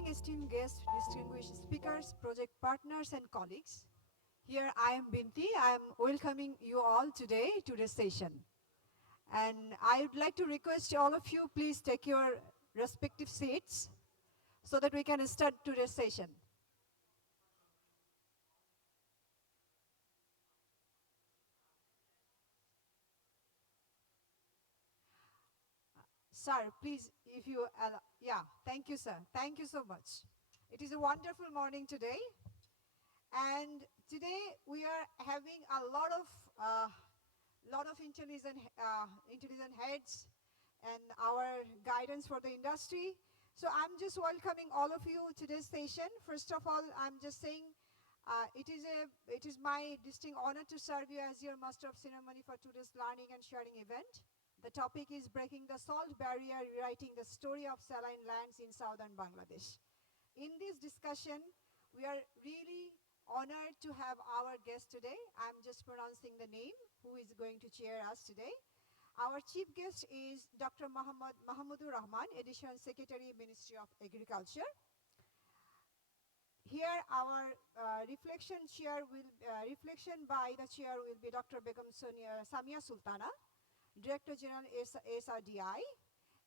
morning, esteemed guests, distinguished speakers, project partners, and colleagues. Here I am Binti. I am welcoming you all today to this session. And I would like to request all of you, please take your respective seats so that we can start today's session. Sir, please, if you allow, yeah, thank you, sir. Thank you so much. It is a wonderful morning today. And today we are having a lot of intelligent heads and our guidance for the industry. So I'm just welcoming all of you to this session. First of all, I'm just saying it is my distinct honor to serve you as your master of ceremony for today's learning and sharing event. The topic is breaking the salt barrier, rewriting the story of saline lands in southern Bangladesh. In this discussion, we are really honored to have our guest today. I'm just pronouncing the name, who is going to chair us today. Our chief guest is Dr. Mahmudur Rahman, Additional Secretary, Ministry of Agriculture. Here, our reflection by the chair will be Dr. Begom Samia Sultana, Director General SRDI,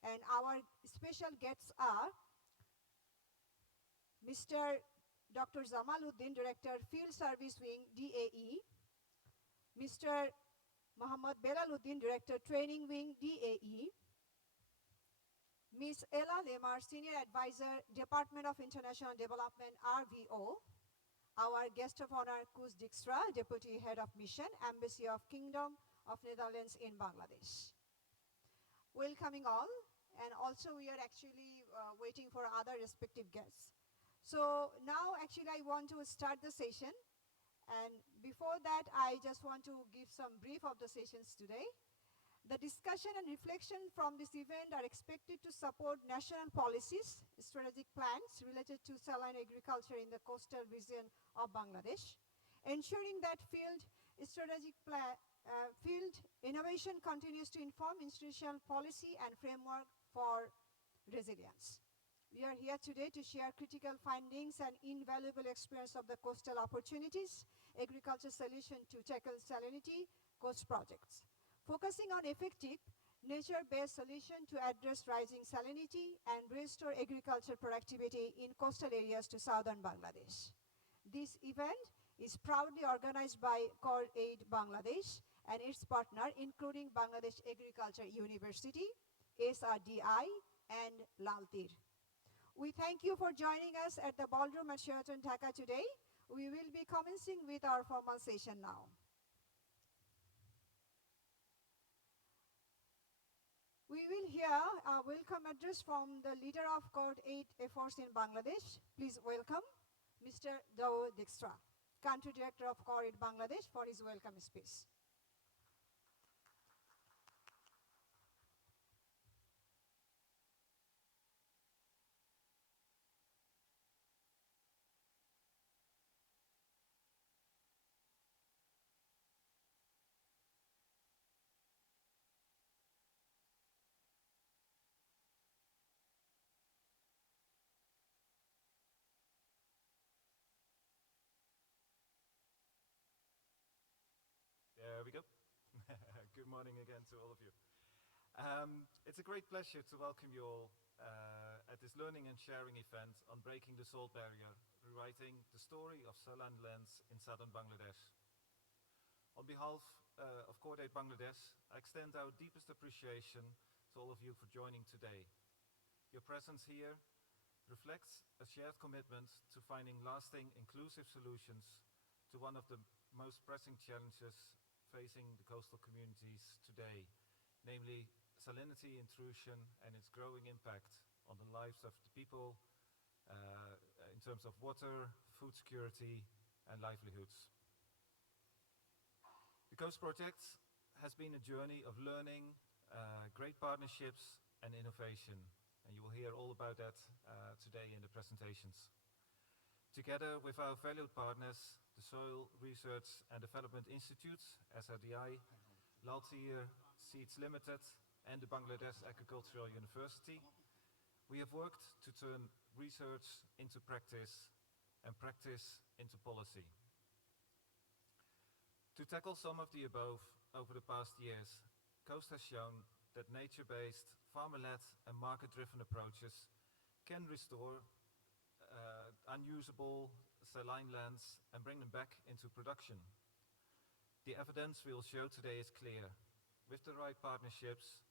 and our special guests are Mr. Dr. Jamal Uddin, Director, Field Service Wing, DAE, Mr. Belal Uddin, Director, Training Wing, DAE, Ms. Ella Lammers, Senior Advisor, Department of International Development, RVO, our guest of honor, Koos Dijkstra, Deputy Head of Mission, Embassy of Kingdom of Netherlands in Bangladesh. Welcoming all, and also we are actually waiting for other respective guests. So now actually I want to start the session, and before that I just want to give some brief of the sessions today. The discussion and reflection from this event are expected to support national policies, strategic plans related to saline agriculture in the coastal region of Bangladesh, ensuring that field innovation continues to inform institutional policy and framework for resilience. We are here today to share critical findings and invaluable experience of the coastal opportunities, agriculture solution to tackle salinity, coast projects, focusing on effective nature-based solution to address rising salinity and restore agricultural productivity in coastal areas to southern Bangladesh. This event is proudly organized by Cordaid Bangladesh and its partner, including Bangladesh Agriculture University, SRDI, and Lal Teer. We thank you for joining us at the ballroom at Sheraton Dhaka today. We will be commencing with our formal session now. We will hear a welcome address from the leader of Cordaid efforts in Bangladesh. Please welcome Mr. Dijkstra, Country Director of Cordaid Bangladesh, for his welcome speech. There we go. Good morning again to all of you. It's a great pleasure to welcome you all at this learning and sharing event on breaking the salt barrier, rewriting the story of saline lands in southern Bangladesh. On behalf of Cordaid Bangladesh, I extend our deepest appreciation to all of you for joining today. Your presence here reflects a shared commitment to finding lasting, inclusive solutions to one of the most pressing challenges facing the coastal communities today, namely salinity intrusion and its growing impact on the lives of the people in terms of water, food security, and livelihoods. The Coast Project has been a journey of learning, great partnerships, and innovation, and you will hear all about that today in the presentations. Together with our valued partners, the Soil Research and Development Institutes, SRDI, Lal Teer Seeds Limited, and the Bangladesh Agricultural University, we have worked to turn research into practice, and practice into policy. To tackle some of the above over the past years, COASTS has shown that nature-based, farmer-led and market-driven approaches can restore unusable saline lands and bring them back into production. The evidence we will show today is clear. With the right partnerships,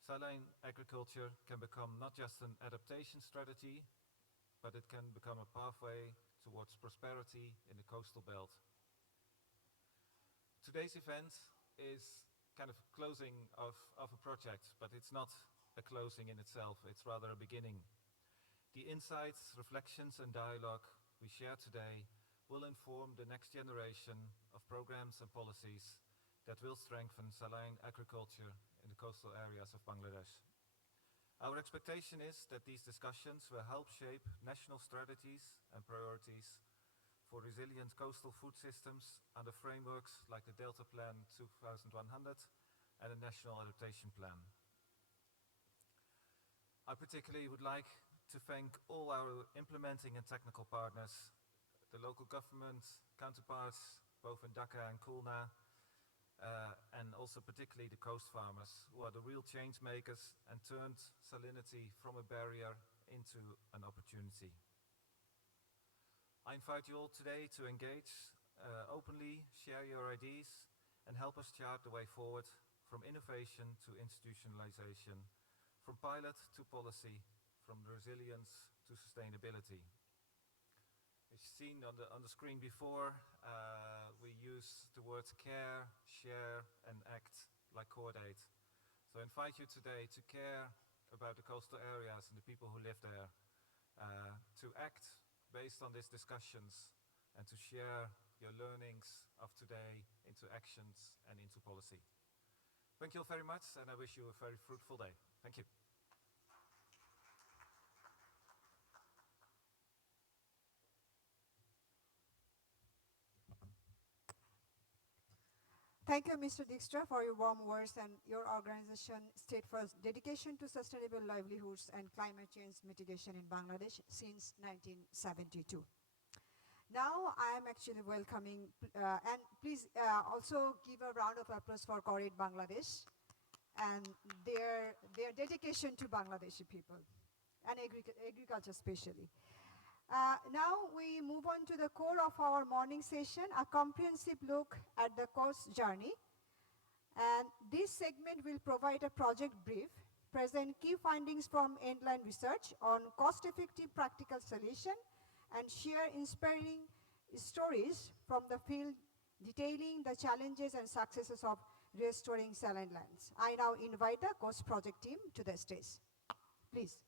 saline agriculture can become not just an adaptation strategy, but it can become a pathway towards prosperity in the coastal belt. Today's event is kind of closing of a project, but it's not a closing in itself, it's rather a beginning. The insights, reflections and dialogue we share today will inform the next generation of programs and policies that will strengthen saline agriculture in the coastal areas of Bangladesh. Our expectation is that these discussions will help shape national strategies and priorities for resilient coastal food systems under frameworks like the Delta Plan 2100 and the National Adaptation Plan. I particularly would like to thank all our implementing and technical partners, the local government counterparts, both in Dhaka and Khulna, and also particularly the coast farmers, who are the real change makers and turned salinity from a barrier into an opportunity. I invite you all today to engage openly, share your ideas, and help us chart the way forward from innovation to institutionalization, from pilot to policy, from resilience to sustainability. As you've seen on the screen before, we use the words care, share, and act like Cordaid. So I invite you today to care about the coastal areas and the people who live there, to act based on these discussions, and to share your learnings of today into actions and into policy. Thank you all very much, and I wish you a very fruitful day. Thank you. Thank you, Mr. Dijkstra, for your warm words and your organization steadfast dedication to sustainable livelihoods and climate change mitigation in Bangladesh since 1972. Now, I am actually welcoming, and please also give a round of applause for Cordaid Bangladesh and their dedication to Bangladeshi people and agriculture especially. Now we move on to the core of our morning session, a comprehensive look at the COASTS journey. And this segment will provide a project brief, present key findings from Endline research on cost-effective practical solution, and share inspiring stories from the field detailing the challenges and successes of restoring saline lands. I now invite the COASTS project team to the stage. Please.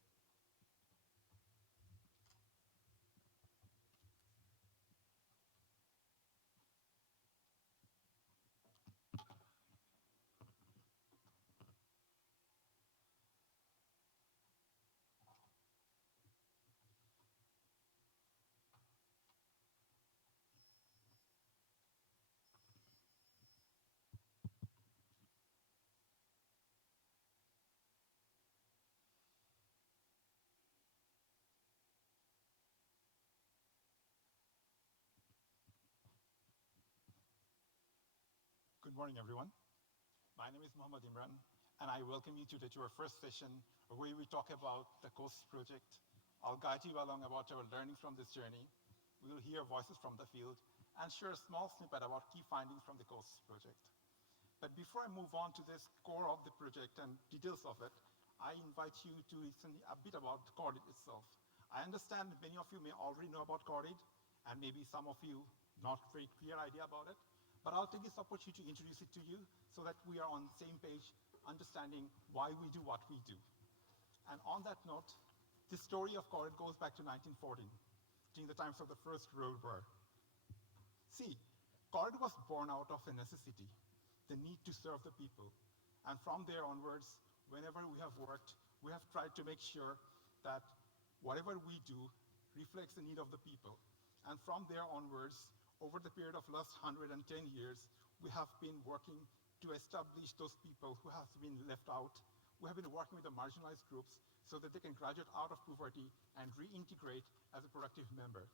Good morning, everyone. My name is Mahmudur, and I welcome you today to our first session where we talk about the COASTS project. I'll guide you along about our learning from this journey. We will hear voices from the field and share a small snippet about key findings from the COASTS project. But before I move on to this core of the project and details of it, I invite you to listen a bit about Cordaid itself. I understand many of you may already know about Cordaid, and maybe some of you not very clear idea about it. But I'll take this opportunity to introduce it to you so that we are on the same page, understanding why we do what we do. And on that note, the story of Cordaid goes back to 1914, during the times of the First World War. See, Cordaid was born out of a necessity, the need to serve the people. And from there onwards, whenever we have worked, we have tried to make sure that whatever we do reflects the need of the people. And from there onwards, over the period of last 110 years, we have been working to establish those people who have been left out. We have been working with the marginalized groups so that they can graduate out of poverty and reintegrate as a productive member.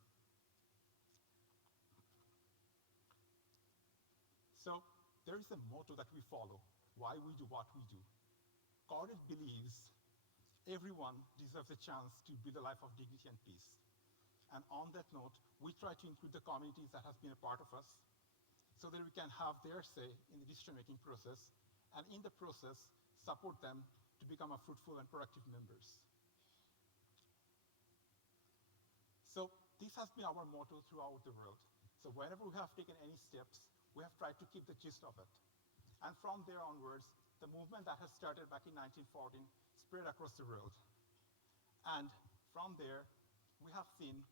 So there is a motto that we follow, why we do what we do. Cordaid believes everyone deserves a chance to build a life of dignity and peace. And on that note, we try to include the communities that have been a part of us so that we can have their say in the decision-making process, and in the process, support them to become a fruitful and productive members. So this has been our motto throughout the world. So whenever we have taken any steps, we have tried to keep the gist of it. And from there onwards, the movement that has started back in 1914 spread across the world. And from there, we have seen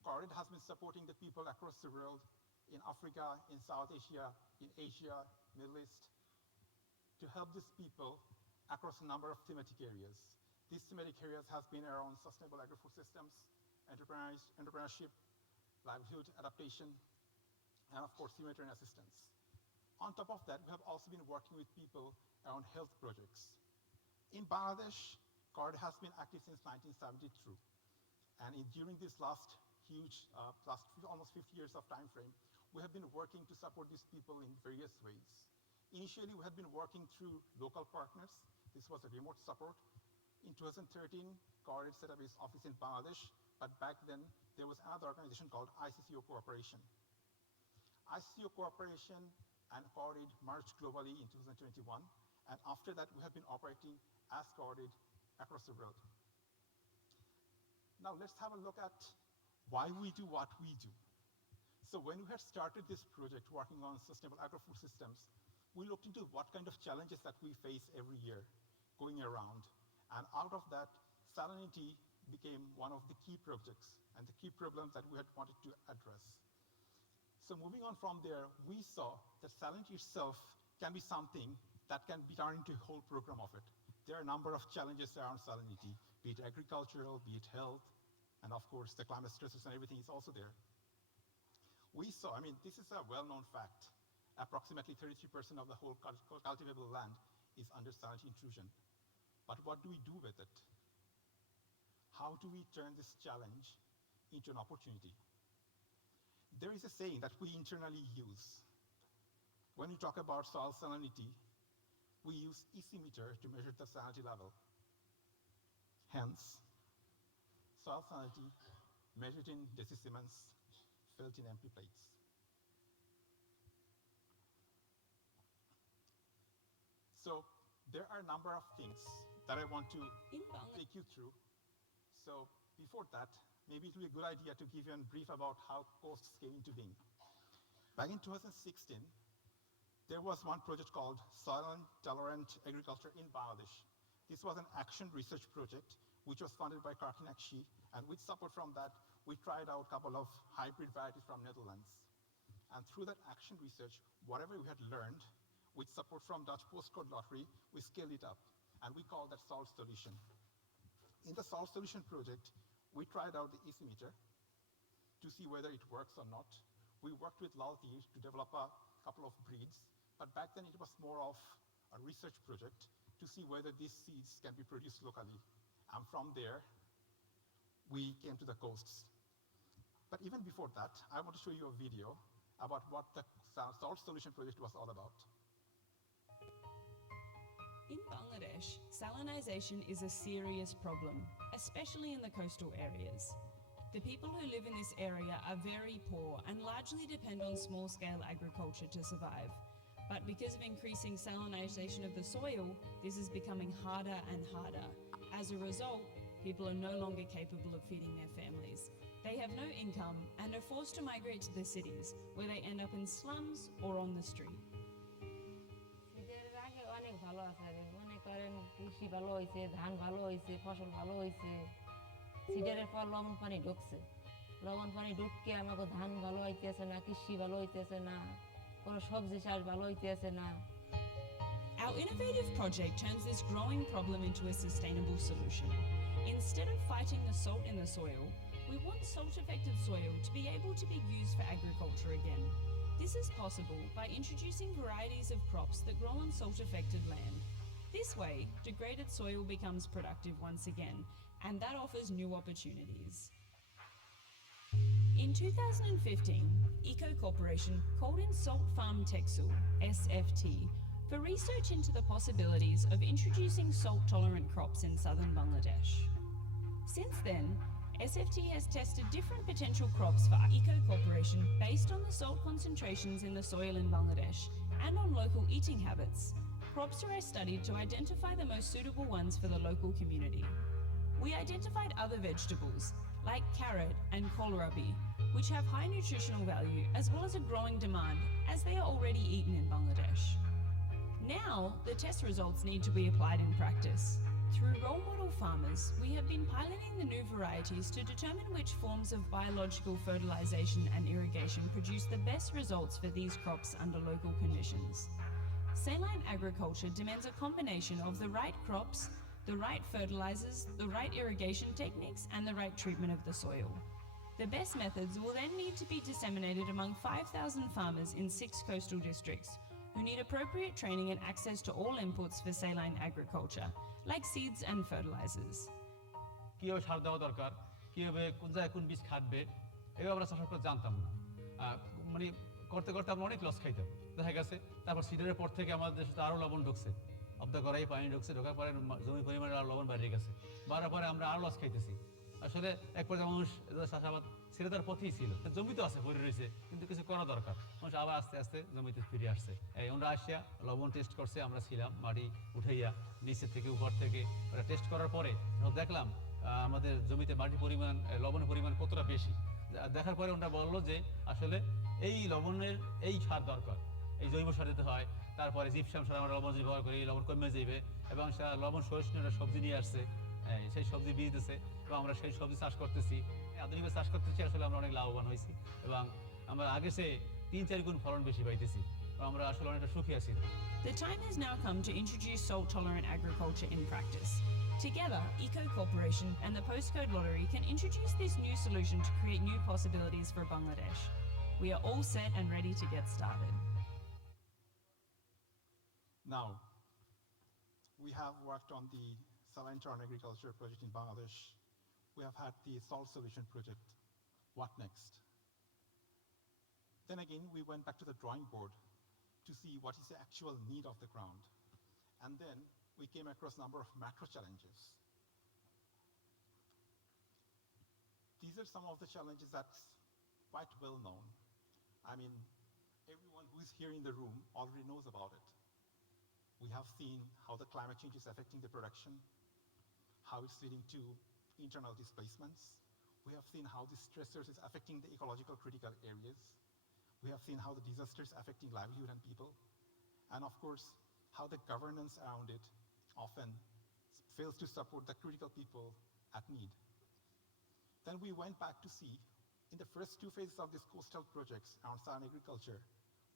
Cordaid has been supporting the people across the world in Africa, in South Asia, in Asia, Middle East, to help these people across a number of thematic areas. These thematic areas have been around sustainable agri-food systems, entrepreneurship, livelihood adaptation, and of course, humanitarian assistance. On top of that, we have also been working with people around health projects. In Bangladesh, Cordaid has been active since 1972. And during this last almost 50 years of time frame, we have been working to support these people in various ways. Initially, we had been working through local partners. This was a remote support. In 2013, Cordaid set up its office in Bangladesh, but back then, there was another organization called ICCO Cooperation. ICCO Cooperation and Cordaid merged globally in 2021, and after that, we have been operating as Cordaid across the world. Now let's have a look at why we do what we do. So when we had started this project working on sustainable agri-food systems, we looked into what kind of challenges that we face every year going around. And out of that, salinity became one of the key projects and the key problems that we had wanted to address. So moving on from there, we saw that salinity itself can be something that can be turned into a whole program of it. There are a number of challenges around salinity, be it agricultural, be it health, and of course the climate stresses and everything is also there. We saw, this is a well-known fact, approximately 33% of the whole cultivable land is under salinity intrusion. But what do we do with it? How do we turn this challenge into an opportunity? There is a saying that we internally use. When we talk about soil salinity, we use EC-meter to measure the salinity level. Hence, soil salinity measured in decicements, filled in empty plates. So there are a number of things that I want to take you through. So before that, maybe it would be a good idea to give you a brief about how COASTS came into being. Back in 2016, there was one project called Saline-Tolerant Agriculture in Bangladesh. This was an action research project which was funded by Karkinakshi, and with support from that, we tried out a couple of hybrid varieties from Netherlands. And through that action research, whatever we had learned, with support from Dutch postcode lottery, we scaled it up, and we called that salt solution. In the salt solution project, we tried out the EC-meter to see whether it works or not. We worked with Lal Teer to develop a couple of breeds, but back then it was more of a research project to see whether these seeds can be produced locally. And from there, we came to the COASTS. But even before that, I want to show you a video about what the salt solution project was all about. In Bangladesh, salinization is a serious problem, especially in the coastal areas. The people who live in this area are very poor and largely depend on small-scale agriculture to survive. But because of increasing salinization of the soil, this is becoming harder and harder. As a result, people are no longer capable of feeding their families. They have no income and are forced to migrate to the cities, where they end up in slums or on the street. কৃষি ভালো হয়েছে, ধান ভালো হয়েছে, ফসল ভালো হয়েছে, সিডারের পর লবণ পানি ঢুকছে, লবণ পানি ঢুককে আমাকে ধান ভালো হইতেছে না, কৃষি ভালো হইতেছে না, কোনো সবজি চাষ ভালো হইতেছে না। Our innovative project turns this growing problem into a sustainable solution. Instead of fighting the salt in the soil, we want salt-affected soil to be able to be used for agriculture again. This is possible by introducing varieties of crops that grow on salt-affected land. This way, degraded soil becomes productive once again, and that offers new opportunities. In 2015, Eco Corporation called in Salt Farm Texel, SFT, for research into the possibilities of introducing salt-tolerant crops in southern Bangladesh. Since then, SFT has tested different potential crops for Eco Corporation based on the salt concentrations in the soil in Bangladesh and on local eating habits. Crops are studied to identify the most suitable ones for the local community. We identified other vegetables, like carrot and kohlrabi, which have high nutritional value as well as a growing demand as they are already eaten in Bangladesh. Now, the test results need to be applied in practice. Through role model farmers, we have been piloting the new varieties to determine which forms of biological fertilization and irrigation produce the best results for these crops under local conditions. Saline agriculture demands a combination of the right crops, the right fertilizers, the right irrigation techniques, and the right treatment of the soil. The best methods will then need to be disseminated among 5,000 farmers in 6 coastal districts who need appropriate training and access to all inputs for saline agriculture, like seeds and fertilizers. কিভাবে সার দেওয়া দরকার, কিভাবে কোন জায়গায় কোন বীজ খাটবে, এগুলো আমরা চাষার করে জানতাম না। মানে করতে করতে আমরা অনেক লস খাইতাম। দেখা গেছে তারপর সিডারের পর থেকে আমাদের দেশে আরও লবণ ঢুকছে, অব্দা করাই পানি ঢুকছে, ঢোকার পরে জমি পরিমাণে আর লবণ বেড়ে গেছে, বাড়ার পরে আমরা আরও লস খাইতেছি। আসলে এক পর্যায়ে মানুষ চাষাবাদ ছেড়ে তার পথেই ছিল, জমি তো আছে পড়ে রয়েছে, কিন্তু কিছু করা দরকার। মানুষ আবার আস্তে আস্তে জমিতে ফিরে আসছে। আমরা আসিয়া লবণ টেস্ট করছে, আমরা ছিলাম মাটি উঠাইয়া নিচের থেকে উপর থেকে ওরা টেস্ট করার পরে দেখলাম আমাদের জমিতে মাটির পরিমাণ, লবণের পরিমাণ কতটা বেশি। দেখার পরে ওরা বললো যে আসলে এই লবণের এই সার দরকার, এই জৈব সার দিতে হয়। তারপরে জিপসাম সার আমরা লবণ ব্যবহার করি, লবণ কমে যাবে, এবং লবণ সহিষ্ণু একটা সবজি নিয়ে আসছে, সেই সবজি বীজ দিতেছে এবং আমরা সেই সবজি চাষ করতেছি, আধুনিক চাষ করতেছি। আসলে আমরা অনেক লাভবান হয়েছি এবং আমরা আগে সে 3-4 গুণ ফলন বেশি পাইতেছি, আমরা আসলে অনেকটা সুখী আছি। The time has now come to introduce salt-tolerant agriculture in practice. Together, Eco Corporation and the Postcode Lottery can introduce this new solution to create new possibilities for Bangladesh. We are all set and ready to get started. Now, we have worked on the saline-tolerant agriculture project in Bangladesh. We have had the salt solution project. What next? Then again, we went back to the drawing board to see what is the actual need of the ground. And then we came across a number of macro challenges. These are some of the challenges that's quite well known. I mean, everyone who is here in the room already knows about it. We have seen how the climate change is affecting the production, how it's leading to internal displacements. We have seen how the stressors is affecting the ecological critical areas. We have seen how the disasters affecting livelihood and people. And of course, how the governance around it often fails to support the critical people at need. Then we went back to see, in the first 2 phases of these coastal projects around saline agriculture,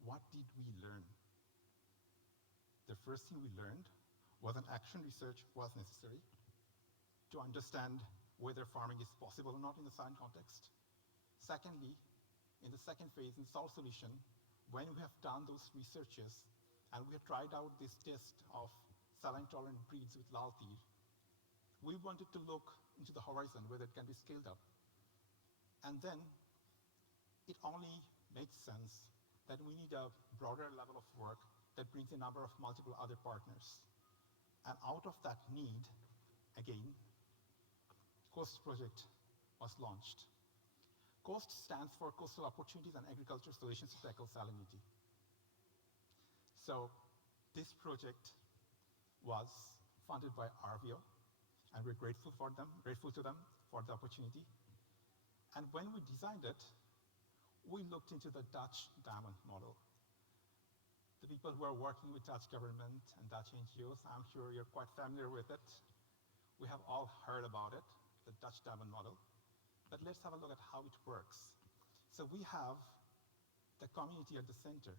what did we learn? The first thing we learned was an action research was necessary to understand whether farming is possible or not in the saline context. Secondly, in the second phase, in salt solution, when we have done those researches and we have tried out this test of saline-tolerant breeds with Lal Teer, we wanted to look into the horizon whether it can be scaled up. And then it only makes sense that we need a broader level of work that brings a number of multiple other partners. And out of that need, again, COASTS project was launched. COASTS stands for Coastal Opportunities and Agriculture Solutions to Tackle Salinity. So this project was funded by RVO, and we're grateful to them for the opportunity. And when we designed it, we looked into the Dutch diamond model. The people who are working with Dutch government and Dutch NGOs, I'm sure you're quite familiar with it. We have all heard about it, the Dutch diamond model. But let's have a look at how it works. So we have the community at the center.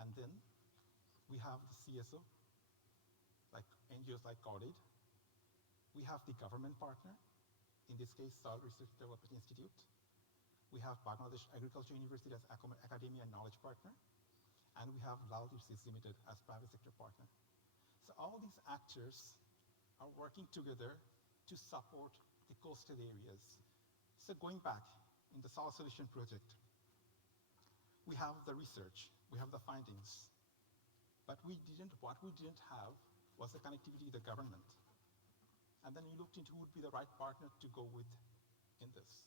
And then we have the CSO, like NGOs like Cordaid. We have the government partner, in this case, Soil Research Development Institute. We have Bangladesh Agriculture University as academia and knowledge partner. And we have Lal Teer Seeds Limited as private sector partner. So all these actors are working together to support the coastal areas. So going back in the Soil Solution Project, we have the research, we have the findings, but what we didn't have was the connectivity with the government. And then we looked into who would be the right partner to go with in this.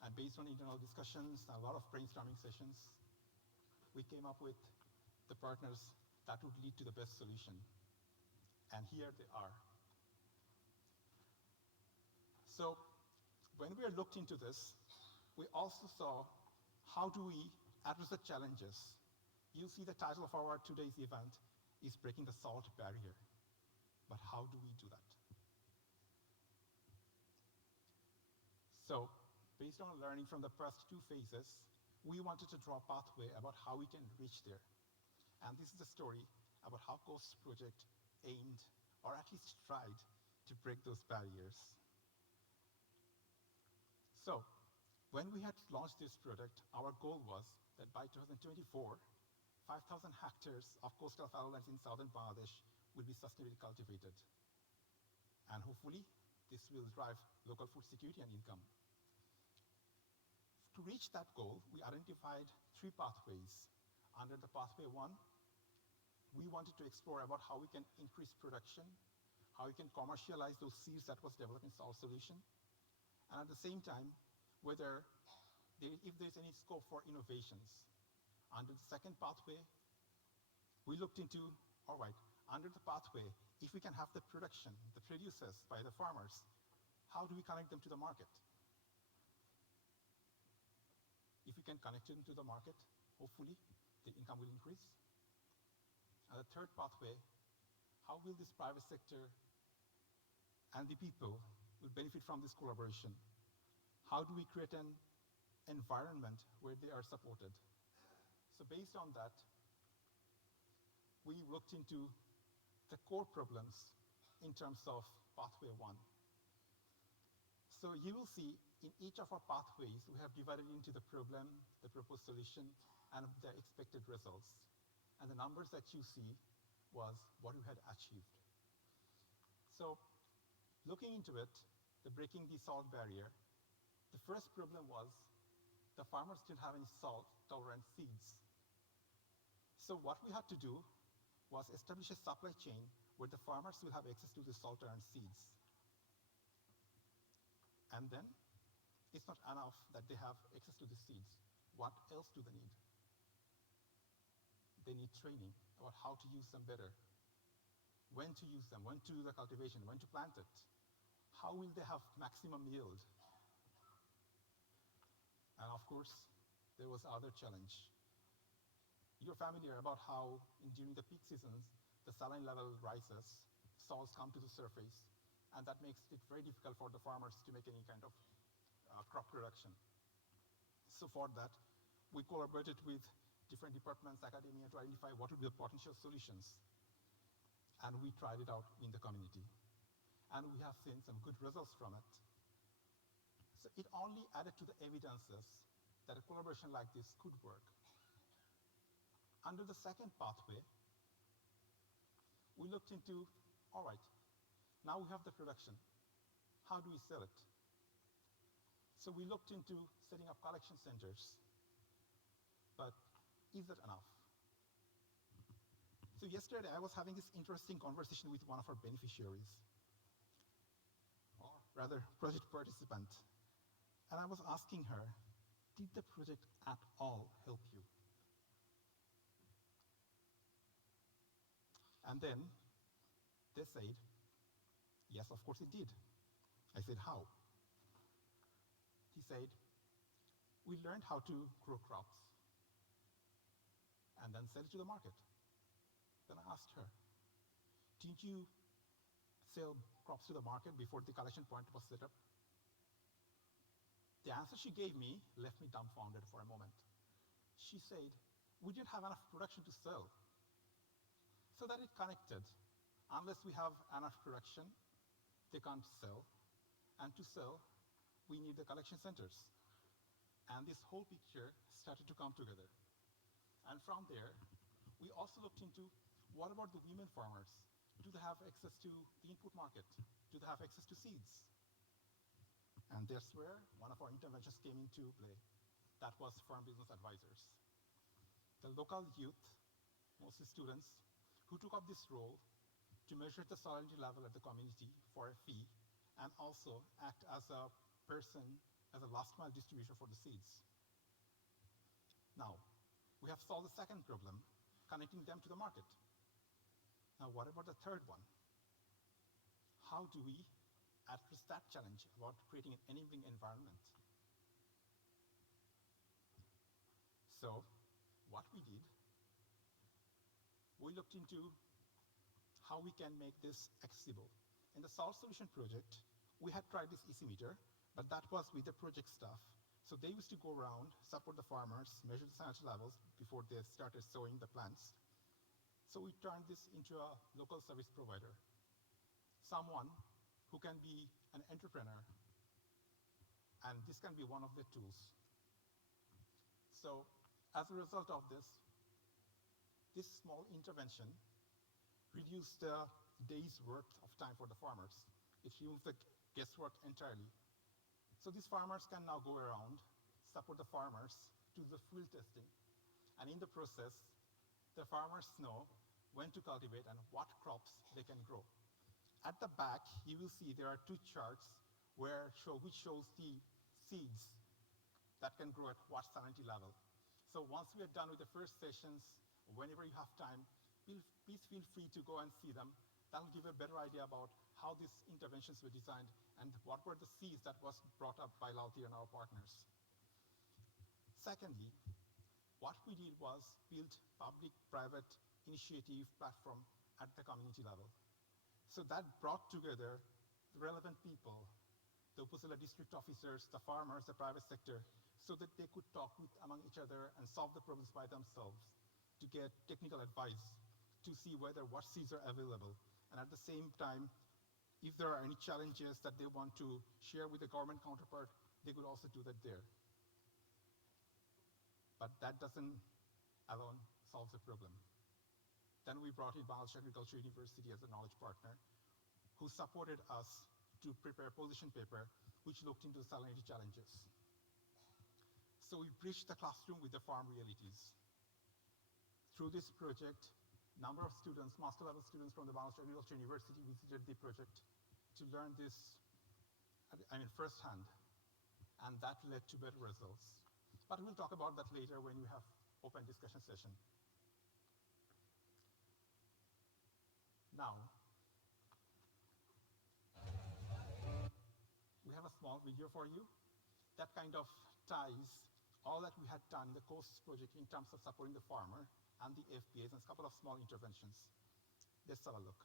And based on internal discussions, a lot of brainstorming sessions, we came up with the partners that would lead to the best solution. And here they are. So when we looked into this, we also saw how do we address the challenges. You see the title of our today's event is Breaking the Salt Barrier. But how do we do that? So based on learning from the first two phases, we wanted to draw a pathway about how we can reach there. And this is the story about how COASTS project aimed, or at least tried, to break those barriers. So when we had launched this product, our goal was that by 2024, 5,000 hectares of coastal fallow lands in southern Bangladesh will be sustainably cultivated. And hopefully, this will drive local food security and income. To reach that goal, we identified 3 pathways. Under the pathway 1, we wanted to explore about how we can increase production, how we can commercialize those seeds that was developed in Soil Solution, and at the same time, if there's any scope for innovations. Under the second pathway, we looked into, all right, under the pathway, if we can have the production, the producers by the farmers, how do we connect them to the market? If we can connect them to the market, hopefully, the income will increase. And the third pathway, how will this private sector and the people will benefit from this collaboration? How do we create an environment where they are supported? So based on that, we looked into the core problems in terms of pathway 1. So you will see in each of our pathways, we have divided into the problem, the proposed solution, and the expected results. And the numbers that you see was what we had achieved. So looking into it, the breaking the salt barrier, the first problem was the farmers didn't have any salt-tolerant seeds. So what we had to do was establish a supply chain where the farmers will have access to the salt-tolerant seeds. And then, it's not enough that they have access to the seeds. What else do they need? They need training about how to use them better, when to use them, when to do the cultivation, when to plant it. How will they have maximum yield? And of course, there was other challenge. You're familiar about how during the peak seasons, the saline level rises, salts come to the surface, and that makes it very difficult for the farmers to make any kind of crop production. So for that, we collaborated with different departments, academia, to identify what would be the potential solutions. And we tried it out in the community. And we have seen some good results from it. So it only added to the evidences that a collaboration like this could work. Under the second pathway, we looked into, all right, now we have the production. How do we sell it? So we looked into setting up collection centers. But is that enough? So yesterday I was having this interesting conversation with one of our beneficiaries, or rather project participant. And I was asking her, did the project at all help you? And then they said, yes, of course it did. I said, how? He said, we learned how to grow crops and then sell it to the market. Then I asked her, didn't you sell crops to the market before the collection point was set up? The answer she gave me left me dumbfounded for a moment. She said, we didn't have enough production to sell. So that it connected. Unless we have enough production, they can't sell. And to sell, we need the collection centers. And this whole picture started to come together. And from there, we also looked into what about the women farmers? Do they have access to the input market? Do they have access to seeds? And that's where one of our interventions came into play. That was farm business advisors. The local youth, mostly students, who took up this role to measure the salinity level at the community for a fee and also act as a person, as a last mile distributor for the seeds. Now, we have solved the second problem, connecting them to the market. Now, what about the third one? How do we address that challenge about creating an enabling environment? So, what we did, we looked into how we can make this accessible. In the Salt Solution project, we had tried this EC-meter, but that was with the project staff. So they used to go around, support the farmers, measure the salinity levels before they started sowing the plants. So we turned this into a local service provider, someone who can be an entrepreneur, and this can be one of the tools. So as a result of this small intervention reduced the day's worth of time for the farmers. It removes the guesswork entirely. So these farmers can now go around, support the farmers, do the field testing. And in the process, the farmers know when to cultivate and what crops they can grow. At the back, you will see there are two charts which shows the seeds that can grow at what salinity level. So once we are done with the first sessions, whenever you have time, please feel free to go and see them. That will give a better idea about how these interventions were designed and what were the seeds that was brought up by Lal Teer and our partners. Secondly, what we did was build public-private initiative platform at the community level. So that brought together the relevant people, the Upazila district officers, the farmers, the private sector, so that they could talk among each other and solve the problems by themselves, to get technical advice, to see whether what seeds are available. And at the same time, if there are any challenges that they want to share with the government counterpart, they could also do that there. But that doesn't alone solve the problem. Then we brought in Bangladesh Agriculture University as a knowledge partner, who supported us to prepare a position paper which looked into the salinity challenges. So we bridged the classroom with the farm realities. Through this project, number of students, master level students from the Bangladesh Agriculture University visited the project to learn this, firsthand, and that led to better results. But we'll talk about that later when we have open discussion session. Now, we have a small video for you that kind of ties all that we had done in the COASTS project in terms of supporting the farmer and the FPAs and a couple of small interventions. Let's have a look.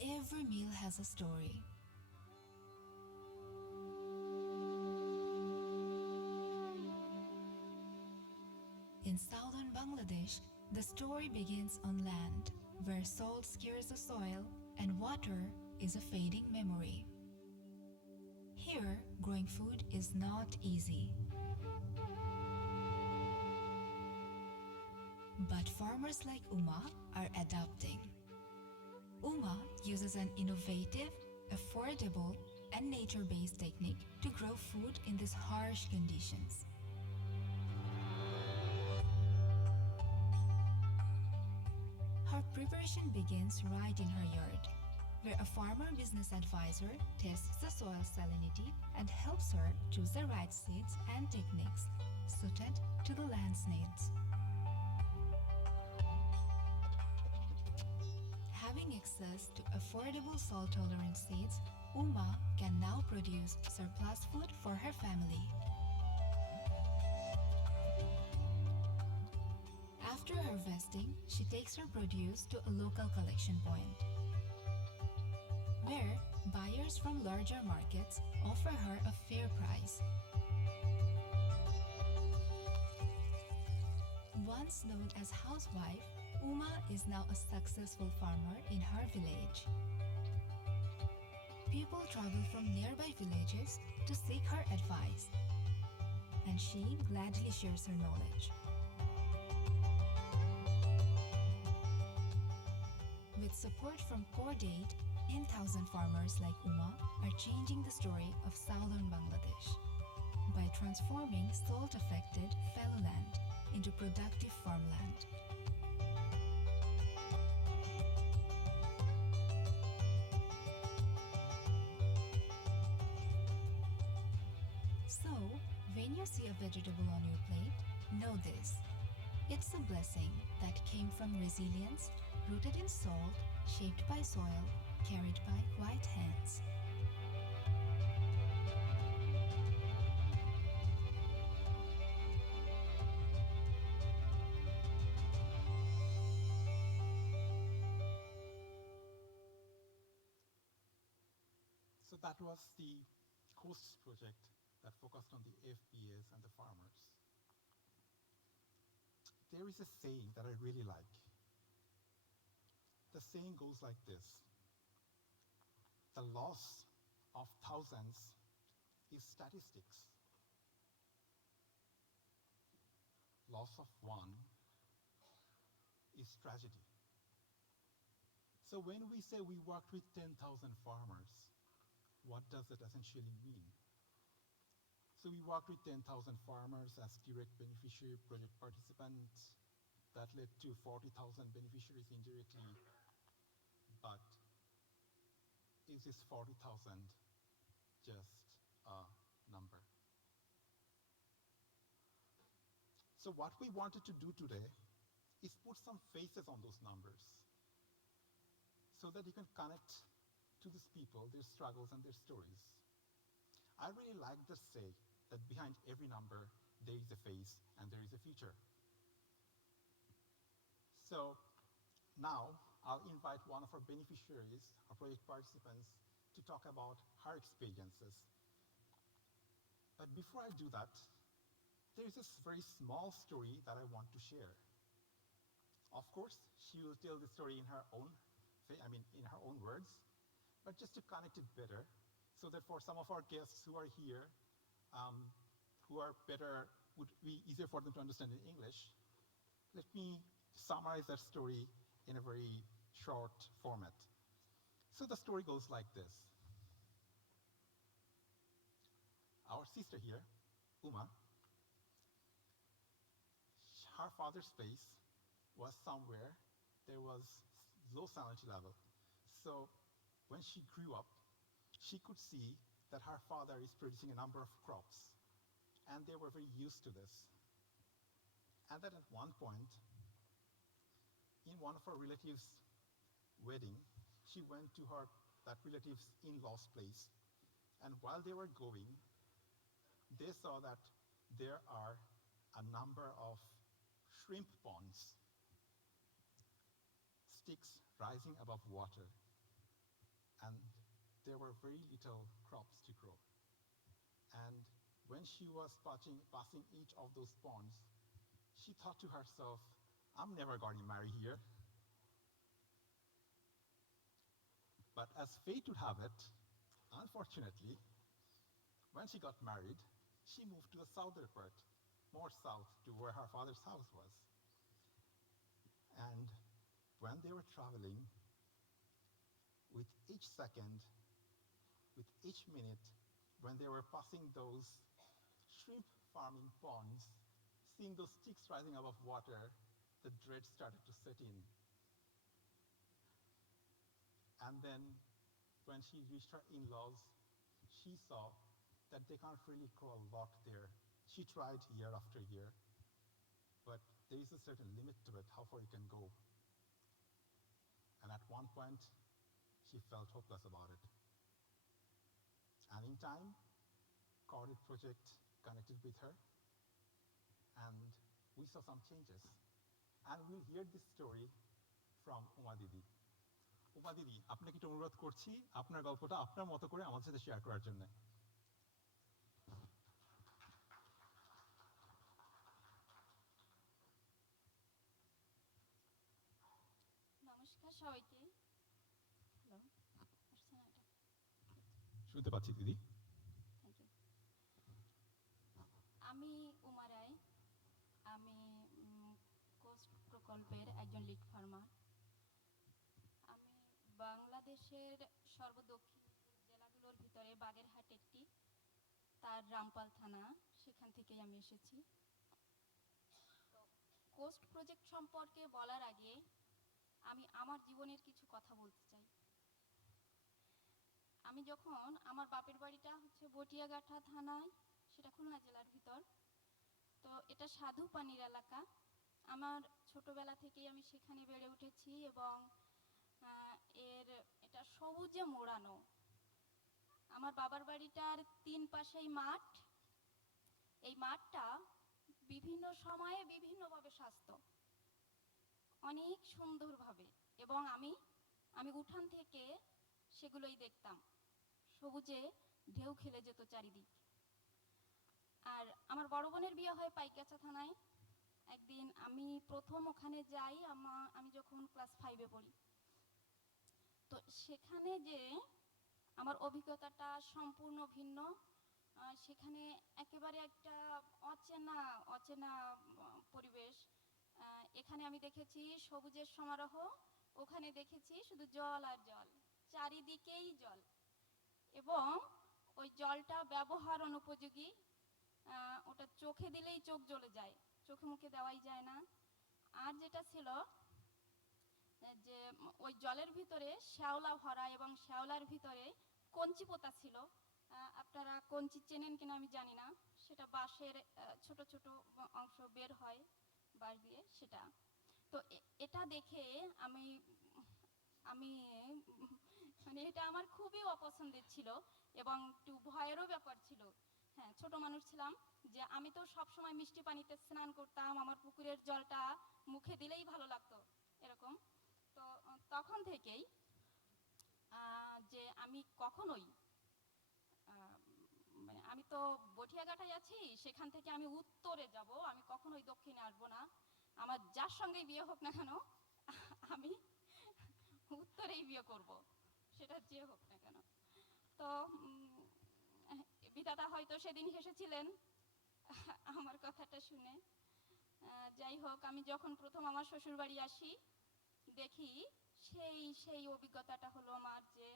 Every meal has a story. In southern Bangladesh, the story begins on land, where salt scares the soil and water is a fading memory. Here, growing food is not easy. But farmers like Uma are adapting. Uma uses an innovative, affordable, and nature-based technique to grow food in these harsh conditions. Her preparation begins right in her yard, where a farmer business advisor tests the soil salinity and helps her choose the right seeds and techniques suited to the land's needs. Having access to affordable salt-tolerant seeds, Uma can now produce surplus food for her family. After harvesting, she takes her produce to a local collection point, where buyers from larger markets offer her a fair price. Once known as housewife, Uma is now a successful farmer in her village. People travel from nearby villages to seek her advice, and she gladly shares her knowledge. With support from Cordaid, 10,000 farmers like Uma are changing the story of southern Bangladesh by transforming salt-affected fallow land into productive farmland. So, when you see a vegetable on your plate, know this. It's a blessing that came from resilience, rooted in salt, shaped by soil, carried by white hands. So that was the COASTS project that focused on the FBAs and the farmers. There is a saying that I really like. The saying goes like this: the loss of thousands is statistics. Loss of one is tragedy. So when we say we worked with 10,000 farmers, what does it essentially mean? So we worked with 10,000 farmers as direct beneficiary project participants. That led to 40,000 beneficiaries indirectly. But is this 40,000 just a number? So what we wanted to do today is put some faces on those numbers so that you can connect to these people, their struggles and their stories. I really like the say that behind every number, there is a face and there is a future. So now I'll invite one of our beneficiaries, our project participants, to talk about her experiences. But before I do that, there's this very small story that I want to share. Of course, she will tell the story in her own words, but just to connect it better, so that for some of our guests who are here, would be easier for them to understand in English, let me summarize that story in a very short format. So the story goes like this. Our sister here, Uma, her father's place was somewhere there was low salinity level. So when she grew up, she could see that her father is producing a number of crops, and they were very used to this. And then at one point, in one of her relatives' wedding, she went to that relative's in-law's place, and while they were going, they saw that there are a number of shrimp ponds, sticks rising above water, and there were very little crops to grow. And when she was passing each of those ponds, she thought to herself, I'm never going to marry here. But as fate would have it, unfortunately, when she got married, she moved to the southern part, more south to where her father's house was. And when they were traveling, with each second, with each minute, when they were passing those shrimp farming ponds, seeing those sticks rising above water, the dread started to set in. And then when she reached her in-laws, she saw that they can't really grow a lot there. She tried year after year, but there is a certain limit to it, how far you can go. And at one point, she felt hopeless about it. And in time, Cordaid project connected with her, and we saw some changes. And we'll hear this story from Uma Didi. Uma Didi, আপনাকে একটু অনুরোধ করছি আপনার গল্পটা আপনার মতো করে আমাদের সাথে শেয়ার করার জন্য। নমস্কার সবাইকে। হ্যালো, আসছে না এটা? শুনতে পাচ্ছি দিদি। Thank you. আমি উমারাই, আমি কোস্ট প্রকল্পের একজন লিড ফার্মার। আমি বাংলাদেশের সর্বদক্ষিণ জেলাগুলোর ভিতরে বাগেরহাট একটি, তার রামপাল থানা, সেখান থেকেই আমি এসেছি। তো কোস্ট প্রজেক্ট সম্পর্কে বলার আগে আমি আমার জীবনের কিছু কথা বলতে চাই। আমি যখন, আমার বাপের বাড়িটা হচ্ছে বটিয়াঘাটা থানায়, সেটা খুলনা জেলার ভিতর। তো এটা সাধু পানির এলাকা। আমার ছোটবেলা থেকেই আমি সেখানে বেড়ে উঠেছি এবং এটা সবুজে মোড়ানো। আমার বাবার বাড়িটার 3 পাশেই মাঠ। এই মাঠটা বিভিন্ন সময়ে বিভিন্নভাবে সাজতো, অনেক সুন্দরভাবে, এবং আমি উঠান থেকে সেগুলোই দেখতাম। সবুজে ঢেউ খেলে যেত চারিদিক। আর আমার বড় বোনের বিয়ে হয় পাইকাচা থানায়। একদিন আমি প্রথম ওখানে যাই, আমি যখন ক্লাস 5-এ পড়ি। তো সেখানে যে আমার অভিজ্ঞতাটা সম্পূর্ণ ভিন্ন। সেখানে একেবারে একটা অচেনা পরিবেশ। এখানে আমি দেখেছি সবুজের সমারোহ, ওখানে দেখেছি শুধু জল আর জল, চারিদিকেই জল, এবং ওই জলটা ব্যবহার অনুপযোগী। ওটা চোখে দিলেই চোখ জ্বলে যায়, চোখে মুখে দেওয়াই যায় না। আর যেটা ছিল যে ওই জলের ভিতরে শ্যাওলা ভরা, এবং শ্যাওলার ভিতরে কঞ্চি পোতা ছিল। আপনারা কঞ্চি চেনেন কিনা আমি জানি না, সেটা বাঁশের ছোট ছোট অংশ বের হয় বাঁশ দিয়ে, সেটা। তো এটা দেখে আমি মানে এটা আমার খুবই অপছন্দের ছিল এবং একটু ভয়েরও ব্যাপার ছিল। হ্যাঁ, ছোট মানুষ ছিলাম, যে আমি তো সবসময় মিষ্টি পানিতে স্নান করতাম, আমার পুকুরের জলটা মুখে দিলেই ভালো লাগতো, এরকম। তো তখন থেকেই যে আমি কখনোই, মানে আমি তো বটিয়াঘাটায় আছি, সেখান থেকে আমি উত্তরে যাব, আমি কখনোই দক্ষিণে আসবো না। আমার যার সঙ্গেই বিয়ে হোক না কেন, আমি উত্তরেই বিয়ে করব, সেটা যে হোক না কেন। তো বিধাতা হয়তো সেদিন হেসেছিলেন আমার কথাটা শুনে। যাই হোক, আমি যখন প্রথম আমার শ্বশুর বাড়ি আসি, দেখি সেই অভিজ্ঞতাটা হলো আমার, যে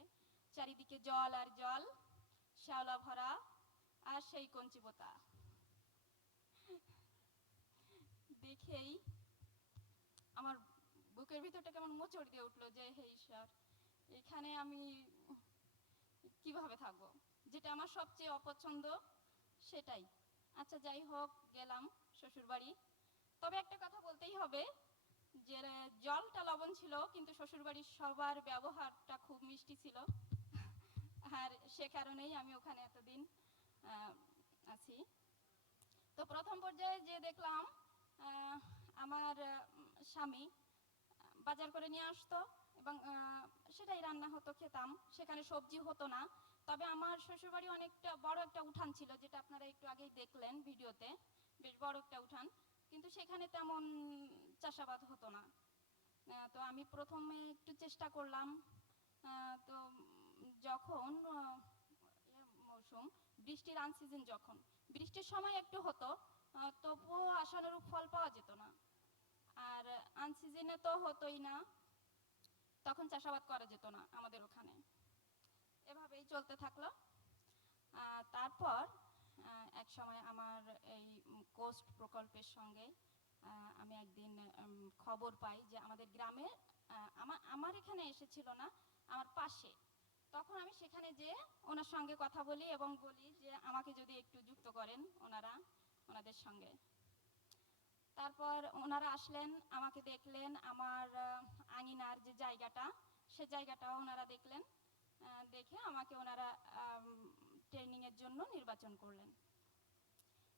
চারিদিকে জল আর জল, শ্যাওলা ভরা, আর সেই কঞ্চিপোতা দেখেই আমার বুকের ভিতরটা কেমন মোচড় দিয়ে উঠলো, যে হে ঈশ্বর, এখানে আমি কিভাবে থাকবো, যেটা আমার সবচেয়ে অপছন্দ সেটাই। আচ্ছা, যাই হোক, গেলাম শ্বশুর বাড়ি। তবে একটা কথা বলতেই হবে, যে জলটা লবণ ছিল, কিন্তু শ্বশুর বাড়ির সবার ব্যবহারটা খুব মিষ্টি ছিল, আর সে কারণেই আমি ওখানে এতদিন আছি। তো প্রথম পর্যায়ে যে দেখলাম, আমার স্বামী বাজার করে নিয়ে আসতো এবং সেটাই রান্না হতো, খেতাম। সেখানে সবজি হতো না। তবে আমার শ্বশুরবাড়ি অনেকটা বড় একটা উঠান ছিল, যেটা আপনারা একটু আগেই দেখলেন ভিডিওতে, বেশ বড় একটা উঠান, কিন্তু সেখানে তেমন চাষাবাদ হতো না। তো আমি প্রথমে একটু চেষ্টা করলাম। তো যখন মৌসুম, বৃষ্টির আনসিজন, যখন বৃষ্টির সময় একটু হতো, তবুও আশানুরূপ ফল পাওয়া যেত না। আর আনসিজনে তো হতোই না, তখন চাষাবাদ করা যেত না আমাদের ওখানে। এভাবেই চলতে থাকলো। তারপর এক সময় আমার এই কোস্ট প্রকল্পের সঙ্গে আমি একদিন খবর পাই যে আমাদের গ্রামে, আমার এখানে এসেছিল না, আমার পাশে। তখন আমি সেখানে যেয়ে ওনার সঙ্গে কথা বলি এবং বলি যে আমাকে যদি একটু যুক্ত করেন ওনাদের সঙ্গে। তারপর ওনারা আসলেন, আমাকে দেখলেন, আমার আঙিনার যে জায়গাটা, সে জায়গাটাও ওনারা দেখলেন। দেখে আমাকে ওনারা ট্রেনিংয়ের জন্য নির্বাচন করলেন।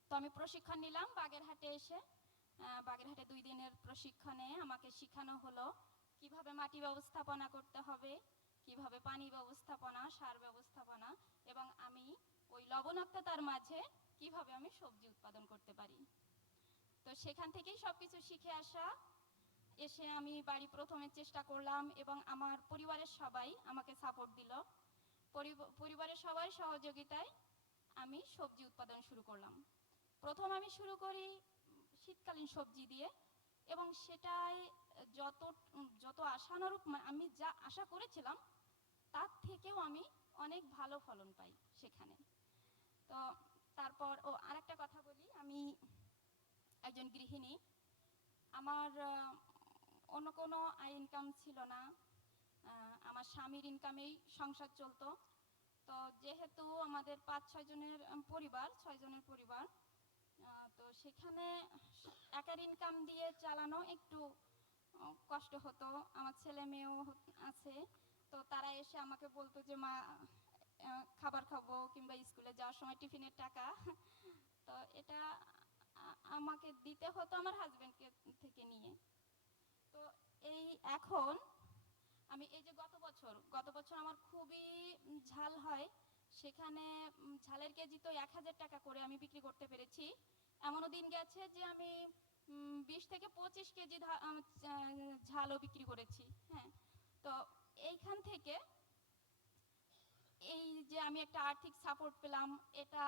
তো আমি প্রশিক্ষণ নিলাম বাগেরহাটে এসে। বাগেরহাটে 2 দিনের প্রশিক্ষণে আমাকে শেখানো হলো কিভাবে মাটি ব্যবস্থাপনা করতে হবে, কিভাবে পানি ব্যবস্থাপনা, সার ব্যবস্থাপনা, এবং আমি ওই লবণাক্ততার মাঝে কিভাবে আমি সবজি উৎপাদন করতে পারি। তো সেখান থেকেই সবকিছু শিখে আসা। এসে আমি বাড়ি প্রথমে চেষ্টা করলাম এবং আমার পরিবারের সবাই আমাকে সাপোর্ট দিল। পরিবারের সবার সহযোগিতায় আমি সবজি উৎপাদন শুরু করলাম। প্রথম আমি শুরু করি শীতকালীন সবজি দিয়ে, এবং সেটাই যত যত আশানুরূপ আমি যা আশা করেছিলাম তার থেকেও আমি অনেক ভালো ফলন পাই সেখানে। তো তারপর আরেকটা কথা বলি, আমি একজন গৃহিণী। আমার অন্য কোনো আয় ইনকাম ছিল না, আমার স্বামীর ইনকামেই সংসার চলতো। তো যেহেতু আমাদের 5-6 জনের পরিবার, 6 জনের পরিবার, তো সেখানে একার ইনকাম দিয়ে চালানো একটু কষ্ট হতো। আমার ছেলে মেয়েও আছে, তো তারা এসে আমাকে বলতো যে মা খাবার খাবো, কিংবা স্কুলে যাওয়ার সময় টিফিনের টাকা, তো এটা আমাকে দিতে হতো আমার হাজবেন্ডকে থেকে নিয়ে। তো এই এখন আমি এই যে গত বছর আমার খুবই ঝাল হয়, সেখানে ঝালের কেজি তো 1000 টাকা করে আমি বিক্রি করতে পেরেছি। এমনও দিন গেছে যে আমি 20 থেকে 25 কেজি ঝালও বিক্রি করেছি। হ্যাঁ, তো এইখান থেকে এই যে আমি একটা আর্থিক সাপোর্ট পেলাম, এটা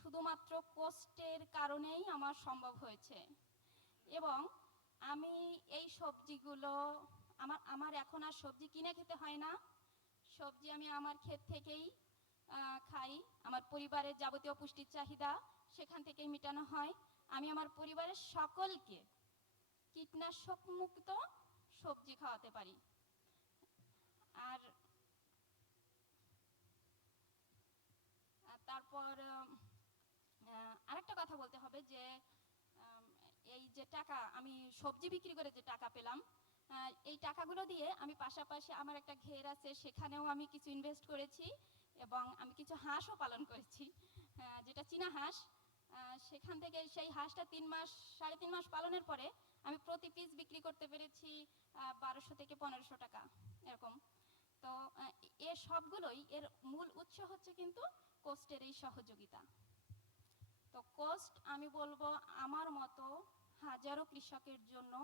শুধুমাত্র কোস্টের কারণেই আমার সম্ভব হয়েছে। এবং আমি এই সবজিগুলো আমার এখন আর সবজি কিনে খেতে হয় না। সবজি আমি আমার ক্ষেত থেকেই খাই। আমার পরিবারের যাবতীয় পুষ্টির চাহিদা সেখান থেকেই মেটানো হয়। আমি আমার পরিবারের সকলকে কীটনাশক মুক্ত সবজি খাওয়াতে পারি। আর তারপর আরেকটা কথা বলতে হবে যে এই যে টাকা আমি সবজি বিক্রি করে যে টাকা পেলাম, এই টাকাগুলো দিয়ে আমি পাশাপাশি আমার একটা ঘের আছে, সেখানেও আমি কিছু ইনভেস্ট করেছি, এবং আমি কিছু হাঁসও পালন করেছি, যেটা চীনা হাঁস। সেখান থেকে সেই হাঁসটা 3.5 মাস পালনের পরে আমি প্রতি পিস বিক্রি করতে পেরেছি 1200 থেকে 1500 টাকা এরকম। তো এ সবগুলোই এর মূল উৎস হচ্ছে কিন্তু কোস্টের এই সহযোগিতা। তো কোস্ট আমি বলবো আমার মতো হাজারো কৃষকের জন্য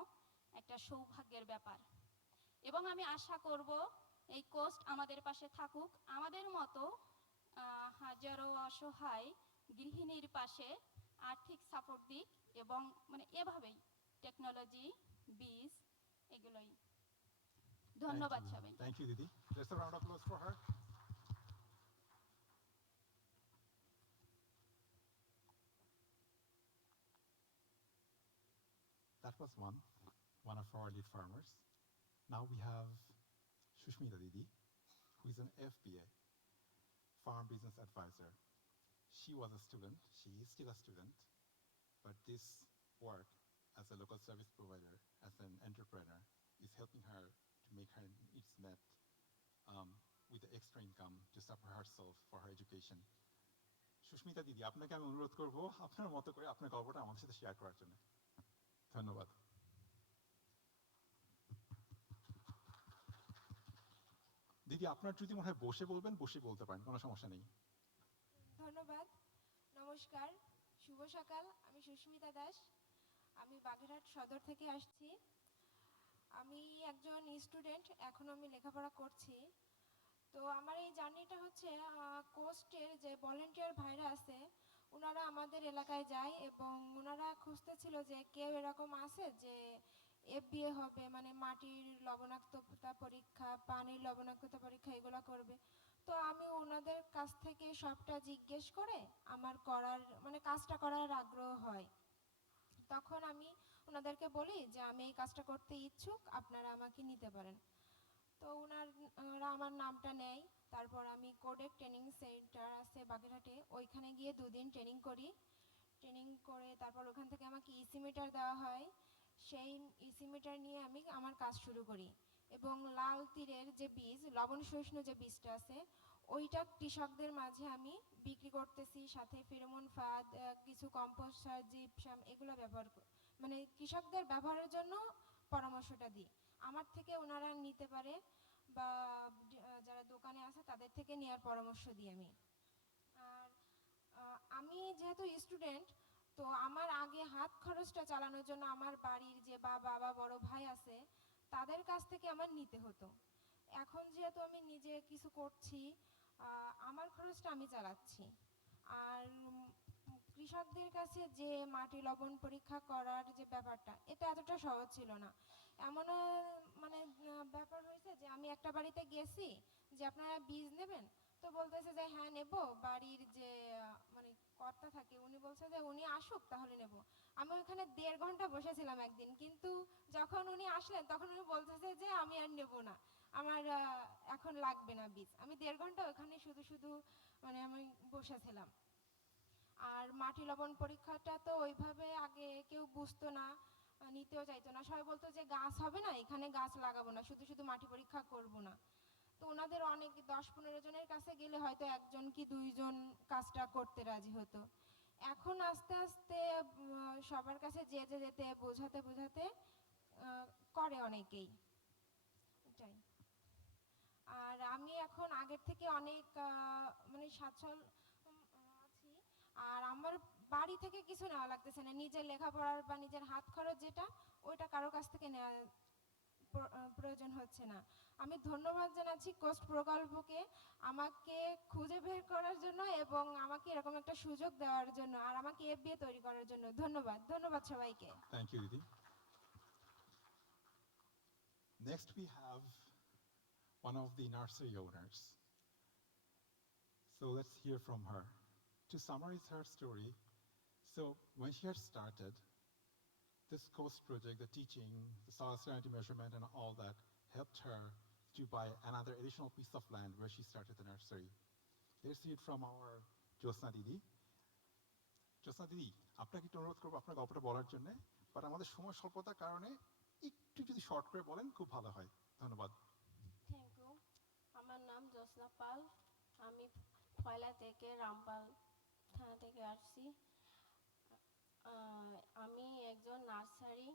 একটা সৌভাগ্যের ব্যাপার, এবং আমি আশা করব এই কোস্ট আমাদের পাশে থাকুক, আমাদের মতো হাজারো অসহায় গৃহিণীর পাশে আর্থিক সাপোর্ট দিক, এবং মানে এভাবেই টেকনোলজি, বীজ, এগুলোই। ধন্যবাদ সবাই। থ্যাংক ইউ দিদি। Let's a round of applause for her. That was one of our lead farmers. Now we have Shushmita Didi, who is an FBA, Farm Business Advisor. She was a student, she is still a student, but this work as a local service provider, as an entrepreneur, is helping her to make her needs met with the extra income to support herself for her education. Susmita দিদি, আপনাকে আমি অনুরোধ করব আপনার মতো করে আপনার গল্পটা আমাদের সাথে শেয়ার করার জন্য। ধন্যবাদ। দিদি, আপনার যদি মনে হয় বসে বলবেন, বসে বলতে পারেন, কোনো সমস্যা নেই। ধন্যবাদ। নমস্কার, শুভ সকাল। আমি সুস্মিতা দাস, আমি বাগেরহাট সদর থেকে আসছি। আমি একজন স্টুডেন্ট, এখন আমি লেখাপড়া করছি। তো আমার এই জার্নিটা হচ্ছে কোস্টের যে ভলেন্টিয়ার ভাইরা আছে, ওনারা আমাদের এলাকায় যায়, এবং ওনারা খুঁজতেছিল যে কেউ এরকম আছে যে FBA হবে, মানে মাটির লবণাক্ততা পরীক্ষা, পানির লবণাক্ততা পরীক্ষা, এগুলো করবে। তো আমি ওনাদের কাছ থেকে সবটা জিজ্ঞেস করে আমার কাজটা করার আগ্রহ হয়। তখন আমি ওনাদেরকে বলি যে আমি এই কাজটা করতে ইচ্ছুক, আপনারা আমাকে নিতে পারেন। তো ওরা আমার নামটা নেয়। তারপর আমি কোডেক ট্রেনিং সেন্টার আছে বাগেরহাটে, ওইখানে গিয়ে 2 দিন ট্রেনিং করি। ট্রেনিং করে তারপর ওখান থেকে আমাকে ইসি মিটার দেওয়া হয়। সেই ইসি মিটার নিয়ে আমি আমার কাজ শুরু করি, এবং লাল তীরের যে বীজ, লবণ সহিষ্ণু যে বীজটা আছে, ওইটা কৃষকদের মাঝে আমি বিক্রি করতেছি। সাথে ফেরোমন ফাঁদ, কিছু কম্পোস্ট সার, জিপসাম, এগুলো মানে কৃষকদের ব্যবহারের জন্য পরামর্শটা দিই। আমার থেকে ওনারা নিতে পারে, বা যারা দোকানে আছে তাদের থেকে নেওয়ার পরামর্শ দিই আমি। আর আমি যেহেতু স্টুডেন্ট, তো আমার আগে হাত খরচটা চালানোর জন্য আমার বাড়ির যে বাবা বা বড় ভাই আছে, তাদের কাছ থেকে আমার নিতে হতো। এখন যেহেতু আমি নিজে কিছু করছি, আমার খরচটা আমি চালাচ্ছি। আর কৃষকদের কাছে যে মাটি লবণ পরীক্ষা করার যে ব্যাপারটা, এটা এতটা সহজ ছিল না। এমনও মানে ব্যাপার হয়েছে যে আমি একটা বাড়িতে গেছি যে আপনারা বীজ নেবেন, তো বলতেছে যে হ্যাঁ নেব। বাড়ির যে মানে কর্তা থাকে উনি বলছে যে উনি আসুক তাহলে নেব। আমি ওইখানে 1.5 ঘন্টা বসেছিলাম একদিন, কিন্তু যখন উনি আসলেন তখন উনি বলতেছে যে আমি আর নেব না, আমার এখন লাগবে না বীজ। আমি 1.5 ঘন্টা ওখানে শুধু শুধু মানে আমি বসেছিলাম। আর মাটি লবণ পরীক্ষাটা তো ওইভাবে আগে কেউ বুঝতো না, নিতেও চাইতো না। সবাই বলতো যে গাছ হবে না, এখানে গাছ লাগাবো না, শুধু শুধু মাটি পরীক্ষা করব না। তো ওনাদের অনেক 10-15 জনের কাছে গেলে হয়তো 1জন কি 2জন কাজটা করতে রাজি হতো। এখন আস্তে আস্তে সবার কাছে যেতে যেতে বোঝাতে বোঝাতে করে অনেকেই, এটাই। আর আমি এখন আগের থেকে অনেক মানে সচ্ছল আছি। আর আমার বাড়ি থেকে কিছু নেওয়া লাগতেছে না, নিজের লেখাপড়ার বা নিজের হাত খরচ যেটা, ওইটা কারো কাছ থেকে নেওয়া প্রয়োজন হচ্ছে না। আমি ধন্যবাদ জানাচ্ছি কোস্ট প্রকল্পকে আমাকে খুঁজে বের করার জন্য এবং আমাকে এরকম একটা সুযোগ দেওয়ার জন্য, আর আমাকে এফবিএ তৈরি করার জন্য। ধন্যবাদ, ধন্যবাদ সবাইকে। Thank you, Didi. Next, we have one of the nursery owners. So let's hear from her. To summarize her story, so when she had started this COASTS project, the teaching, the soil salinity measurement and all that helped her to buy another additional piece of land where she started the nursery. Let's hear it from our Josna Didi. Josna Didi, আপনাকে একটু অনুরোধ করবো আপনার গল্পটা বলার জন্য, but আমাদের সময় স্বল্পতার কারণে একটু যদি শর্ট করে বলেন খুব ভালো হয়। ধন্যবাদ। Thank you. আমার নাম জ্যোৎস্না পাল, আমি ফয়লা থেকে রামপাল থানা থেকে আসছি। আমি একজন নার্সারি।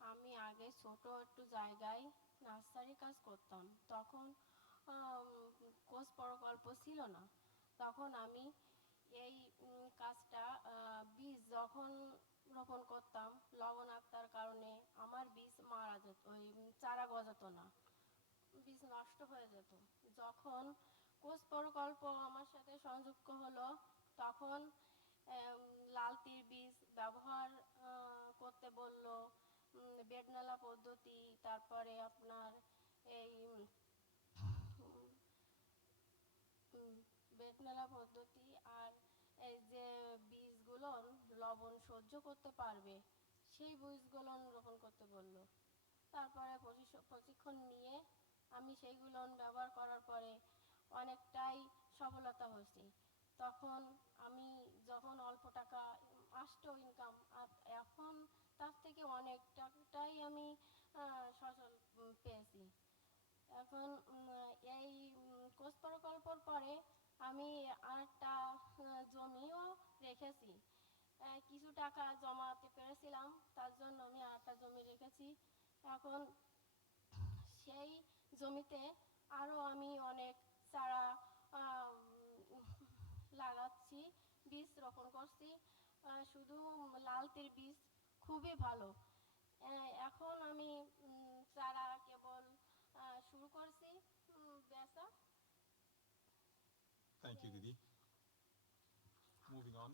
আমি আগে ছোট একটু জায়গায় নার্সারি কাজ করতাম। তখন কোষ প্রকল্প ছিল না, তখন আমি এই কাজটা বীজ যখন রোপণ করতাম, লবণাক্তার কারণে আমার বীজ মারা যেত, ওই চারা গজাতো না, বীজ নষ্ট হয়ে যেত। যখন কোষ প্রকল্প আমার সাথে সংযুক্ত হলো, তখন লাল তীর বীজ ব্যবহার করতে বলল, বেডনালা পদ্ধতি, তারপরে আপনার এই বেডনালা পদ্ধতি, আর এই যে বীজগুলো লবণ সহ্য করতে পারবে সেই বীজগুলো রোপণ করতে বলল। তারপরে প্রশিক্ষণ নিয়ে আমি সেইগুলো ব্যবহার করার পরে অনেকটাই সফলতা হয়েছি। তখন আমি যখন অল্প টাকা আসতো ইনকাম, আর এখন তার থেকে অনেকটাই আমি সচল পেয়েছি। এখন এই কোষ প্রকল্পর পরে আমি আরেকটা জমিও রেখেছি, কিছু টাকা জমাতে পেরেছিলাম, তার জন্য আমি আরেকটা জমি রেখেছি। এখন সেই জমিতে আরও আমি অনেক চারা লাগাচ্ছি, বীজ রোপণ করছি। শুধু লাল তীর বীজ খুবই ভালো। এখন আমি চারা কেবল শুরু করছি বেচা। Thank you, Didi. Moving on.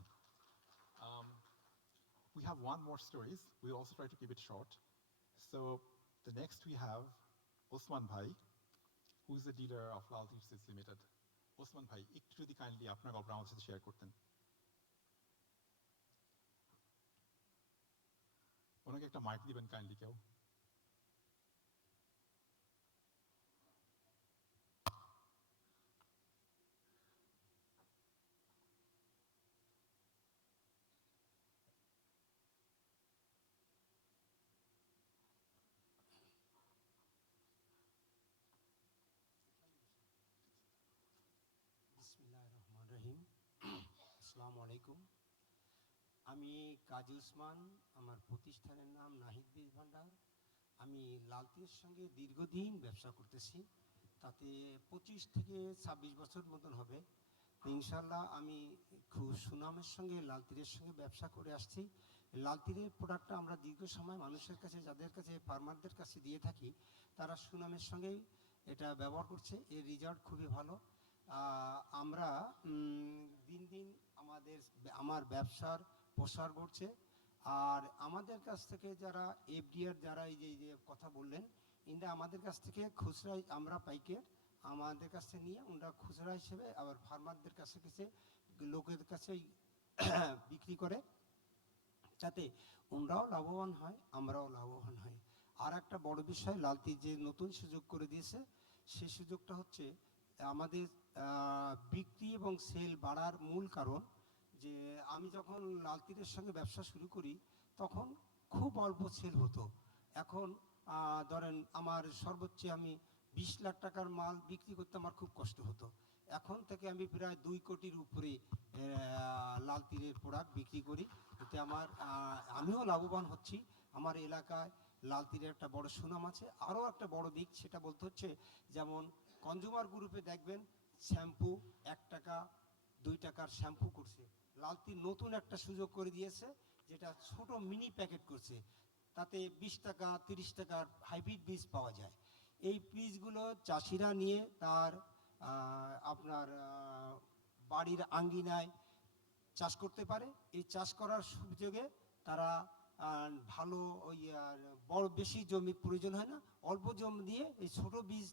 We have one more stories. We'll also try to keep it short. So the next we have Osman Bhai, who is the dealer of Lal Teer Seeds Limited. Osman Bhai, একটু যদি kindly আপনার গল্প আমার সাথে share করতেন। ওনাকে একটা mic দিবেন কাইন্ডলি কেউ। বিসমিল্লাহির রহমানির রহিম। আসসালামু আলাইকুম। আমি কাজী উসমান, আমার প্রতিষ্ঠানের নাম নাহিদ বীজ ভান্ডার। আমি লাল তীরের সঙ্গে দীর্ঘদিন ব্যবসা করতেছি, তাতে 25 থেকে 26 বছর মতন হবে। ইনশাল্লাহ আমি খুব সুনামের সঙ্গে লাল তীরের সঙ্গে ব্যবসা করে আসছি। লাল তীরের প্রোডাক্টটা আমরা দীর্ঘ সময় মানুষের কাছে, যাদের কাছে ফার্মারদের কাছে দিয়ে থাকি, তারা সুনামের সঙ্গেই এটা ব্যবহার করছে, এর রেজাল্ট খুবই ভালো। আমরা দিন দিন আমার ব্যবসার প্রসার ঘটছে। আর আমাদের কাছ থেকে যারা এফডিআর যারা এই যে কথা বললেন, ইনরা আমাদের কাছ থেকে খুচরা, আমরা পাইকার, আমাদের কাছ থেকে নিয়ে ওনারা খুচরা হিসেবে আবার ফার্মারদের কাছে লোকের কাছে বিক্রি করে, যাতে ওনারাও লাভবান হয়, আমরাও লাভবান হই। আর একটা বড় বিষয় লালতি যে নতুন সুযোগ করে দিয়েছে, সেই সুযোগটা হচ্ছে আমাদের বিক্রি এবং সেল বাড়ার মূল কারণ যে আমি যখন লালতিরের সঙ্গে ব্যবসা শুরু করি তখন খুব অল্প সেল হতো। এখন ধরেন আমার সর্বোচ্চ আমি 20 লাখ টাকার মাল বিক্রি করতে আমার খুব কষ্ট হতো। এখন থেকে আমি প্রায় 2 কোটির উপরে লাল তীরের প্রোডাক্ট বিক্রি করি। এতে আমিও লাভবান হচ্ছি। আমার এলাকায় লাল তীরের একটা বড় সুনাম আছে। আরও একটা বড় দিক সেটা বলতে হচ্ছে, যেমন কনজিউমার গ্রুপে দেখবেন শ্যাম্পু 1 টাকা 2 টাকার শ্যাম্পু করছে, লাল তীর নতুন একটা সুযোগ করে দিয়েছে, যেটা ছোট মিনি প্যাকেট করছে, তাতে 20 টাকা 30 টাকার হাইব্রিড বীজ পাওয়া যায়। এই বীজগুলো চাষিরা নিয়ে তার আপনার বাড়ির আঙ্গিনায় চাষ করতে পারে। এই চাষ করার সুযোগে তারা ভালো বড় বেশি জমি প্রয়োজন হয় না, অল্প জমি দিয়ে এই ছোট বীজ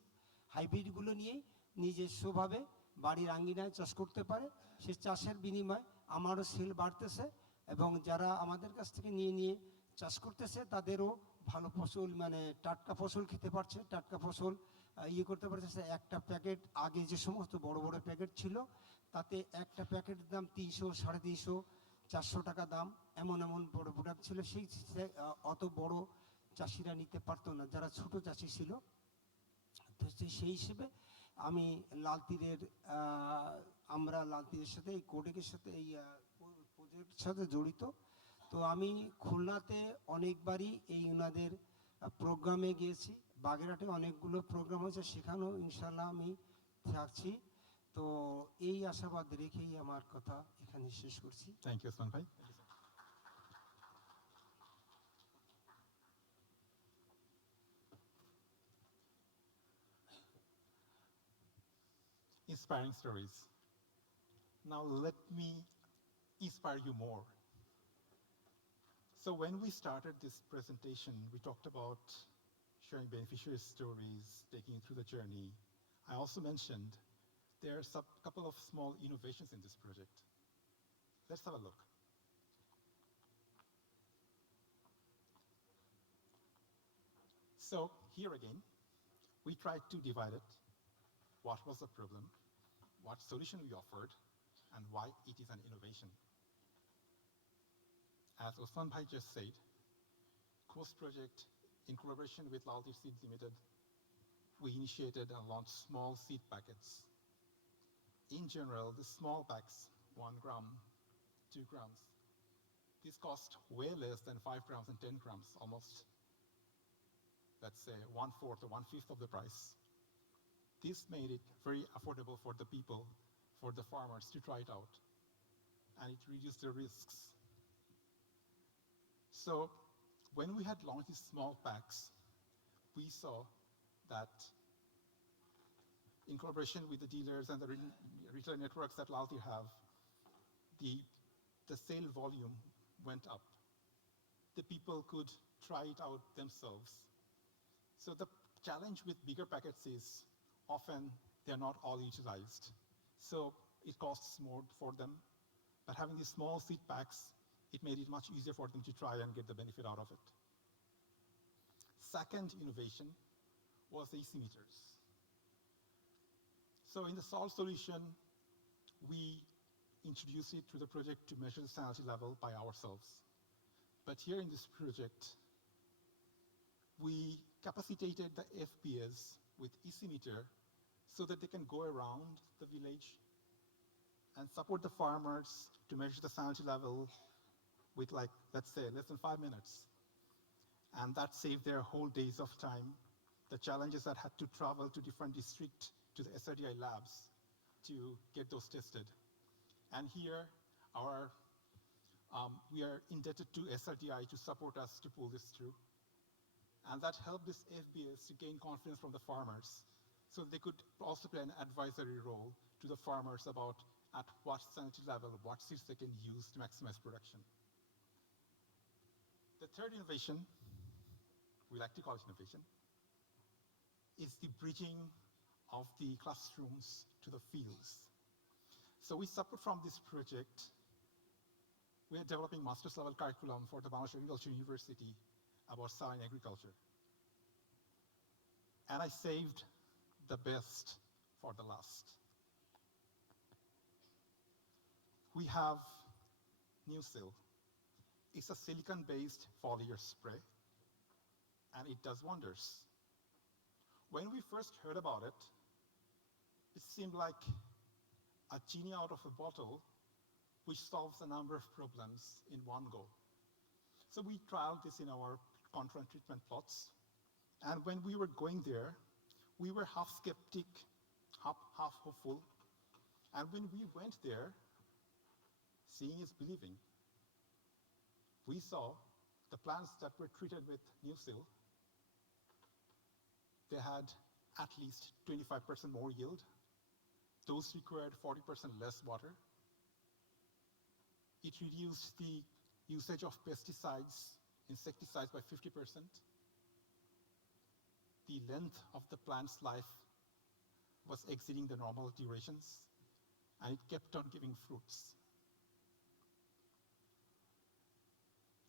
হাইব্রিডগুলো নিয়েই নিজস্বভাবে বাড়ির আঙ্গিনায় চাষ করতে পারে। সে চাষের বিনিময়ে আমারও সেল বাড়তেছে এবং যারা আমাদের কাছ থেকে নিয়ে চাষ করতেছে তাদেরও ভালো ফসল, মানে টাটকা ফসল খেতে পারছে, টাটকা ফসল করতে পারতেছে। একটা প্যাকেট আগে যে সমস্ত বড় বড় প্যাকেট ছিল, তাতে একটা প্যাকেটের দাম 300, 350, 400 টাকা দাম, এমন বড় প্রোডাক্ট ছিল। সেই অত বড় চাষিরা নিতে পারতো না, যারা ছোট চাষি ছিল। তো সেই হিসেবে আমি লাল তীরের আমরা লাল তীরের সাথে এই কোডেকের সাথে এই প্রজেক্টের সাথে জড়িত। তো আমি খুলনাতে অনেকবারই এই ওনাদের প্রোগ্রামে গিয়েছি, বাগেরহাটে অনেকগুলো প্রোগ্রাম হয়েছে, সেখানেও ইনশাল্লাহ আমি থাকছি। তো এই আশাবাদ রেখেই আমার কথা এখানে শেষ করছি। থ্যাংক ইউ ওসমান ভাই। Inspiring stories. Now let me inspire you more. So when we started this presentation, we talked about sharing beneficiary stories, taking you through the journey. I also mentioned there's a couple of small innovations in this project. Let's have a look. So here again, we tried to divide it. What was the problem? What solution we offered? And why it is an innovation. As Osman Bhai just said, COASTS project, in collaboration with Lal Teer Seeds Limited, we initiated and launched small seed packets. In general, the small packs, 1 gram, 2 grams, these cost way less than 5 grams and 10 grams, almost, let's say, 1/4 or 1/5 of the price. This made it very affordable for the people, for the farmers to try it out, and it reduced the risks. So when we had launched these small packs, we saw that in collaboration with the dealers and the retail networks that Lal Teer have, the sale volume went up. The people could try it out themselves. So the challenge with bigger packets is often they're not all utilized. So it costs more for them. But having these small seed packs, it made it much easier for them to try and get the benefit out of it. Second innovation was the EC meters. So in the salt solution, we introduced it to the project to measure the salinity level by ourselves. But here in this project, we capacitated the FPS with EC meter so that they can go around the village and support the farmers to measure the salinity level with, like, let's say, less than 5 minutes. And that saved their whole days of time. The challenges that had to travel to different districts, to the SRDI labs to get those tested. And here, we are indebted to SRDI to support us to pull this through. And that helped this FBS to gain confidence from the farmers So they could also play an advisory role to the farmers about at what salinity level, what seeds they can use to maximize production. The third innovation, we like to call it innovation, is the bridging of the classrooms to the fields. So we suffered from this project. We are developing master's level curriculum for the Bangladesh Agriculture University about saline agriculture. And I saved the best for the last. We have NewSil. It's a silicon-based foliar spray, and it does wonders. When we first heard about it, it seemed like a genie out of a bottle which solves a number of problems in one go. So we trialed this in our control and treatment plots, and when we were going there, we were half skeptic, half hopeful, and when we went there, seeing is believing. We saw the plants that were treated with NewSil, they had at least 25% more yield. Those required 40% less water. It reduced the usage of pesticides, insecticides by 50%. The length of the plant's life was exceeding the normal durations, and it kept on giving fruits.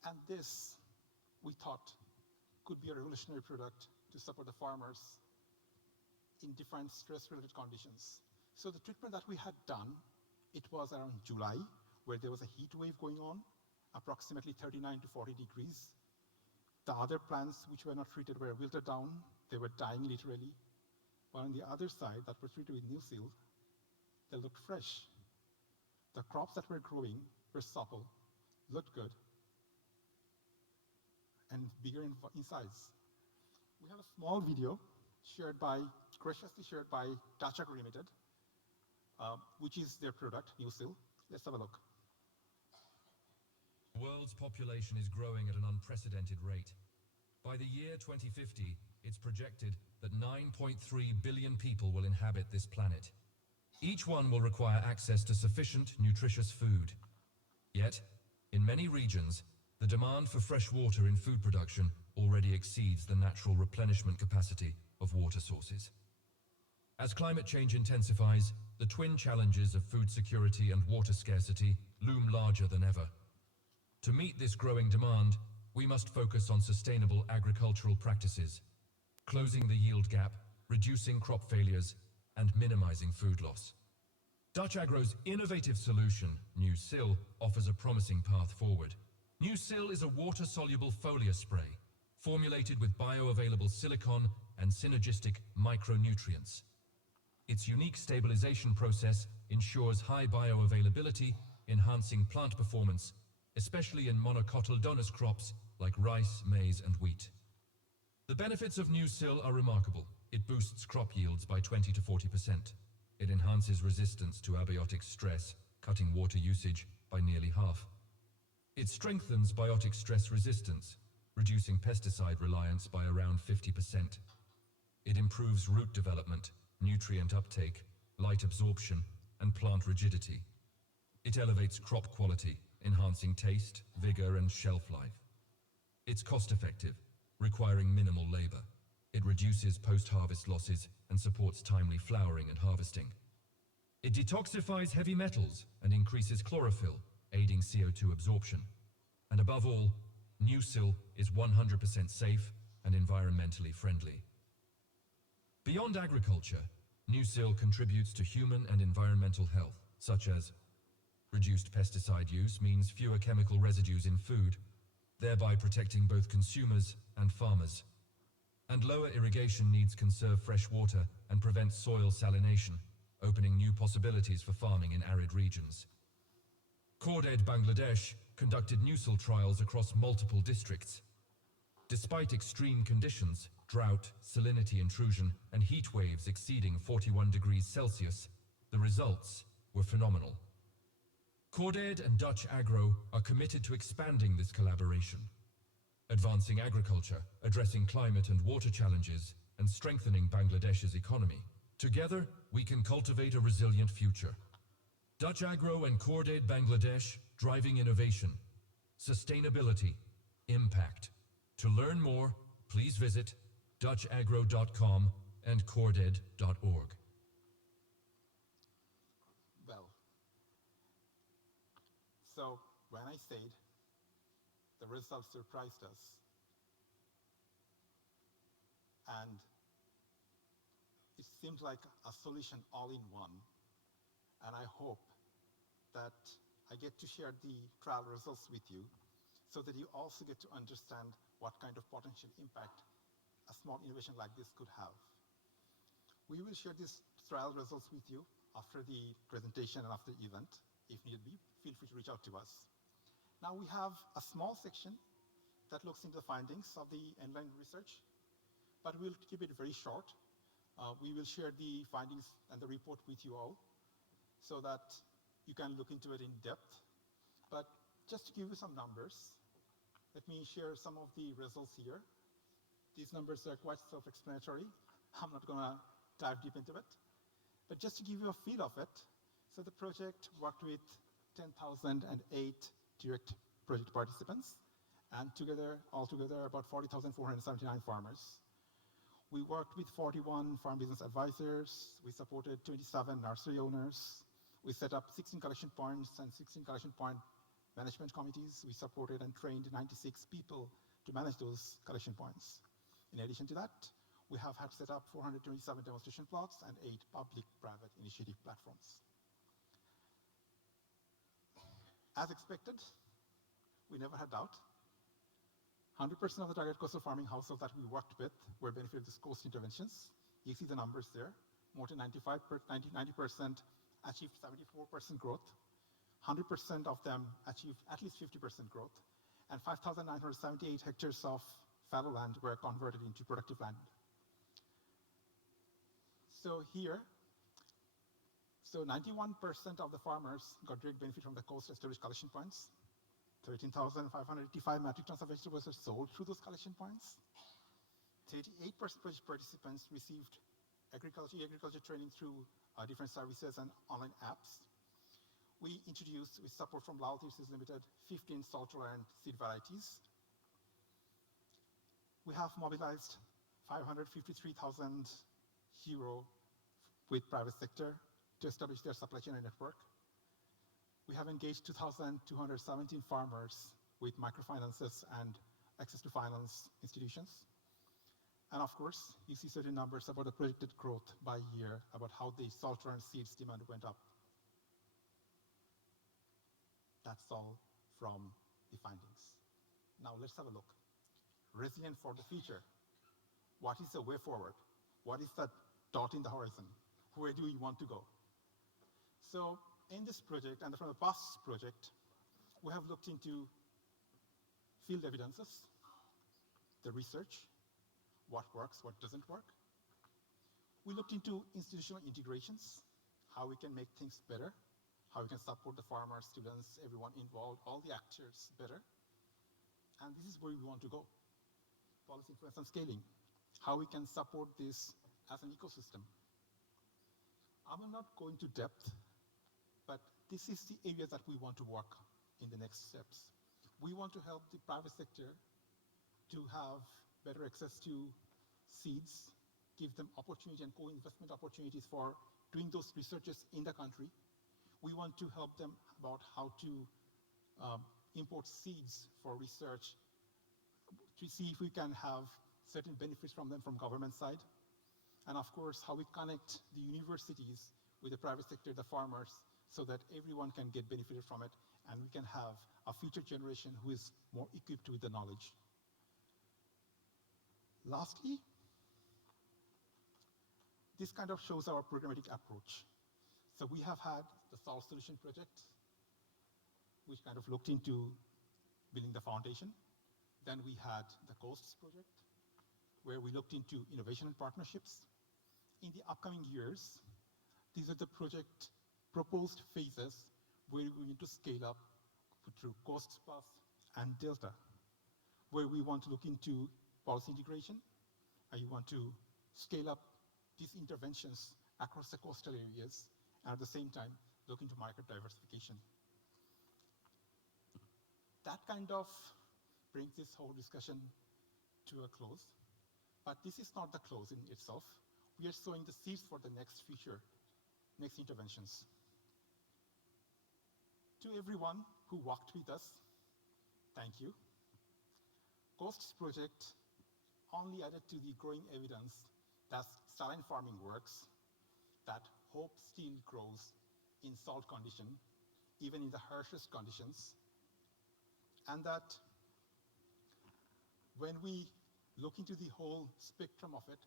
And this, we thought, could be a revolutionary product to support the farmers in different stress-related conditions. So the treatment that we had done, it was around July, where there was a heat wave going on, approximately 39 to 40 degrees. The other plants which were not treated were wilted down. They were dying literally. But on the other side, that were treated with NewSil, they looked fresh. The crops that were growing were supple, looked good, and bigger in size. We have a small video graciously shared by Tackle Limited, which is their product, NewSil. Let's have a look. The world's population is growing at an unprecedented rate. By the year 2050, it's projected that 9.3 billion people will inhabit this planet. Each one will require access to sufficient, nutritious food. Yet, in many regions, the demand for fresh water in food production already exceeds the natural replenishment capacity of water sources. As climate change intensifies, the twin challenges of food security and water scarcity loom larger than ever. To meet this growing demand, we must focus on sustainable agricultural practices, closing the yield gap, reducing crop failures, and minimizing food loss. Dutch Agro's innovative solution, NewSil, offers a promising path forward. NewSil is a water-soluble foliar spray, formulated with bioavailable silicon and synergistic micronutrients. Its unique stabilization process ensures high bioavailability, enhancing plant performance, especially in monocotyledonous crops like rice, maize, and wheat. The benefits of NewSil are remarkable. It boosts crop yields by 20 to 40%. It enhances resistance to abiotic stress, cutting water usage by nearly half. It strengthens biotic stress resistance, reducing pesticide reliance by around 50%. It improves root development, nutrient uptake, light absorption, and plant rigidity. It elevates crop quality, enhancing taste, vigor, and shelf life. It's cost-effective, requiring minimal labor. It reduces post-harvest losses and supports timely flowering and harvesting. It detoxifies heavy metals and increases chlorophyll, aiding CO2 absorption. And above all, NewSil is 100% safe and environmentally friendly. Beyond agriculture, NewSil contributes to human and environmental health, such as reduced pesticide use means fewer chemical residues in food, thereby protecting both consumers and farmers. And lower irrigation needs conserve fresh water and prevent soil salination, opening new possibilities for farming in arid regions. Cordaid Bangladesh conducted NewSil trials across multiple districts. Despite extreme conditions, drought, salinity intrusion, and heat waves exceeding 41 degrees Celsius, the results were phenomenal. Cordaid and Dutch Agro are committed to expanding this collaboration, advancing agriculture, addressing climate and water challenges, and strengthening Bangladesh's economy. Together, we can cultivate a resilient future. Dutch Agro and Cordaid Bangladesh, driving innovation, sustainability, impact. To learn more, please visit dutchagro.com and cordaid.org. Well, so when I said the results surprised us, and it seemed like a solution all in one, and I hope that I get to share the trial results with you so that you also get to understand what kind of potential impact a small innovation like this could have. We will share these trial results with you after the presentation and after the event. If need be, feel free to reach out to us. Now we have a small section that looks into the findings of the Endline research, but we'll keep it very short. We will share the findings and the report with you all so that you can look into it in depth. But just to give you some numbers, let me share some of the results here. These numbers are quite self-explanatory. I'm not going to dive deep into it. But just to give you a feel of it, so the project worked with 10,008 direct project participants, and altogether about 40,479 farmers. We worked with 41 farm business advisors. We supported 27 nursery owners. We set up 16 collection points and 16 collection point management committees. We supported and trained 96 people to manage those collection points. In addition to that, we have had set up 427 demonstration plots and 8 public-private initiative platforms. As expected, we never had doubt. 100% of the target coastal farming households that we worked with were benefited from these coast interventions. You see the numbers there. More than 90% achieved 74% growth. 100% of them achieved at least 50% growth. And 5,978 hectares of fallow land were converted into productive land. So here, 91% of the farmers got direct benefit from the coast established collection points. 13,585 metric tons of vegetables are sold through those collection points. 38% participants received agriculture training through different services and online apps. We introduced, with support from Lal Teer Seeds Limited, 15 salt tolerant seed varieties. We have mobilized 553,000 euro with private sector to establish their supply chain network. We have engaged 2,217 farmers with microfinances and access to finance institutions. And of course, you see certain numbers about the projected growth by year, about how the salt-tolerant seeds demand went up. That's all from the findings. Now let's have a look. Resilient for the future. What is the way forward? What is that dot in the horizon? Where do we want to go? So in this project, and from the past project, we have looked into field evidences, the research, what works, what doesn't work. We looked into institutional integrations, how we can make things better, how we can support the farmers, students, everyone involved, all the actors better. And this is where we want to go. Policy influence and scaling, how we can support this as an ecosystem. I will not go into depth, but this is the area that we want to work in the next steps. We want to help the private sector to have better access to seeds, give them opportunity and co-investment opportunities for doing those researches in the country. We want to help them about how to import seeds for research to see if we can have certain benefits from them from government side. And of course, how we connect the universities with the private sector, the farmers, so that everyone can get benefited from it, and we can have a future generation who is more equipped with the knowledge. Lastly, this kind of shows our programmatic approach. So we have had the Solve Solution project, which kind of looked into building the foundation. Then we had the COASTS project, where we looked into innovation and partnerships. In the upcoming years, these are the project proposed phases where we need to scale up through COASTS Plus and Delta, where we want to look into policy integration, and you want to scale up these interventions across the coastal areas, and at the same time, look into market diversification. That kind of brings this whole discussion to a close. But this is not the close in itself. We are sowing the seeds for the next future, next interventions. To everyone who walked with us, thank you. COASTS project only added to the growing evidence that saline farming works, that hope still grows in salt condition, even in the harshest conditions, and that when we look into the whole spectrum of it,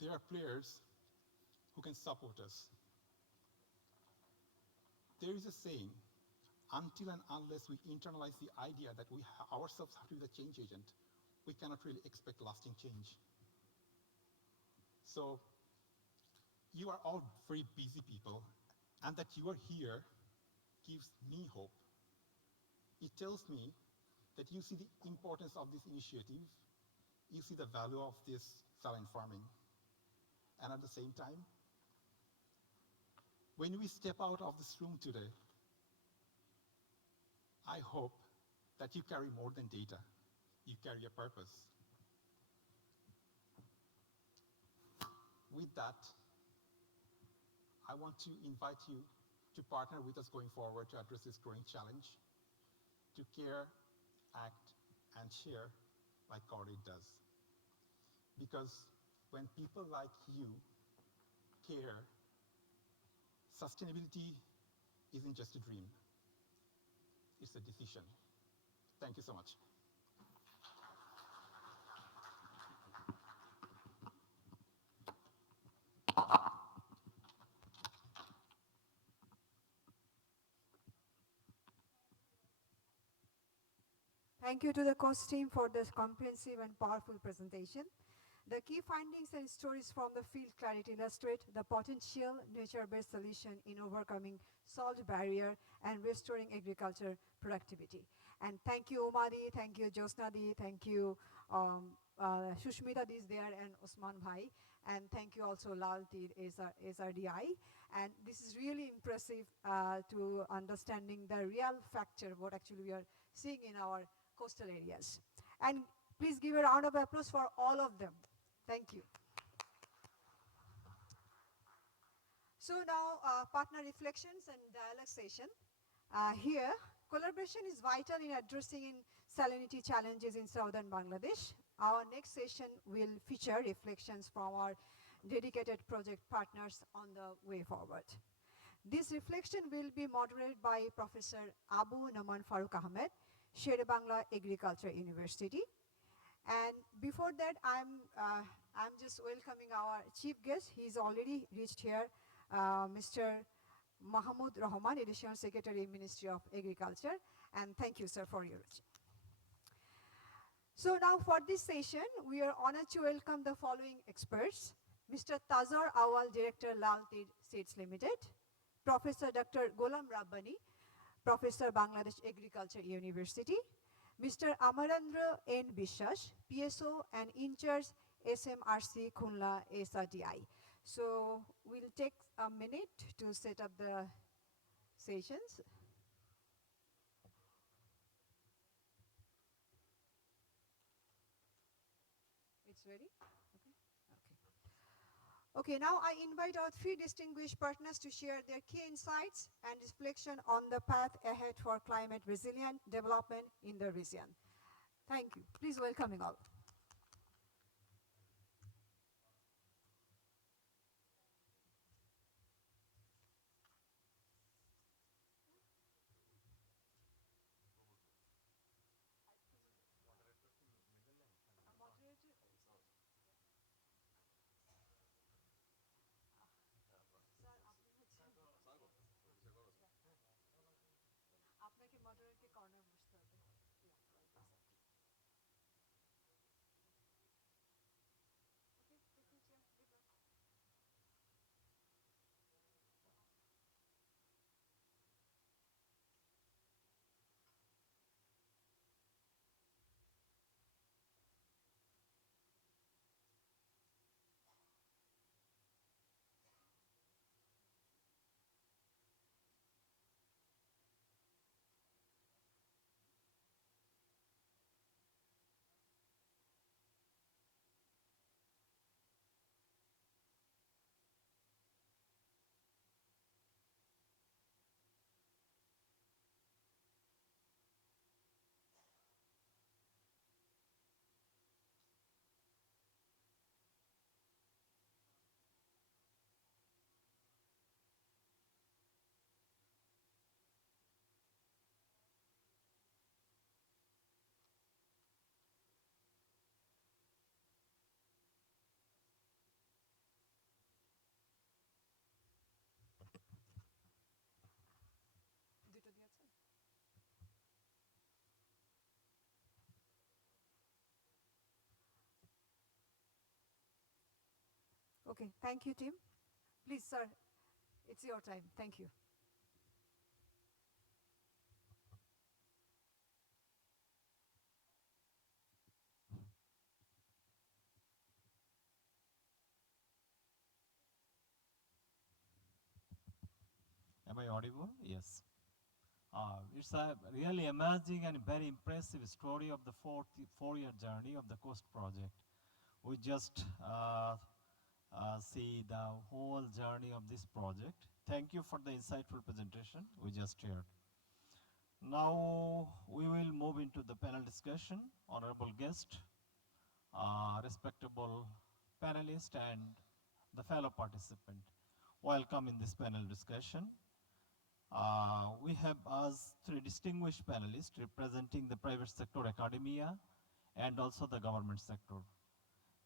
there are players who can support us. There is a saying, until and unless we internalize the idea that we ourselves have to be the change agent, we cannot really expect lasting change. So you are all very busy people, and that you are here gives me hope. It tells me that you see the importance of this initiative, you see the value of this saline farming. And at the same time, when we step out of this room today, I hope that you carry more than data. You carry a purpose. With that, I want to invite you to partner with us going forward to address this growing challenge, to care, act, and share like Cordaid does. Because when people like you care, sustainability isn't just a dream, it's a decision. Thank you so much. Thank you to the COASTS team for this comprehensive and powerful presentation. The key findings and stories from the field clarity illustrate the potential nature-based solution in overcoming salt barrier and restoring agriculture productivity. And thank you, Omadi, thank you, Josnadi, thank you, Shushmita is there, and Osman Bhai, and thank you also Lal Teer SRDI. And this is really impressive to understanding the real factor, what actually we are seeing in our coastal areas. And please give a round of applause for all of them. Thank you. So now, partner reflections and dialogue session. Here, collaboration is vital in addressing salinity challenges in southern Bangladesh. Our next session will feature reflections from our dedicated project partners on the way forward. This reflection will be moderated by Professor Abu Naman Farooq Ahmed, Sher-e-Bangla Agriculture University. And before that, I'm just welcoming our chief guest. He's already reached here, Mr. Mahmudur Rahman, Additional Secretary, Ministry of Agriculture. And thank you, sir, for your. So now for this session, we are honored to welcome the following experts. Mr. Tazar Awal, Director, Lal Teer Seeds Limited. Professor Dr. Ghulam Rabbani, Professor, Bangladesh Agriculture University. Mr. Amarendra N. Bishwas, PSO and in charge SMRC Khunla SRDI. So we'll take a minute to set up the sessions. It's ready? Okay, now I invite our three distinguished partners to share their key insights and reflection on the path ahead for climate resilient development in the region. Thank you. Please welcome all. আপনাকে মডারেটকে corner বসতে হবে। Okay, thank you, Tim. Please, sir, it's your time. Thank you. Am I audible? Yes. It's a really amazing and very impressive story of the four-year journey of the COAST project. We just see the whole journey of this project. Thank you for the insightful presentation we just shared. Now we will move into the panel discussion. Honorable guest, respectable panelist, and the fellow participant. Welcome in this panel discussion. We have us three distinguished panelists representing the private sector academia and also the government sector.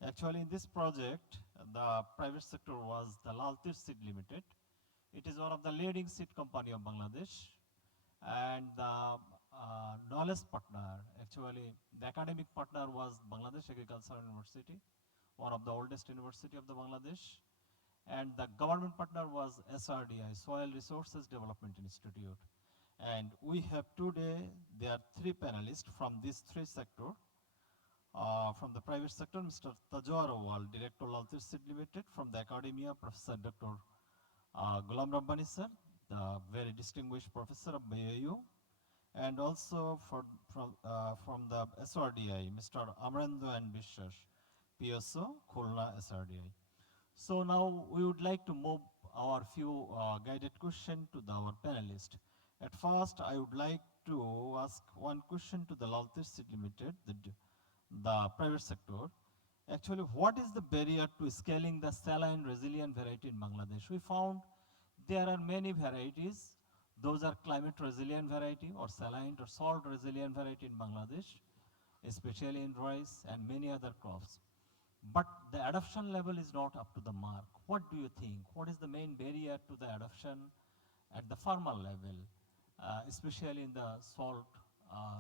Actually, in this project, the private sector was the Lal Teer Seeds Limited. It is one of the leading seed company of Bangladesh. And the knowledge partner, actually, the academic partner was Bangladesh Agricultural University, one of the oldest university of the Bangladesh. And the government partner was SRDI, Soil Resources Development Institute. And we have today, there are three panelists from these three sectors. From the private sector, Mr. Tajwar, Director Lal Teer Seeds Limited. From the academia, Professor Dr. Ghulam Rabbani sir, the very distinguished professor of BAU. And also from the SRDI, Mr. Amrendra and Bishwash, PSO, Khulna SRDI. So now we would like to move our few guided questions to our panelists. At first, I would like to ask one question to the Lal Teer Seeds Limited, the private sector. Actually, what is the barrier to scaling the saline resilient variety in Bangladesh? We found there are many varieties. Those are climate resilient variety or saline or salt resilient variety in Bangladesh, especially in rice and many other crops. But the adoption level is not up to the mark. What do you think? What is the main barrier to the adoption at the farmer level, especially in the salt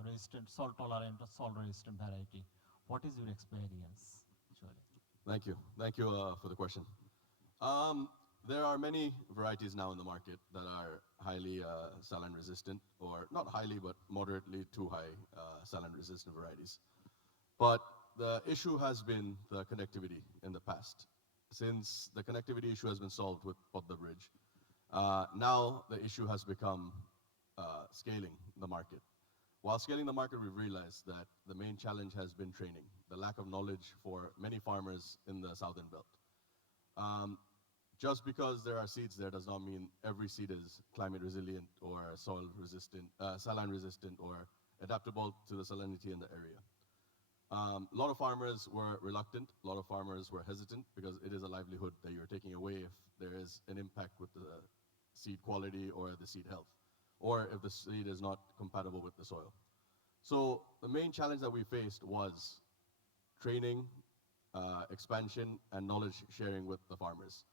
resistant, salt tolerant or salt resistant variety? What is your experience, actually? Thank you for the question. There are many varieties now in the market that are highly saline resistant, or not highly, but moderately to high saline resistant varieties. But the issue has been the connectivity in the past. Since the connectivity issue has been solved with Podda Bridge, now the issue has become scaling the market. While scaling the market, we've realized that the main challenge has been training, the lack of knowledge for many farmers in the southern belt. Just because there are seeds there does not mean every seed is climate resilient or soil resistant, saline resistant, or adaptable to the salinity in the area. A lot of farmers were reluctant, a lot of farmers were hesitant because it is a livelihood that you're taking away if there is an impact with the seed quality or the seed health, or if the seed is not compatible with the soil. So the main challenge that we faced was training, expansion, and knowledge sharing with the farmers.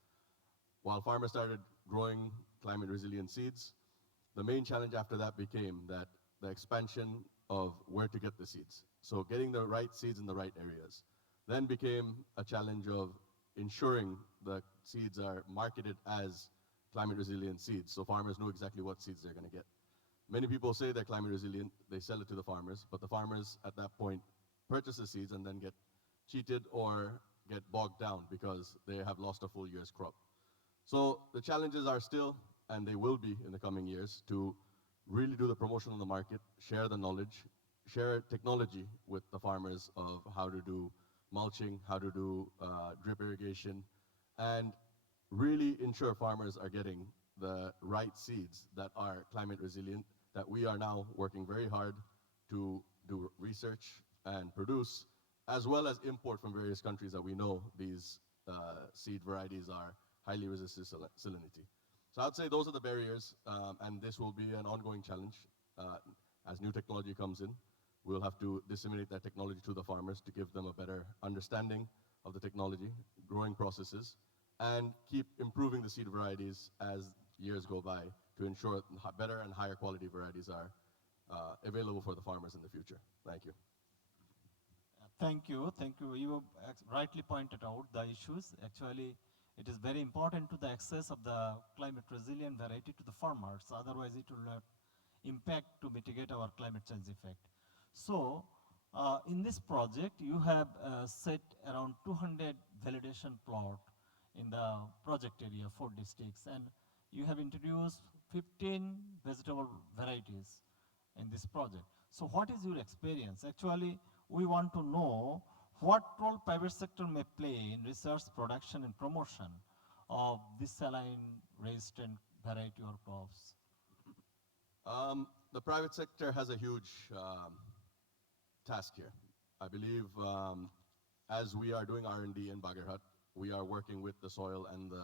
While farmers started growing climate resilient seeds, the main challenge after that became that the expansion of where to get the seeds. So getting the right seeds in the right areas. Then became a challenge of ensuring the seeds are marketed as climate resilient seeds, so farmers know exactly what seeds they're going to get. Many people say they're climate resilient, they sell it to the farmers, but the farmers at that point purchase the seeds and then get cheated or get bogged down because they have lost a full year's crop. So the challenges are still, and they will be in the coming years, to really do the promotion on the market, share the knowledge, share technology with the farmers of how to do mulching, how to do drip irrigation, and really ensure farmers are getting the right seeds that are climate resilient, that we are now working very hard to do research and produce, as well as import from various countries that we know these seed varieties are highly resistant to salinity. So I'd say those are the barriers, and this will be an ongoing challenge. As new technology comes in, we'll have to disseminate that technology to the farmers to give them a better understanding of the technology, growing processes, and keep improving the seed varieties as years go by to ensure better and higher quality varieties are available for the farmers in the future. Thank you. Thank you. You rightly pointed out the issues. Actually, It is very important to the access of the climate resilient variety to the farmers, otherwise it will have impact to mitigate our climate change effect. So, in this project, you have set around 200 validation plot in the project area, 4 districts, and you have introduced 15 vegetable varieties in this project. So what is your experience? Actually, we want to know what role private sector may play in research, production, and promotion of this saline-resistant variety or crops. The private sector has a huge task here. I believe as we are doing R&D in Bagherhat, we are working with the soil and the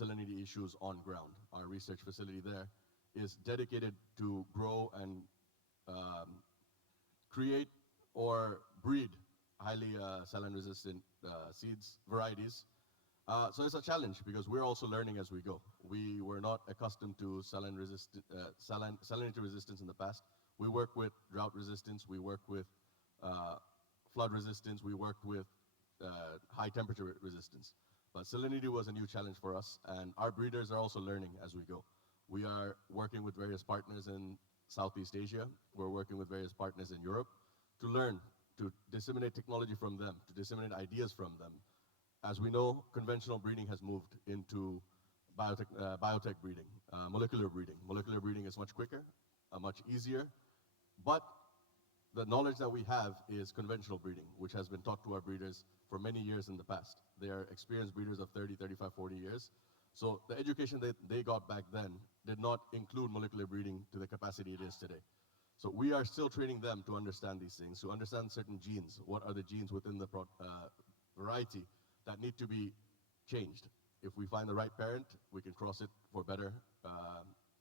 salinity issues on ground. Our research facility there is dedicated to grow and create or breed highly saline-resistant seeds, varieties. So it's a challenge because we're also learning as we go. We were not accustomed to salinity resistance in the past. We work with drought resistance, we work with flood resistance, we worked with high temperature resistance. But salinity was a new challenge for us, and our breeders are also learning as we go. We are working with various partners in Southeast Asia. We're working with various partners in Europe to learn, to disseminate technology from them, to disseminate ideas from them. As we know, conventional breeding has moved into biotech breeding, molecular breeding. Molecular breeding is much quicker, much easier, but the knowledge that we have is conventional breeding, which has been taught to our breeders for many years in the past. They are experienced breeders of 30, 35, 40 years. So the education that they got back then did not include molecular breeding to the capacity it is today. So we are still training them to understand these things, to understand certain genes. What are the genes within the variety that need to be changed? If we find the right parent, we can cross it for better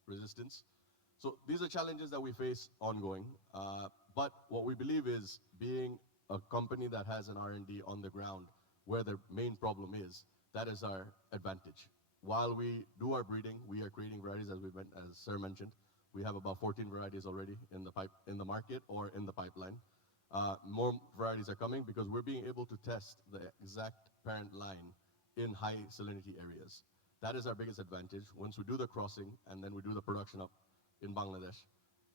resistance. So these are challenges that we face ongoing. But what we believe is, being a company that has an R&D on the ground where the main problem is, that is our advantage. While we do our breeding, we are creating varieties, as Sir mentioned. We have about 14 varieties already in the market or in the pipeline. More varieties are coming because we're being able to test the exact parent line in high salinity areas. That is our biggest advantage. Once we do the crossing and then we do the production up in Bangladesh,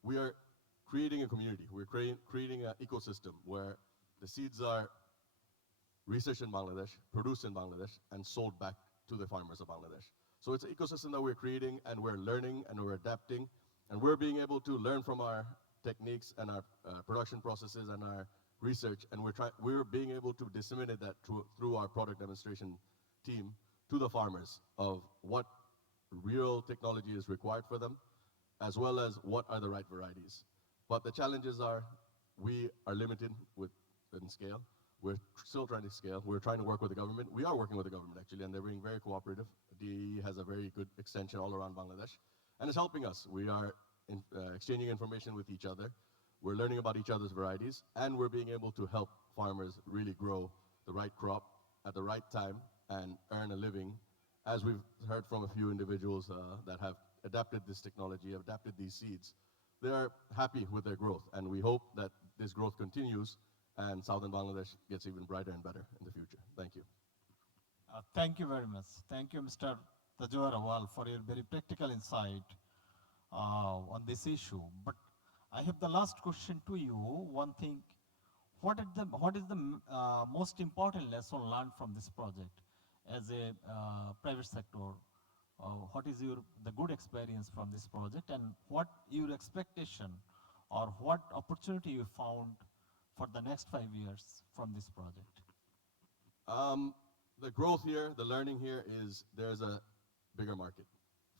we are creating a community. We're creating an ecosystem where the seeds are researched in Bangladesh, produced in Bangladesh, and sold back to the farmers of Bangladesh. So it's an ecosystem that we're creating, and we're learning and we're adapting, and we're being able to learn from our techniques and our production processes and our research, and we're being able to disseminate that through our product demonstration team to the farmers of what real technology is required for them, as well as what are the right varieties. But the challenges are, we are limited in scale. We're still trying to scale. We're trying to work with the government. We are working with the government, actually, and they're being very cooperative. DE has a very good extension all around Bangladesh, and it's helping us. We are exchanging information with each other. We're learning about each other's varieties, and we're being able to help farmers really grow the right crop at the right time and earn a living. As we've heard from a few individuals that have adapted this technology, adapted these seeds, they are happy with their growth, and we hope that this growth continues and southern Bangladesh gets even brighter and better in the future. Thank you. Thank you very much. Thank you, Mr. Tajwarawal, for your very practical insight on this issue. But I have the last question to you. One thing, what is the most important lesson learned from this project as a private sector? What is the good experience from this project, and what your expectation or what opportunity you found for the next 5 years from this project? The growth here, the learning here is there's a bigger market.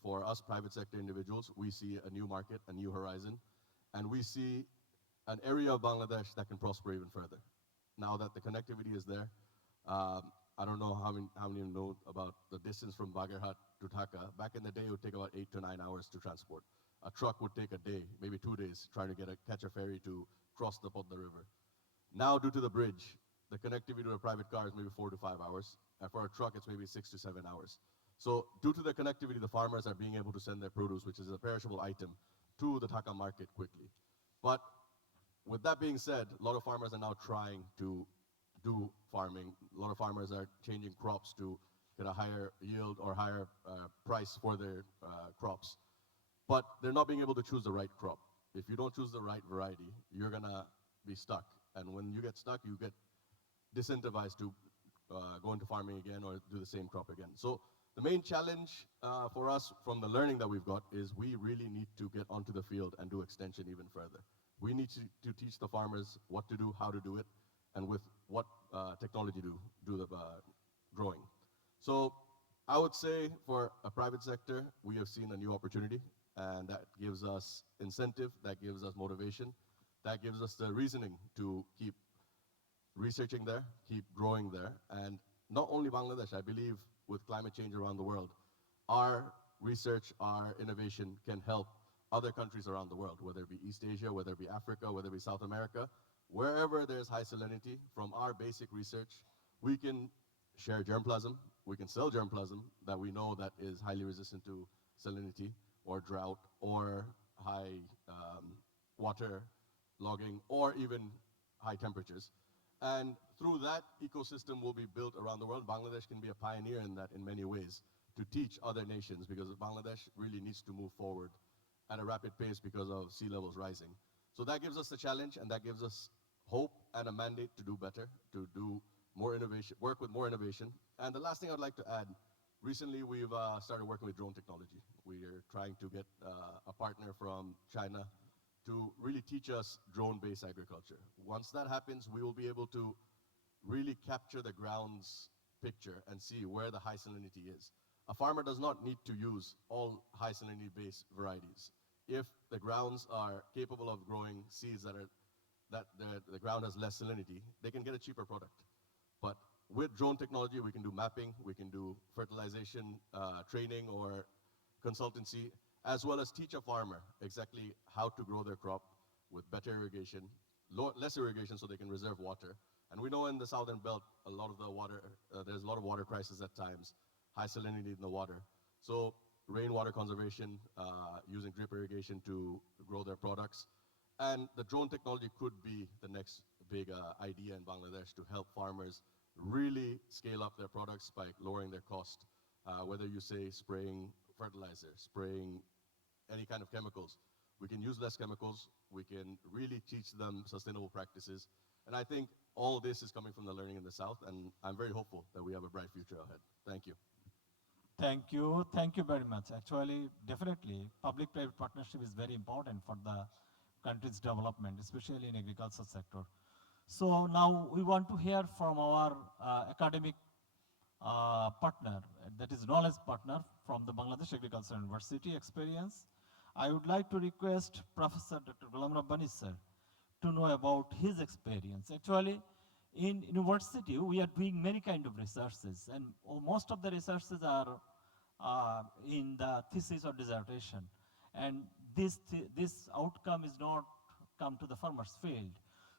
For us private sector individuals, we see a new market, a new horizon, and we see an area of Bangladesh that can prosper even further. Now that the connectivity is there, I don't know how many of you know about the distance from Bagherhat to Dhaka. Back in the day, it would take about 8 to 9 hours to transport. A truck would take a day, maybe 2 days, trying to catch a ferry to cross the Podda River. Now, due to the bridge, the connectivity to a private car is maybe 4 to 5 hours. And for a truck, it's maybe 6 to 7 hours. So due to the connectivity, the farmers are being able to send their produce, which is a perishable item, to the Dhaka market quickly. But with that being said, a lot of farmers are now trying to do farming. A lot of farmers are changing crops to get a higher yield or higher price for their crops. But they're not being able to choose the right crop. If you don't choose the right variety, you're gonna be stuck. And when you get stuck, you get disincentivized to go into farming again or do the same crop again. So the main challenge for us from the learning that we've got is we really need to get onto the field and do extension even further. We need to teach the farmers what to do, how to do it, and with what technology to do the growing. So I would say for a private sector, we have seen a new opportunity, and that gives us incentive, that gives us motivation, that gives us the reasoning to keep researching there, keep growing there. And not only Bangladesh, I believe with climate change around the world, our research, our innovation can help other countries around the world, whether it be East Asia, whether it be Africa, whether it be South America. Wherever there's high salinity, from our basic research, we can share germplasm, we can sell germplasm that we know that is highly resistant to salinity or drought or high water logging or even high temperatures. And through that ecosystem will be built around the world. Bangladesh can be a pioneer in that in many ways to teach other nations, because Bangladesh really needs to move forward at a rapid pace because of sea levels rising. So that gives us the challenge, and that gives us hope and a mandate to do better, to do more innovation, work with more innovation. And the last thing I'd like to add, recently we've started working with drone technology. We are trying to get a partner from China to really teach us drone-based agriculture. Once that happens, we will be able to really capture the ground's picture and see where the high salinity is. A farmer does not need to use all high salinity-based varieties. If the grounds are capable of growing seeds that the ground has less salinity, they can get a cheaper product. But with drone technology, we can do mapping, we can do fertilization training or consultancy, as well as teach a farmer exactly how to grow their crop with better irrigation, less irrigation so they can reserve water. And we know in the southern belt, a lot of the water, there's a lot of water crisis at times, high salinity in the water. So rainwater conservation, using drip irrigation to grow their products. And the drone technology could be the next big idea in Bangladesh to help farmers really scale up their products by lowering their cost. Whether you say spraying fertilizer, spraying any kind of chemicals, we can use less chemicals, we can really teach them sustainable practices. And I think all this is coming from the learning in the South, and I'm very hopeful that we have a bright future ahead. Thank you. Thank you. Thank you very much. Actually, definitely, public-private partnership is very important for the country's development, especially in agriculture sector. So now we want to hear from our academic partner, that is knowledge partner from the Bangladesh Agriculture University experience. I would like to request Professor Dr. Ghulam Rabbani sir to know about his experience. Actually, in university, we are doing many kind of researches, and most of the researches are in the thesis or dissertation. And this outcome is not come to the farmer's field.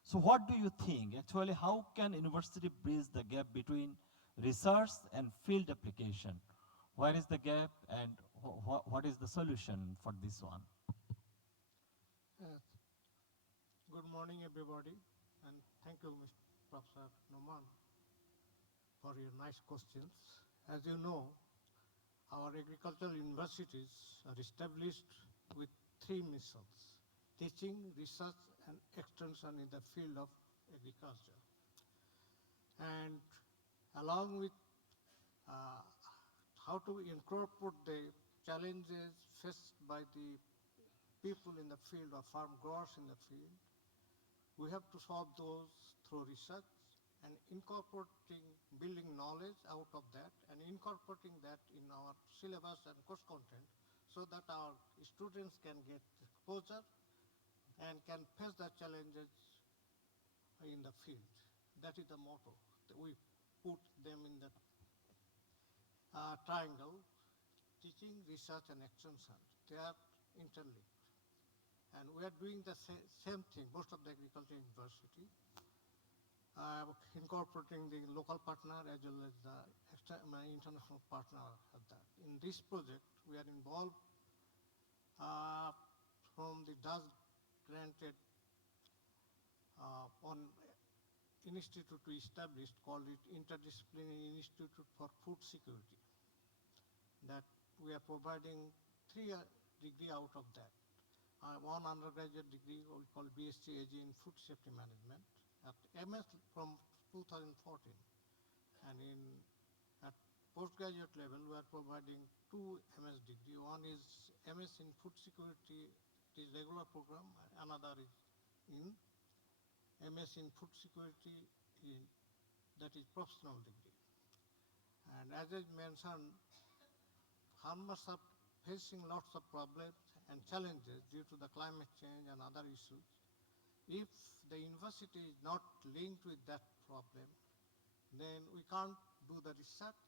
So what do you think? Actually, how can university bridge the gap between research and field application? Where is the gap, and what is the solution for this one? Good morning, everybody, and thank you, Mr. Professor Rahman, for your nice questions. As you know, our agricultural universities are established with three missions: teaching, research, and extension in the field of agriculture. And along with how to incorporate the challenges faced by the people in the field or farm growers in the field, we have to solve those through research and incorporating, building knowledge out of that and incorporating that in our syllabus and course content so that our students can get exposure and can face the challenges in the field. That is the motto. We put them in the triangle: teaching, research, and extension. They are interlinked. And we are doing the same thing, most of the agriculture university, incorporating the local partner as well as the international partner of that. In this project, we are involved from the Dutch granted on institute we established called it Interdisciplinary Institute for Food Security. That we are providing 3 degree out of that. One undergraduate degree we call BSc AG in Food Safety Management at MS from 2014. And at postgraduate level we are providing 2 MS degree. One is MS in Food Security, it is regular program, another is in MS in Food Security, that is professional degree. And as I mentioned, farmers are facing lots of problems and challenges due to the climate change and other issues. If the university is not linked with that problem, then we can't do the research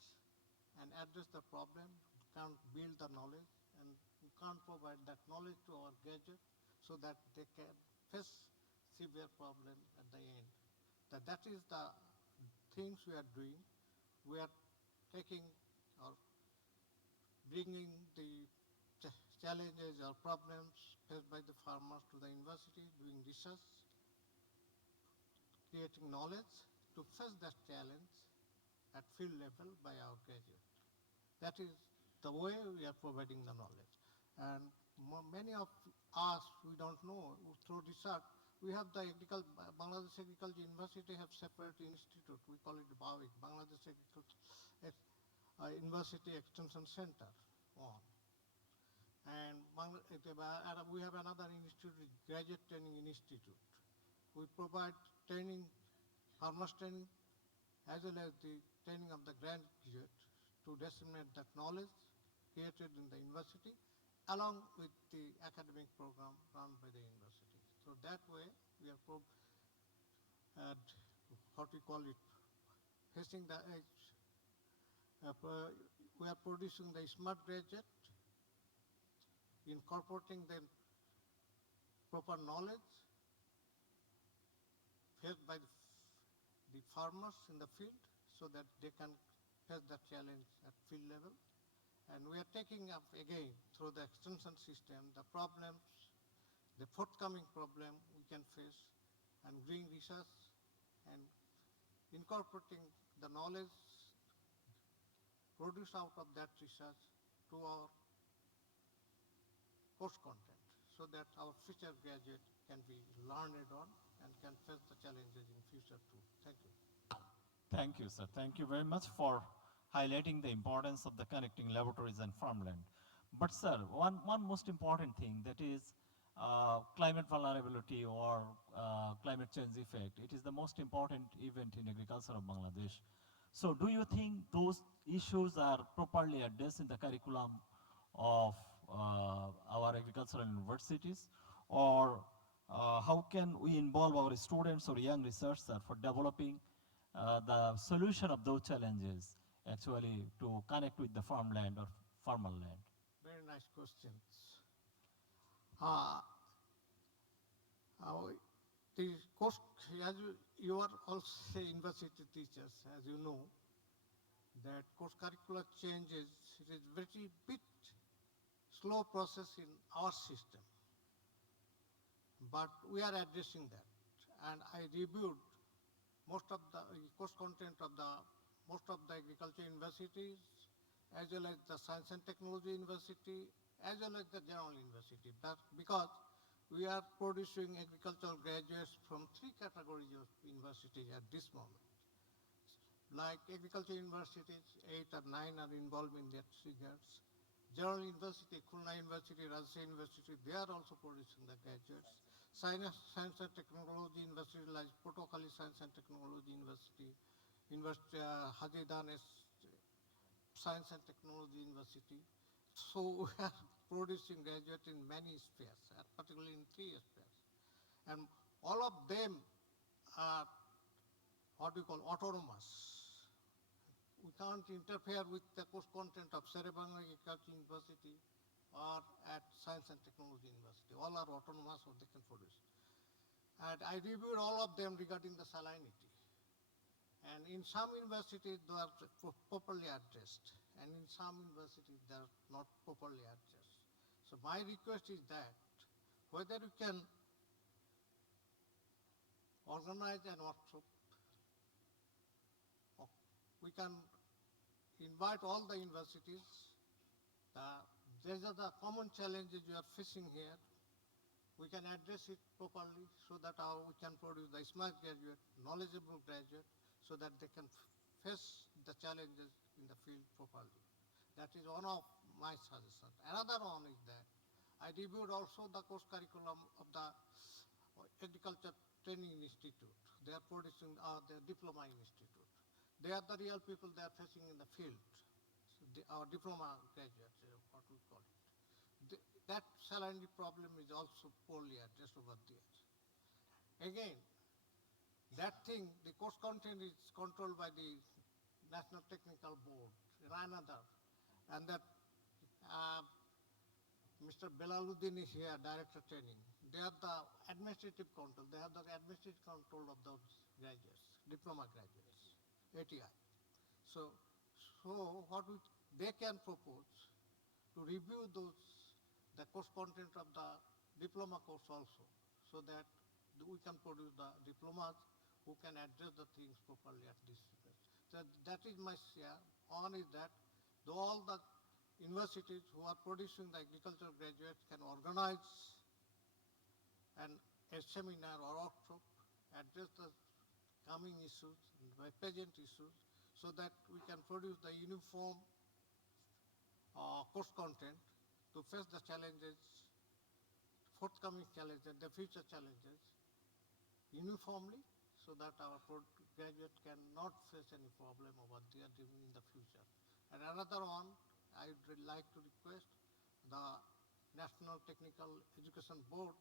and address the problem, can't build the knowledge, and we can't provide that knowledge to our graduates so that they can face severe problem at the end. That is the things we are doing. We are taking or bringing the challenges or problems faced by the farmers to the university, doing research, creating knowledge to face that challenge at field level by our graduates. That is the way we are providing the knowledge. And many of us, we don't know, through research, we have the Bangladesh Agriculture University have separate institute, we call it BAWIC, Bangladesh Agriculture University Extension Center. And we have another institute, Graduate Training Institute. We provide training, farmers training, as well as the training of the graduate to disseminate that knowledge created in the university, along with the academic program run by the university. So that way, we are what we call it, facing the edge. We are producing the smart graduate, incorporating the proper knowledge faced by the farmers in the field so that they can face that challenge at field level. And we are taking up again through the extension system the problems, the forthcoming problem we can face, and doing research and incorporating the knowledge produced out of that research to our course content so that our future graduate can be learned on and can face the challenges in future too. Thank you. Thank you, sir. Thank you very much for highlighting the importance of the connecting laboratories and farmland. But sir, one most important thing, that is climate vulnerability or climate change effect. It is the most important event in agriculture of Bangladesh. So do you think those issues are properly addressed in the curriculum of our agricultural universities? Or how can we involve our students or young researchers for developing the solution of those challenges actually to connect with the farmland or farmer land? Very nice questions. The course, as you are also university teachers, as you know, that course curricular changes, it is very bit slow process in our system. But we are addressing that. And I reviewed most of the course content of most of the agriculture universities, as well as the science and technology university, as well as the general university. That's because we are producing agricultural graduates from 3 categories of universities at this moment. Like agriculture universities, 8 or 9 are involved in that regards. General University, Khulna University, Rajshahi University, they are also producing the graduates. Science and Technology University like Potokali Science and Technology University, Haji Danes Science and Technology University. So we are producing graduates in many spheres, particularly in 3 spheres. And all of them are what we call autonomous. We can't interfere with the course content of Serebang Agriculture University or at Science and Technology University. All are autonomous, or they can produce. And I reviewed all of them regarding the salinity. And in some universities, they are properly addressed. And in some universities, they are not properly addressed. So my request is that whether you can organize an workshop we can invite all the universities. These are the common challenges we are facing here. We can address it properly so that we can produce the smart graduate, knowledgeable graduate, so that they can face the challenges in the field properly. That is one of my suggestions. Another one is that I reviewed also the course curriculum of the Agriculture Training Institute. They are producing their diploma institute. They are the real people they are facing in the field. So our diploma graduates, what we call it. That salinity problem is also poorly addressed over there. Again, that thing, the course content is controlled by the National Technical Board, another, and that Mr. Belal Uddin is here, Director Training. They are the administrative control. They have the administrative control of those graduates, diploma graduates, ATI. So what they can propose to review the course content of the diploma course also, so that we can produce the diplomas who can address the things properly at this stage. So that is my share. One is that all the universities who are producing the agricultural graduates can organize a seminar or workshop, address the coming issues, the present issues, so that we can produce the uniform course content to face the challenges, forthcoming challenges, the future challenges uniformly, so that our graduate cannot face any problem over there in the future. And another one, I would like to request the National Technical Education Board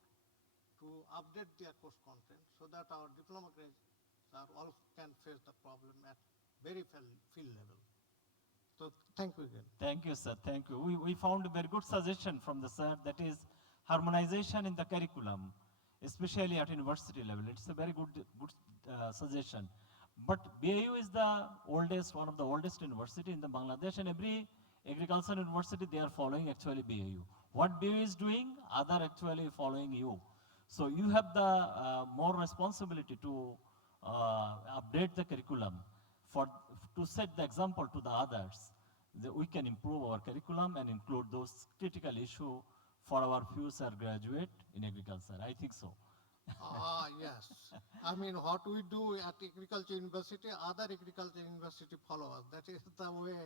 to update their course content so that our diploma graduates all can face the problem at very field level. So thank you again. Thank you, sir. Thank you. We found a very good suggestion from the sir, that is harmonization in the curriculum, especially at university level. It's a very good suggestion. But BAU is the oldest, one of the oldest university in the Bangladesh, and every agriculture university, they are following actually BAU. What BAU is doing, other actually following you. So you have the more responsibility to update the curriculum to set the example to the others, that we can improve our curriculum and include those critical issues for our future graduate in agriculture. I think so. Yes. I mean, what we do at agriculture university, other agriculture university follow us. That is the way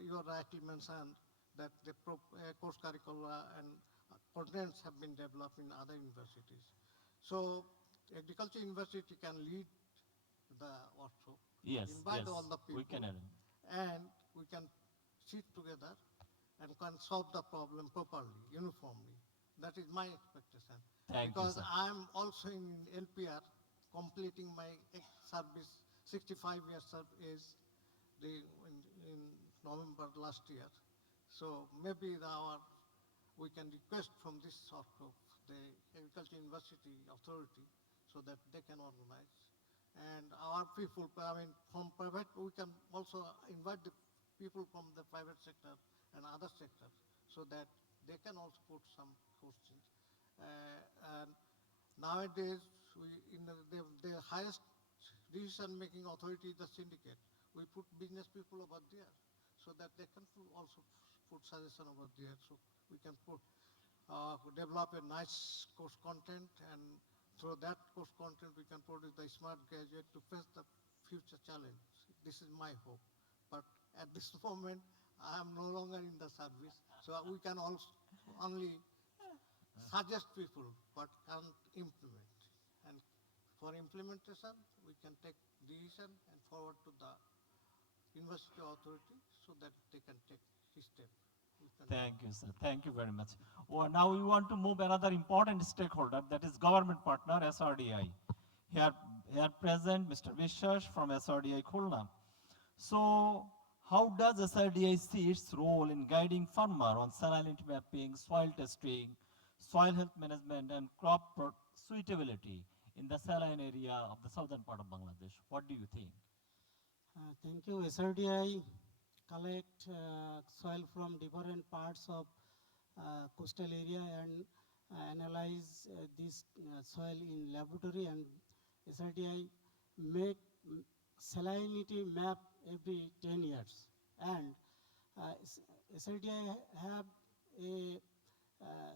you rightly mentioned that the course curricula and contents have been developed in other universities. So agriculture university can lead the workshop, invite all the people, we can arrange. and we can sit together and can solve the problem properly, uniformly. That is my expectation. Because I'm also in LPR, completing my service, 65 years service in November last year. So maybe we can request from this sort of the Agriculture University Authority so that they can organize. And our people, I mean, from private, we can also invite the people from the private sector and other sectors so that they can also put some questions. And nowadays, the highest decision-making authority is the syndicate. We put business people over there so that they can also put suggestion over there. So we can develop a nice course content, and through that course content, we can produce the smart graduate to face the future challenge. This is my hope. But at this moment, I am no longer in the service, so we can also only suggest people, but can't implement. And for implementation, we can take decision and forward to the university authority so that they can take step. Thank you, sir. Thank you very much. Well, now we want to move another important stakeholder, that is government partner, SRDI. Here present, Mr. Vishwas from SRDI Khulna. So, how does SRDI see its role in guiding farmer on salinity mapping, soil testing, soil health management, and crop suitability in the saline area of the southern part of Bangladesh? What do you think? Thank you. SRDI collect soil from different parts of coastal area and analyze this soil in laboratory, and SRDI make salinity map every 10 years. And SRDI have a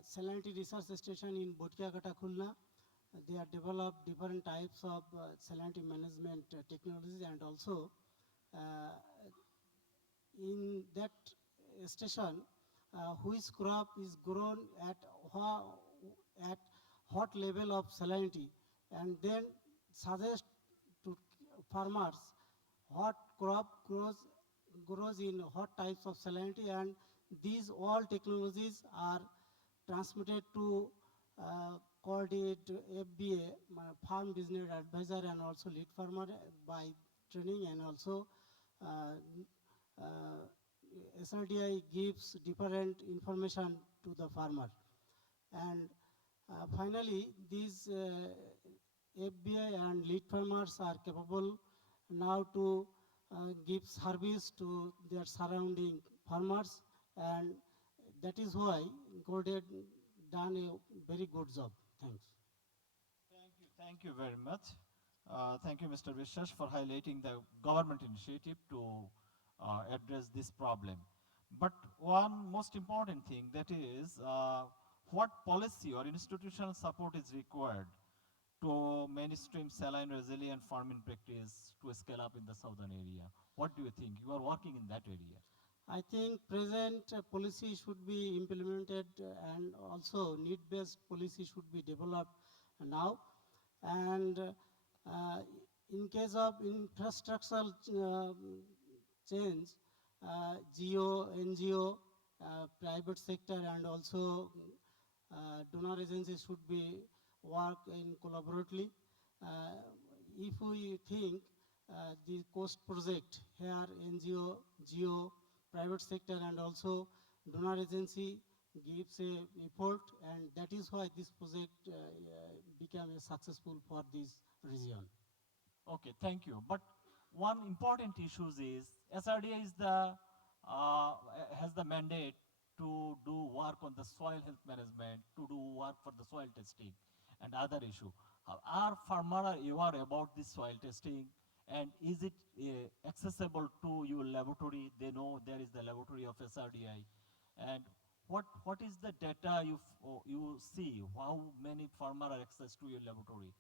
salinity research station in Botkiagata, Khulna. They have developed different types of salinity management technologies, and also in that station, which crop is grown at hot level of salinity, and then suggest to farmers what crop grows in hot types of salinity, and these all technologies are transmitted to Cordaid FBA, Farm Business Advisor, and also lead farmer by training, and also SRDI gives different information to the farmer. And finally, these FBI and lead farmers are capable now to give service to their surrounding farmers, and that is why Cordaid done a very good job. Thanks. Thank you very much. Thank you, Mr. Vishwas, for highlighting the government initiative to address this problem. But one most important thing, that is what policy or institutional support is required to mainstream saline resilient farming practice to scale up in the southern area. What do you think? You are working in that area. I think present policy should be implemented, and also need-based policy should be developed now. And in case of infrastructural change, GO, NGO, private sector, and also donor agencies should be work in collaboratively. If we think the COASTS project here, NGO, GO, private sector, and also donor agency gives a effort, and that is why this project became successful for this region. Okay, thank you. But one important issue is SRDI is has the mandate to do work on the soil health management, to do work for the soil testing and other issue. Are farmers aware about this soil testing, and is it accessible to your laboratory? They know there is the laboratory of SRDI, and what is the data you see? How many farmers are access to your laboratory,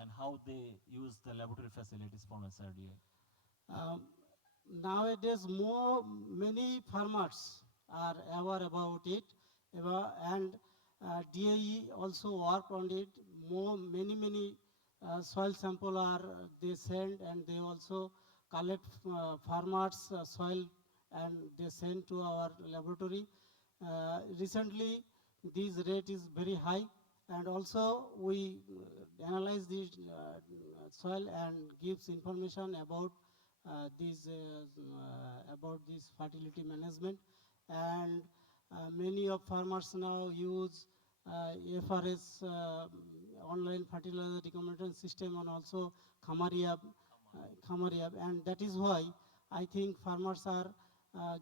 and how they use the laboratory facilities from SRDI? Nowadays, many farmers are aware about it, and DAE also work on it. Many soil sample are they send, and they also collect farmers soil, and they send to our laboratory. Recently, this rate is very high, and also we analyze the soil and gives information about this fertility management. And many of farmers now use FRS online fertilizer recommendation system, and also Khamariab, and that is why I think farmers are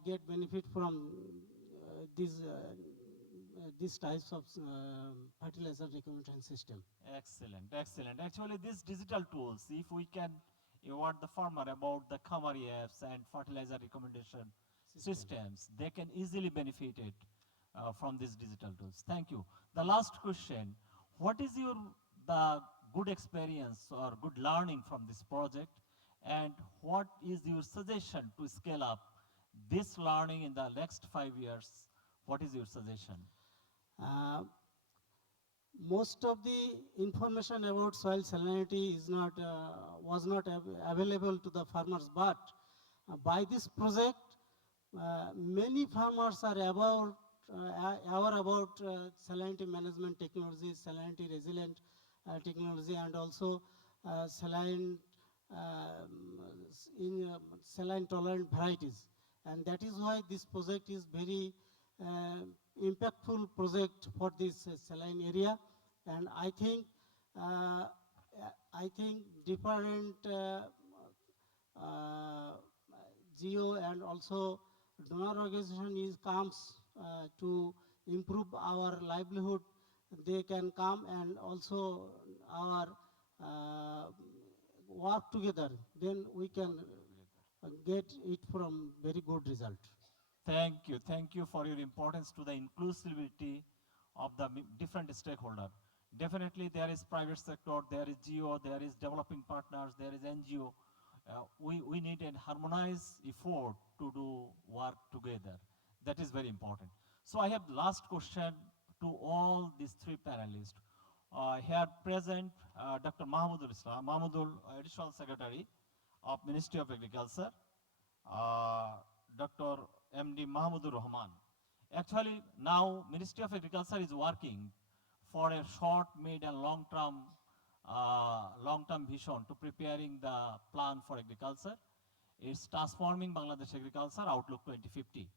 get benefit from these types of fertilizer recommendation system. Excellent, excellent. Actually, these digital tools, if we can award the farmer about the Khamari apps and fertilizer recommendation systems, they can easily benefit it from these digital tools. Thank you. The last question, what is the good experience or good learning from this project, and what is your suggestion to scale up this learning in the next 5 years? What is your suggestion? Most of the information about soil salinity was not available to the farmers, but by this project, many farmers are aware about salinity management technology, salinity resilient technology, and also saline tolerant varieties. And that is why this project is very impactful project for this saline area. And I think different GO and also donor organization comes to improve our livelihood. They can come and also our work together. Then we can get it from very good result. Thank you. Thank you for your importance to the inclusivity of the different stakeholder. Definitely there is private sector, there is GO, there is developing partners, there is NGO. We need a harmonized effort to do work together. That is very important. So I have last question to all these three panelists. Here present, Dr. Mahmudur, Additional Secretary of Ministry of Agriculture, Dr. MD Mahmudur Rahman. Actually, now Ministry of Agriculture is working for a short, mid, and long-term vision to preparing the plan for agriculture. It's transforming Bangladesh agriculture outlook 2050,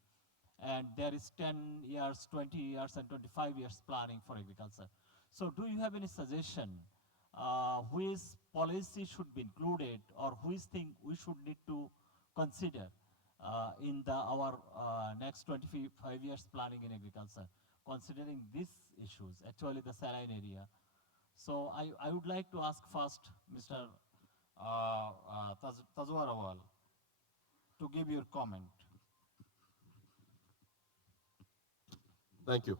and there is 10 years, 20 years, and 25 years planning for agriculture. So, do you have any suggestion which policy should be included, or which thing we should need to consider in our next 25 years planning in agriculture, considering these issues, actually the saline area? So I would like to ask first Mr. Tajwarawal to give your comment. Thank you.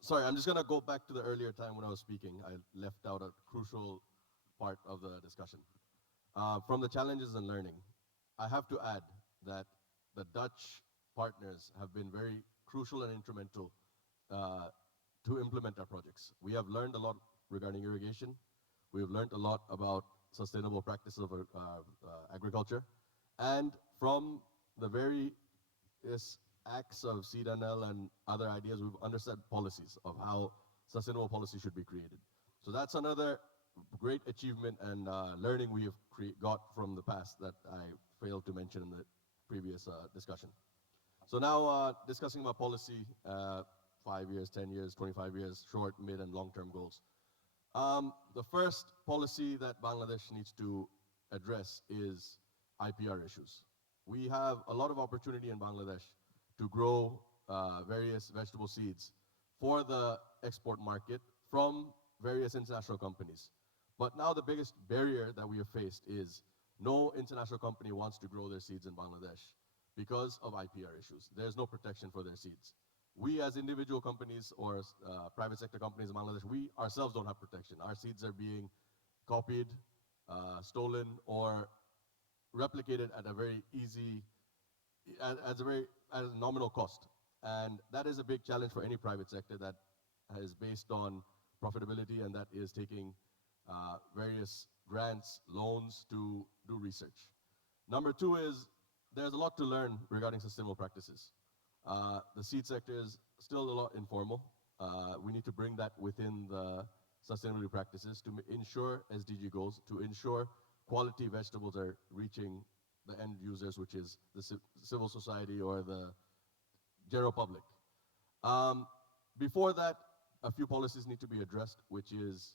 Sorry, I'm just going to go back to the earlier time when I was speaking. I left out a crucial part of the discussion. From the challenges and learning, I have to add that the Dutch partners have been very crucial and instrumental to implement our projects. We have learned a lot regarding irrigation. We have learned a lot about sustainable practices of agriculture. And from the various acts of CNL and other ideas, we've understood policies of how sustainable policy should be created. So that's another great achievement and learning we have got from the past that I failed to mention in the previous discussion. So now discussing about policy, 5 years, 10 years, 25 years, short, mid, and long-term goals. The first policy that Bangladesh needs to address is IPR issues. We have a lot of opportunity in Bangladesh to grow various vegetable seeds for the export market from various international companies. But now the biggest barrier that we have faced is no international company wants to grow their seeds in Bangladesh because of IPR issues. There's no protection for their seeds. We as individual companies or private sector companies in Bangladesh, we ourselves don't have protection. Our seeds are being copied, stolen, or replicated at a very easy, at a nominal cost. And that is a big challenge for any private sector that is based on profitability and that is taking various grants, loans to do research. Number two is there's a lot to learn regarding sustainable practices. The seed sector is still a lot informal. We need to bring that within the sustainability practices to ensure SDG goals, to ensure quality vegetables are reaching the end users, which is the civil society or the general public. Before that, a few policies need to be addressed, which is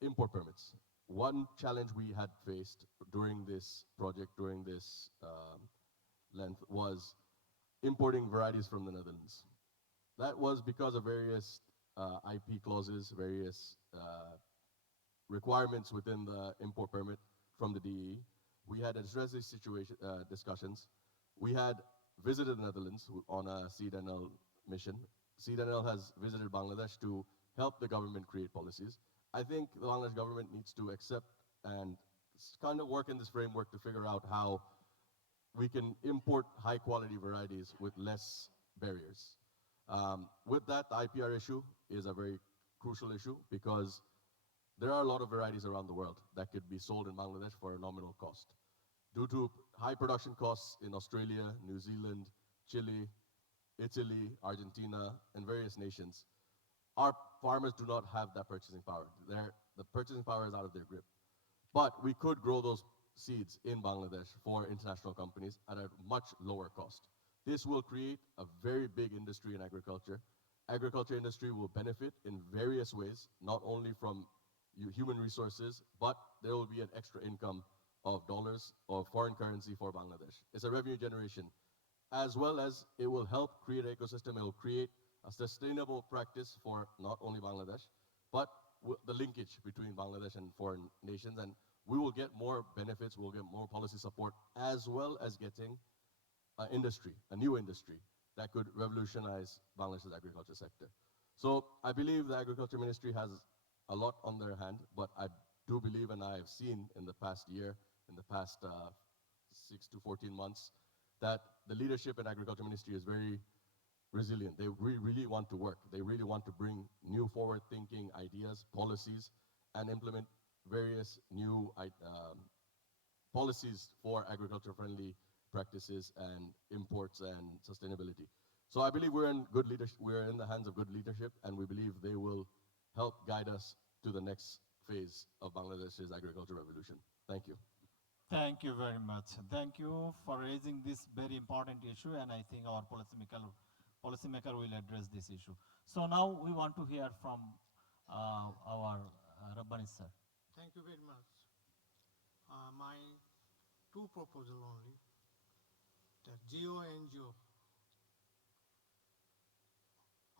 import permits. One challenge we had faced during this project, during this length, was importing varieties from the Netherlands. That was because of various IP clauses, various requirements within the import permit from the DE. We had addressed these discussions. We had visited the Netherlands on a CNL mission. CNL has visited Bangladesh to help the government create policies. I think the Bangladesh government needs to accept and kind of work in this framework to figure out how we can import high quality varieties with less barriers. With that, the IPR issue is a very crucial issue because there are a lot of varieties around the world that could be sold in Bangladesh for a nominal cost. Due to high production costs in Australia, New Zealand, Chile, Italy, Argentina, and various nations, our farmers do not have that purchasing power. The purchasing power is out of their grip. But we could grow those seeds in Bangladesh for international companies at a much lower cost. This will create a very big industry in agriculture. Agriculture industry will benefit in various ways, not only from human resources, but there will be an extra income of dollars or foreign currency for Bangladesh. It's a revenue generation, as well as it will help create an ecosystem. It will create a sustainable practice for not only Bangladesh, but the linkage between Bangladesh and foreign nations, and we will get more benefits, we'll get more policy support, as well as getting an industry, a new industry that could revolutionize Bangladesh's agriculture sector. So I believe the Agriculture Ministry has a lot on their hand, but I do believe, and I have seen in the past year, in the past 6 to 14 months, that the leadership in Agriculture Ministry is very resilient. They really want to work. They really want to bring new forward-thinking ideas, policies, and implement various new policies for agriculture-friendly practices and imports and sustainability. So I believe we're in good leadership. We're in the hands of good leadership, and we believe they will help guide us to the next phase of Bangladesh's agriculture revolution. Thank you. Thank you very much. Thank you for raising this very important issue, and I think our policymaker will address this issue. So now we want to hear from our Rahman sir. Thank you very much. My two proposal only, that GO-NGO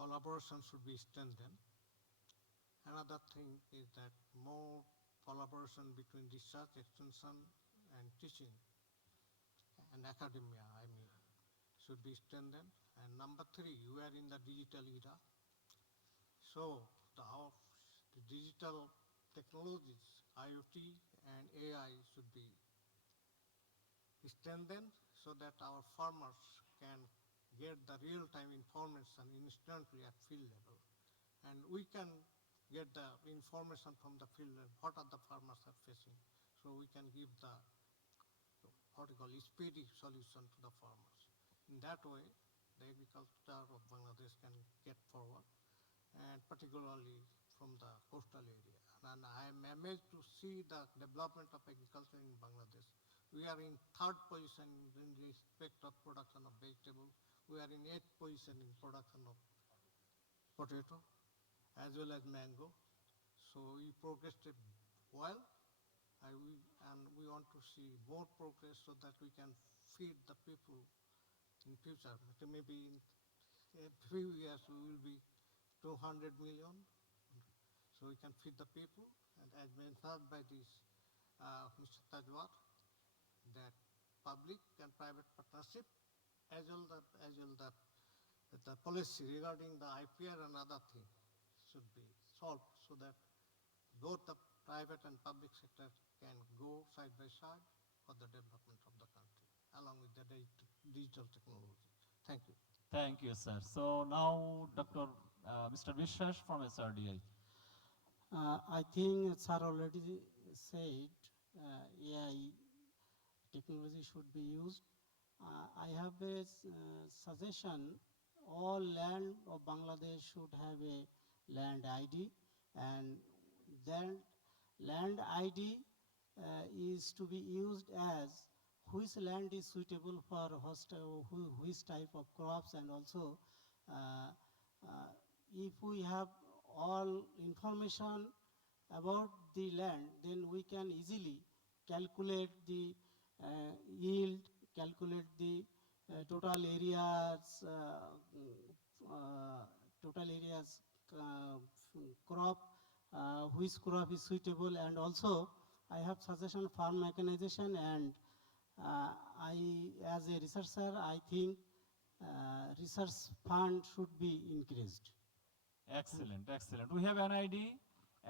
collaboration should be strengthened. Another thing is that more collaboration between research, extension, and teaching, and academia, should be strengthened. And number three, we are in the digital era. So the digital technologies, IoT and AI should be strengthened so that our farmers can get the real-time information instantly at field level. And we can get the information from the field level, what are the farmers are facing. So we can give the, what we call, speedy solution to the farmers. In that way, the agriculture of Bangladesh can get forward, and particularly from the coastal area. And I am amazed to see the development of agriculture in Bangladesh. We are in 3rd position in respect of production of vegetable. We are in 8th position in production of potato, as well as mango. So we progressed well, and we want to see more progress so that we can feed the people in future. Maybe in a few years we will be 200 million, so we can feed the people. And as mentioned by this Mr. Tajwar, that public and private partnership, as well the policy regarding the IPR and other things should be solved so that both the private and public sector can go side by side for the development of the country, along with the digital technology. Thank you. Thank you, sir. So now, Mr. Vishwas from SRDI. I think sir already said AI technology should be used. I have a suggestion. All land of Bangladesh should have a land ID, and then land ID is to be used as which land is suitable for which type of crops, and also if we have all information about the land, then we can easily calculate the yield, calculate the total areas crop, which crop is suitable, and also I have suggestion farm mechanization, and as a researcher, I think research fund should be increased. Excellent, excellent. We have an ID,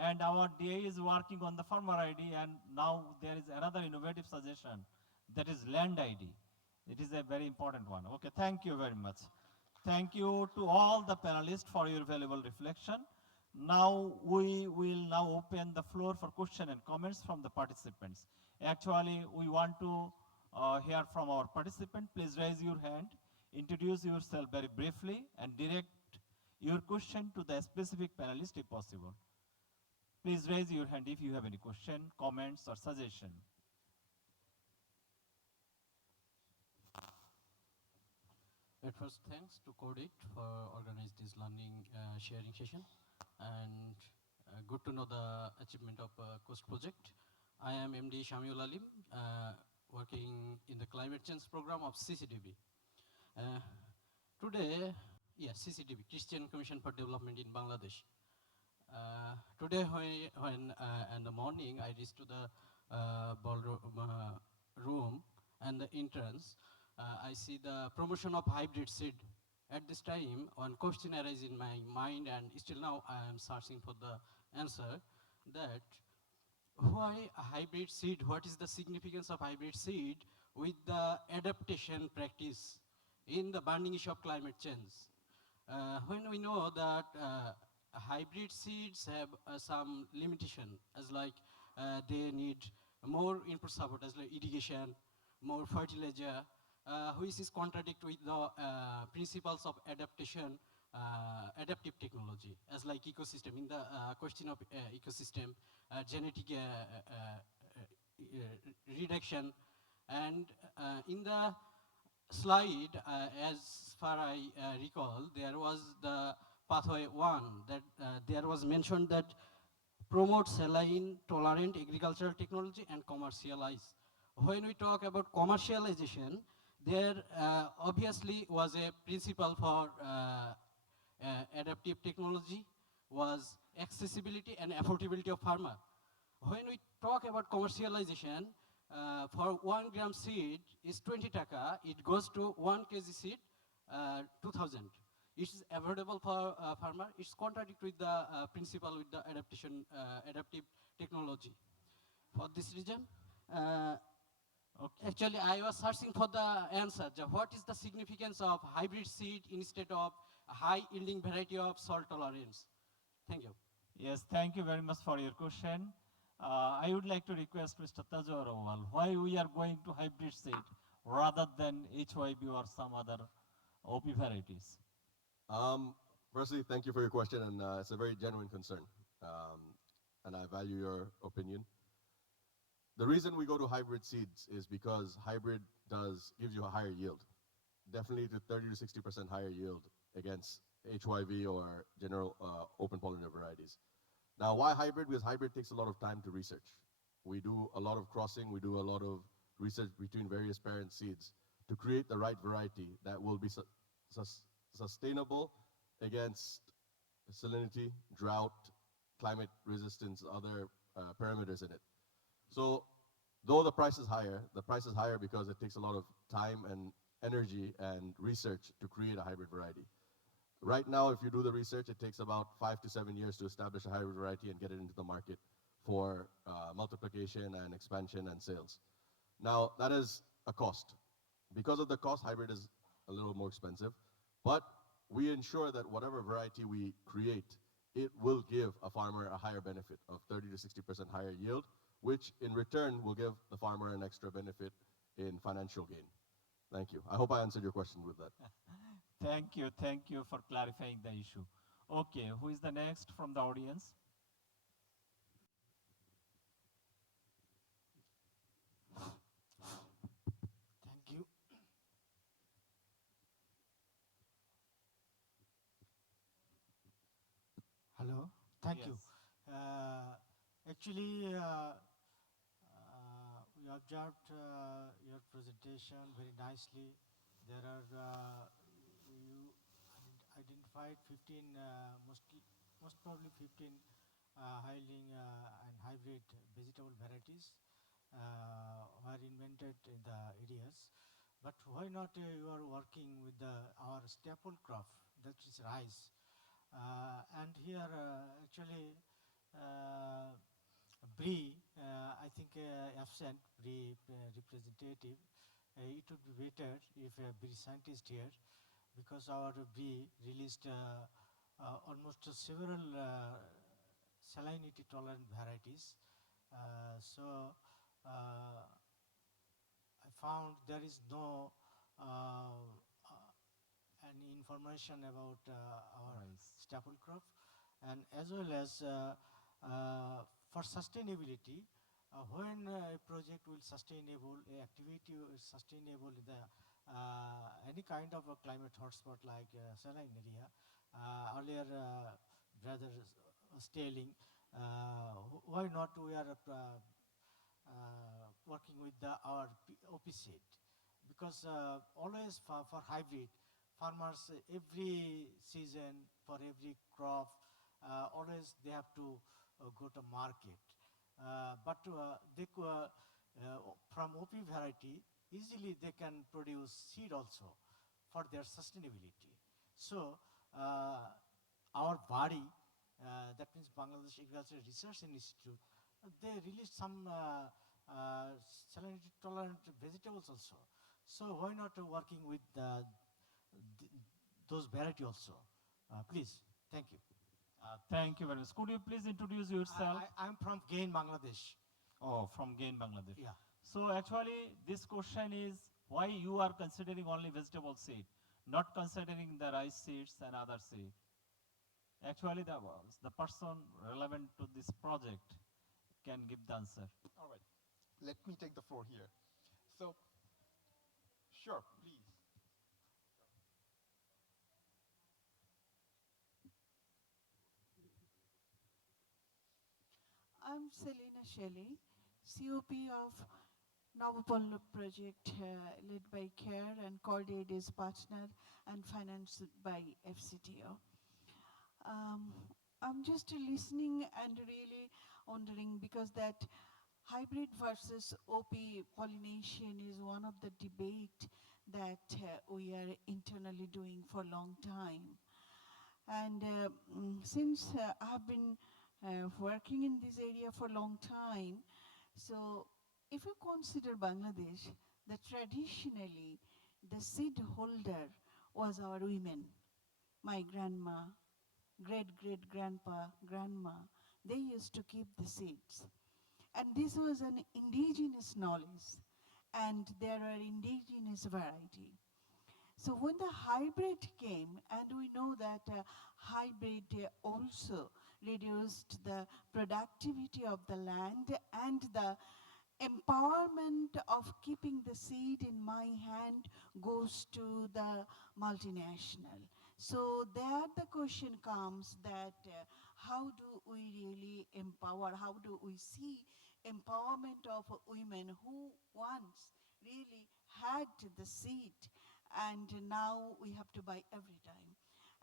and our DA is working on the farmer ID, and now there is another innovative suggestion, that is land ID. It is a very important one. Okay, thank you very much. Thank you to all the panelists for your valuable reflection. Now we will open the floor for question and comments from the participants. Actually, we want to hear from our participant. Please raise your hand, introduce yourself very briefly, and direct your question to the specific panelist if possible. Please raise your hand if you have any question, comments, or suggestion. At first, thanks to Cordaid for organizing this learning sharing session, and good to know the achievement of COASTS project. I am MD Shamil Alim, working in the climate change program of CCDB. Today, CCDB, Christian Commission for Development in Bangladesh. Today, when in the morning I reached to the room and the entrance, I see the promotion of hybrid seed. At this time, one question arises in my mind, and still now I am searching for the answer, that why a hybrid seed? What is the significance of hybrid seed with the adaptation practice in the burning issue of climate change? When we know that hybrid seeds have some limitation, as like they need more input support, as like irrigation, more fertilizer, which is contradict with the principles of adaptation, adaptive technology, as like ecosystem. In the question of ecosystem, genetic reduction, and in the slide, as far I recall, there was the pathway one, that there was mentioned that promote saline tolerant agricultural technology and commercialize. When we talk about commercialization, there obviously was a principle for adaptive technology, was accessibility and affordability of farmer. When we talk about commercialization, for 1 gram seed is 20 taka, it goes to 1 kg seed, 2000. It is affordable for farmer. It's contradict with the principle with the adaptation, adaptive technology. For this reason, actually I was searching for the answer. What is the significance of hybrid seed instead of a high yielding variety of salt tolerance? Thank you. Yes, thank you very much for your question. I would like to request Mr. Tajo Arawal, why we are going to hybrid seed rather than HYB or some other OP varieties? Firstly, thank you for your question, and it's a very genuine concern, and I value your opinion. The reason we go to hybrid seeds is because hybrid gives you a higher yield, definitely to 30 to 60% higher yield against HYV or general open pollinator varieties. Now, why hybrid? Because hybrid takes a lot of time to research. We do a lot of crossing, we do a lot of research between various parent seeds to create the right variety that will be sustainable against salinity, drought, climate resistance, other parameters in it. So, though the price is higher because it takes a lot of time and energy and research to create a hybrid variety. Right now, if you do the research, it takes about 5 to 7 years to establish a hybrid variety and get it into the market for multiplication and expansion and sales. Now, that is a cost. Because of the cost, hybrid is a little more expensive, but we ensure that whatever variety we create, it will give a farmer a higher benefit of 30 to 60% higher yield, which in return will give the farmer an extra benefit in financial gain. Thank you. I hope I answered your question with that. Thank you for clarifying the issue. Okay, who is the next from the audience? Thank you. Hello, thank you. Actually, we observed your presentation very nicely. There are you identified 15 most probably 15 high-yielding and hybrid vegetable varieties were invented in the areas. But why not you are working with our staple crop, that is rice? And here actually BRI, I think absent BRI representative. It would be better if a BRI scientist here, because our BRI released almost several salinity tolerant varieties. So I found there is no any information about our staple crop, and as well as for sustainability, when a project will sustainable, a activity is sustainable in the any kind of a climate hotspot like saline area. Earlier, brother was telling, why not we are working with our OP seed, because always for hybrid farmers, every season for every crop, always they have to go to market. From OP variety, easily they can produce seed also for their sustainability. So our body, that means Bangladesh Agricultural Research Institute, they released some salinity tolerant vegetables also. So why not working with those variety also? Please, thank you. Thank you very much. Could you please introduce yourself? I'm from Gain, Bangladesh. Oh, from Gain, Bangladesh. Yeah. So actually, this question is why you are considering only vegetable seed, not considering the rice seeds and other seed. Actually, the person relevant to this project can give the answer. All right, let me take the floor here. So, sure, please. I'm Selina Shelley, COP of Navapallu project led by CARE and Cordaid is partner and financed by FCTO. I'm just listening and really wondering because that hybrid versus OP pollination is one of the debate that we are internally doing for a long time. And since I've been working in this area for a long time, so if you consider Bangladesh, that traditionally the seed holder was our women, my grandma, great-great-grandpa, grandma, they used to keep the seeds. And this was an indigenous knowledge, and there are indigenous variety. So when the hybrid came, and we know that hybrid also reduced the productivity of the land and the empowerment of keeping the seed in my hand goes to the multinational. So there the question comes that how do we really empower, how do we see empowerment of women who once really had the seed and now we have to buy every time.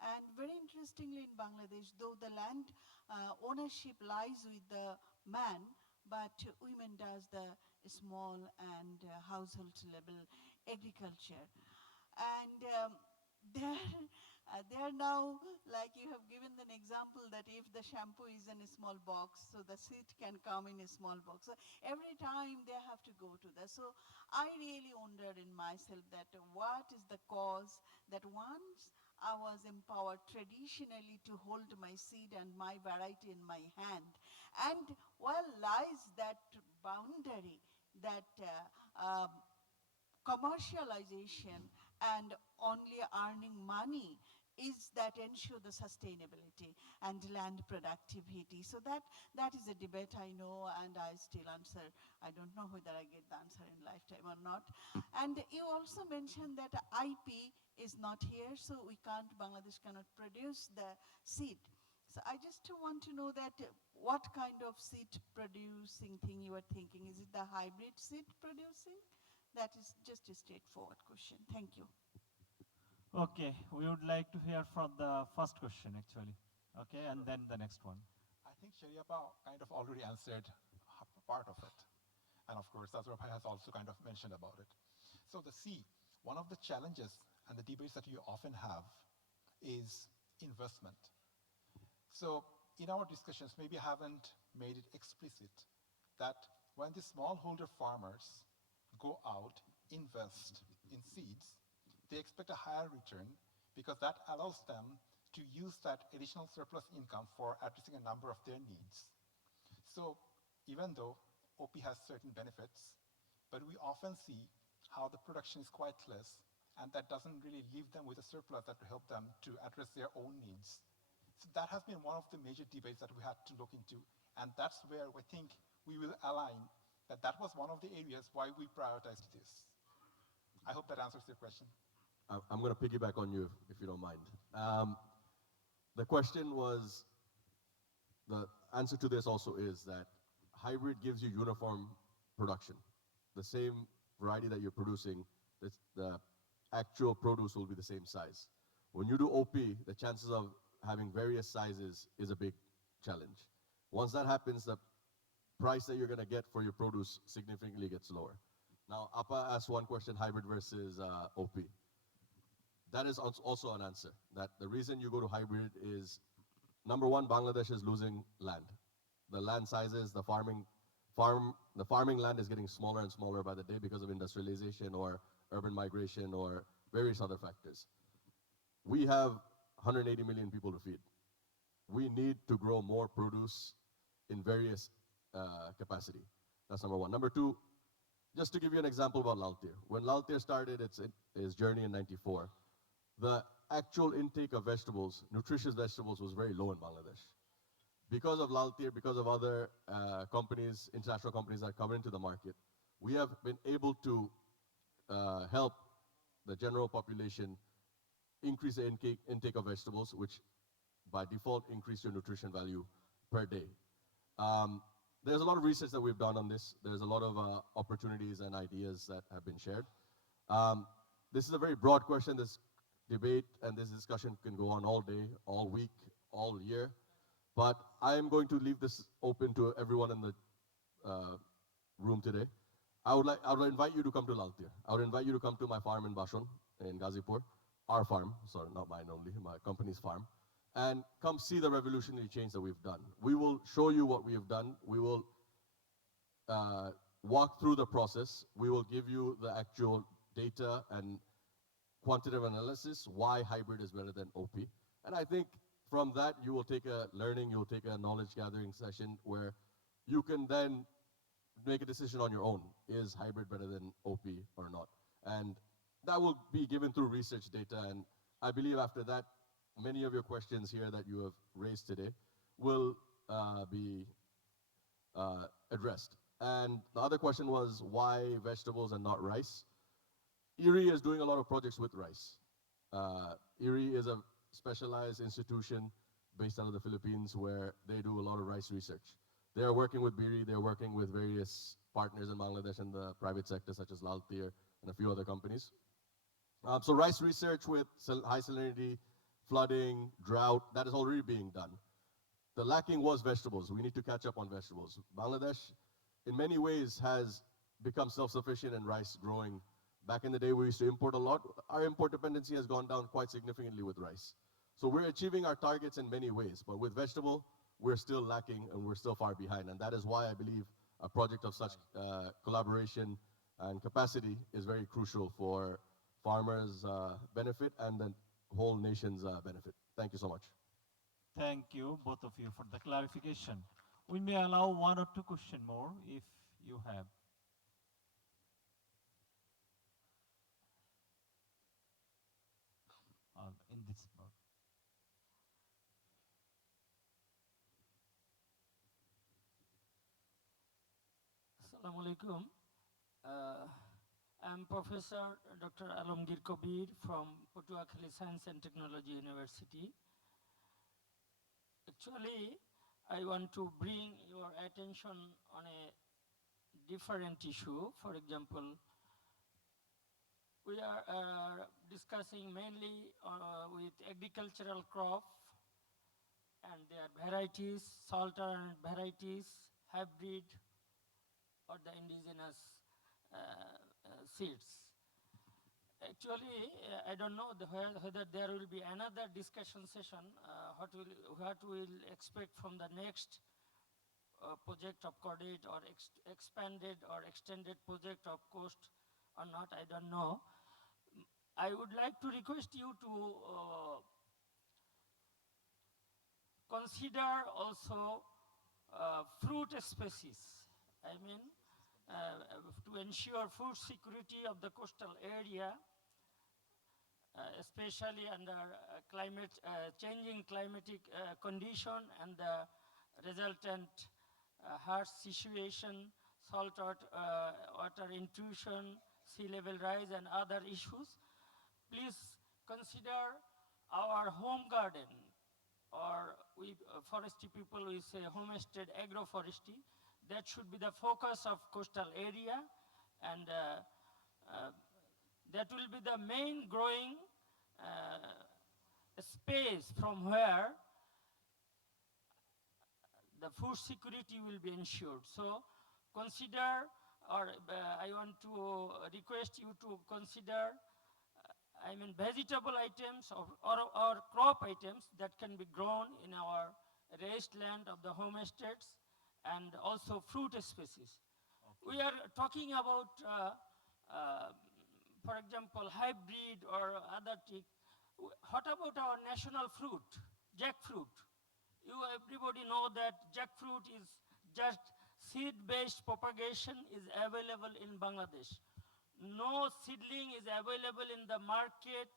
And very interestingly in Bangladesh, though the land ownership lies with the man, but women does the small and household level agriculture. And they're now, like you have given an example that if the shampoo is in a small box, so the seed can come in a small box. So every time they have to go to that. So I really wondered in myself that what is the cause that once I was empowered traditionally to hold my seed and my variety in my hand. And where lies that boundary, that commercialization and only earning money is that ensure the sustainability and land productivity. So that is a debate I know and I still answer. I don't know whether I get the answer in lifetime or not. And you also mentioned that IP is not here, so Bangladesh cannot produce the seed. So I just want to know that what kind of seed producing thing you are thinking. Is it the hybrid seed producing? That is just a straightforward question. Thank you. Okay, we would like to hear from the first question actually. Okay, and then the next one. I think Shariapa kind of already answered part of it. And of course, Azra Bhai has also kind of mentioned about it. So the C, one of the challenges and the debates that you often have is investment. So in our discussions, maybe I haven't made it explicit that when the smallholder farmers go out, invest in seeds, they expect a higher return because that allows them to use that additional surplus income for addressing a number of their needs. So even though OP has certain benefits, but we often see how the production is quite less and that doesn't really leave them with a surplus that will help them to address their own needs. So that has been one of the major debates that we had to look into, and that's where we think we will align that was one of the areas why we prioritized this. I hope that answers your question. I'm going to piggyback on you, if you don't mind. The question was, the answer to this also is that hybrid gives you uniform production. The same variety that you're producing, the actual produce will be the same size. When you do OP, the chances of having various sizes is a big challenge. Once that happens, the price that you're going to get for your produce significantly gets lower. Now, Appa asked one question, hybrid versus OP. That is also an answer, that the reason you go to hybrid is, number one, Bangladesh is losing land. The land sizes, the farming land is getting smaller and smaller by the day because of industrialization or urban migration or various other factors. We have 180 million people to feed. We need to grow more produce in various capacity. That's number one. Number two, just to give you an example about Lal Teer. When Lal Teer started its journey in '94, the actual intake of vegetables, nutritious vegetables, was very low in Bangladesh. Because of Lal Teer, because of other companies, international companies that come into the market, we have been able to help the general population increase the intake of vegetables, which by default increase your nutrition value per day. There's a lot of research that we've done on this. There's a lot of opportunities and ideas that have been shared. This is a very broad question. This debate and this discussion can go on all day, all week, all year. But I am going to leave this open to everyone in the room today. I would invite you to come to Lal Teer. I would invite you to come to my farm in Bashon, in Gazipur, our farm, sorry, not mine only, my company's farm, and come see the revolutionary change that we've done. We will show you what we have done. We will walk through the process. We will give you the actual data and quantitative analysis, why hybrid is better than OP. And I think from that, you will take a learning, you'll take a knowledge gathering session where you can then make a decision on your own. Is hybrid better than OP or not? And that will be given through research data. And I believe after that, many of your questions here that you have raised today will be addressed. And the other question was why vegetables and not rice? Erie is doing a lot of projects with rice. Erie is a specialized institution based out of the Philippines where they do a lot of rice research. They are working with BIRI, they're working with various partners in Bangladesh in the private sector such as Lal Teer and a few other companies. So rice research with high salinity, flooding, drought, that is already being done. The lacking was vegetables. We need to catch up on vegetables. Bangladesh, in many ways, has become self-sufficient in rice growing. Back in the day, we used to import a lot. Our import dependency has gone down quite significantly with rice. So we're achieving our targets in many ways, but with vegetable, we're still lacking and we're still far behind. And that is why I believe a project of such collaboration and capacity is very crucial for farmers' benefit and the whole nation's benefit. Thank you so much. Thank you, both of you, for the clarification. We may allow one or two questions more if you have. In this part. Assalamu alaikum. I'm Professor Dr. Alamgir Kabir from Patuakhali Science and Technology University. Actually, I want to bring your attention on a different issue. For example, we are discussing mainly with agricultural crop and their varieties, salt-tolerant varieties, hybrid, or the indigenous seeds. Actually, I don't know whether there will be another discussion session, what we'll expect from the next project of Cordaid or expanded or extended project of COASTS or not, I don't know. I would like to request you to consider also fruit species. I mean, to ensure food security of the coastal area, especially under changing climatic condition and the resultant harsh situation, salt water intrusion, sea level rise and other issues. Please consider our home garden, or we forestry people we say homestead agroforestry. That should be the focus of coastal area, and that will be the main growing space from where the food security will be ensured. So consider, or I want to request you to consider, vegetable items or crop items that can be grown in our raised land of the homesteads, and also fruit species. We are talking about, for example, hybrid or other thing. What about our national fruit, jackfruit? Everybody know that jackfruit is just seed-based propagation is available in Bangladesh. No seedling is available in the market,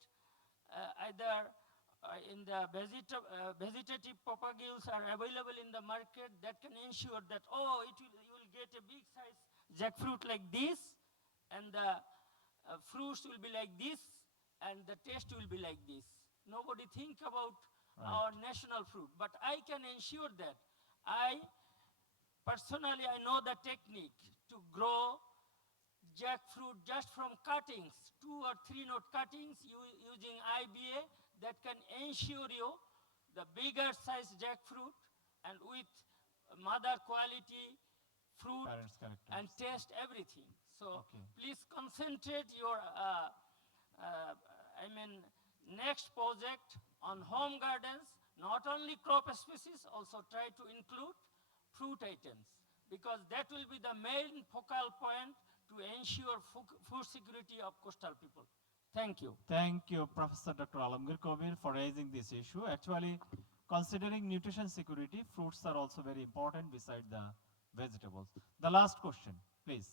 either in the vegetative propagules are available in the market that can ensure that, you will get a big size jackfruit like this, and the fruits will be like this, and the taste will be like this. Nobody think about our national fruit, but I can ensure that personally, I know the technique to grow jackfruit just from cuttings, 2 or 3 note cuttings using IBA that can ensure you the bigger size jackfruit and with mother quality fruit and taste everything. So please concentrate your, next project on home gardens, not only crop species, also try to include fruit items, because that will be the main focal point to ensure food security of coastal people. Thank you. Thank you, Professor Dr. Alamgir Kabir, for raising this issue. Actually, considering nutrition security, fruits are also very important beside the vegetables. The last question, please.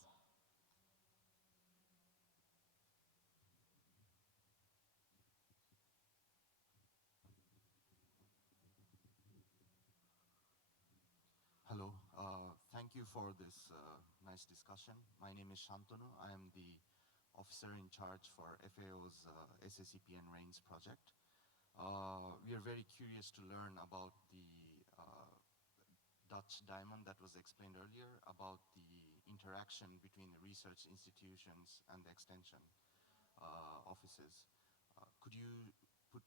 Hello, thank you for this nice discussion. My name is Shantanu. I am the officer in charge for FAO's SACP and RAINS project. We are very curious to learn about the Dutch diamond that was explained earlier, about the interaction between the research institutions and the extension offices. Could you put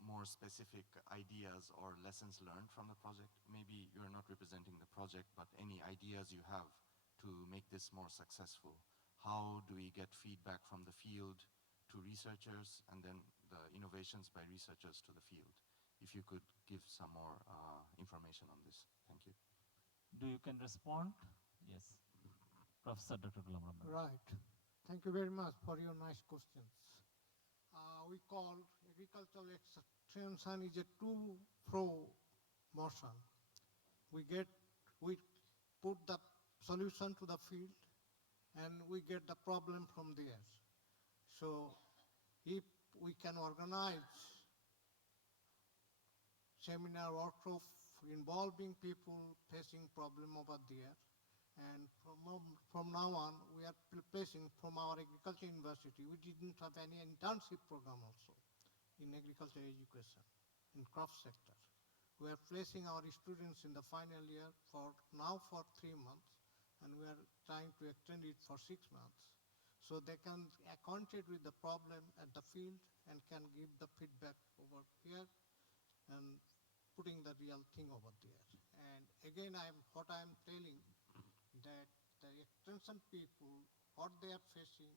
more specific ideas or lessons learned from the project? Maybe you're not representing the project, but any ideas you have to make this more successful? How do we get feedback from the field to researchers, and then the innovations by researchers to the field? If you could give some more information on this. Thank you. Do you can respond? Yes. Professor Dr. Rahman. Right. Thank you very much for your nice questions. We call agricultural extension is a two-pro motion. We put the solution to the field, and we get the problem from there. So if we can organize seminar workshop involving people facing problem over there, and from now on we are placing from our agriculture university. We didn't have any internship program also in agriculture education in crop sector. We are placing our students in the final year for 3 months, and we are trying to extend it for 6 months, so they can acquainted with the problem at the field and can give the feedback over here and putting the real thing over there. And again, what I am telling that the extension people, what they are facing,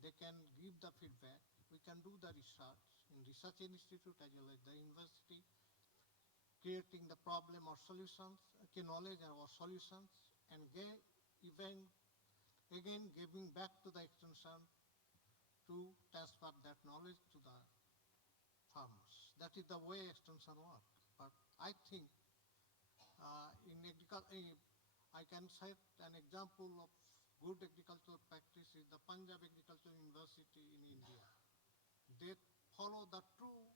they can give the feedback. We can do the research in research institute as well as the university, creating the problem or solutions, knowledge or solutions, and again giving back to the extension to transfer that knowledge to the farmers. That is the way extension works. But I think in agriculture, I can cite an example of good agricultural practice is the Punjab Agricultural University in India. They follow the true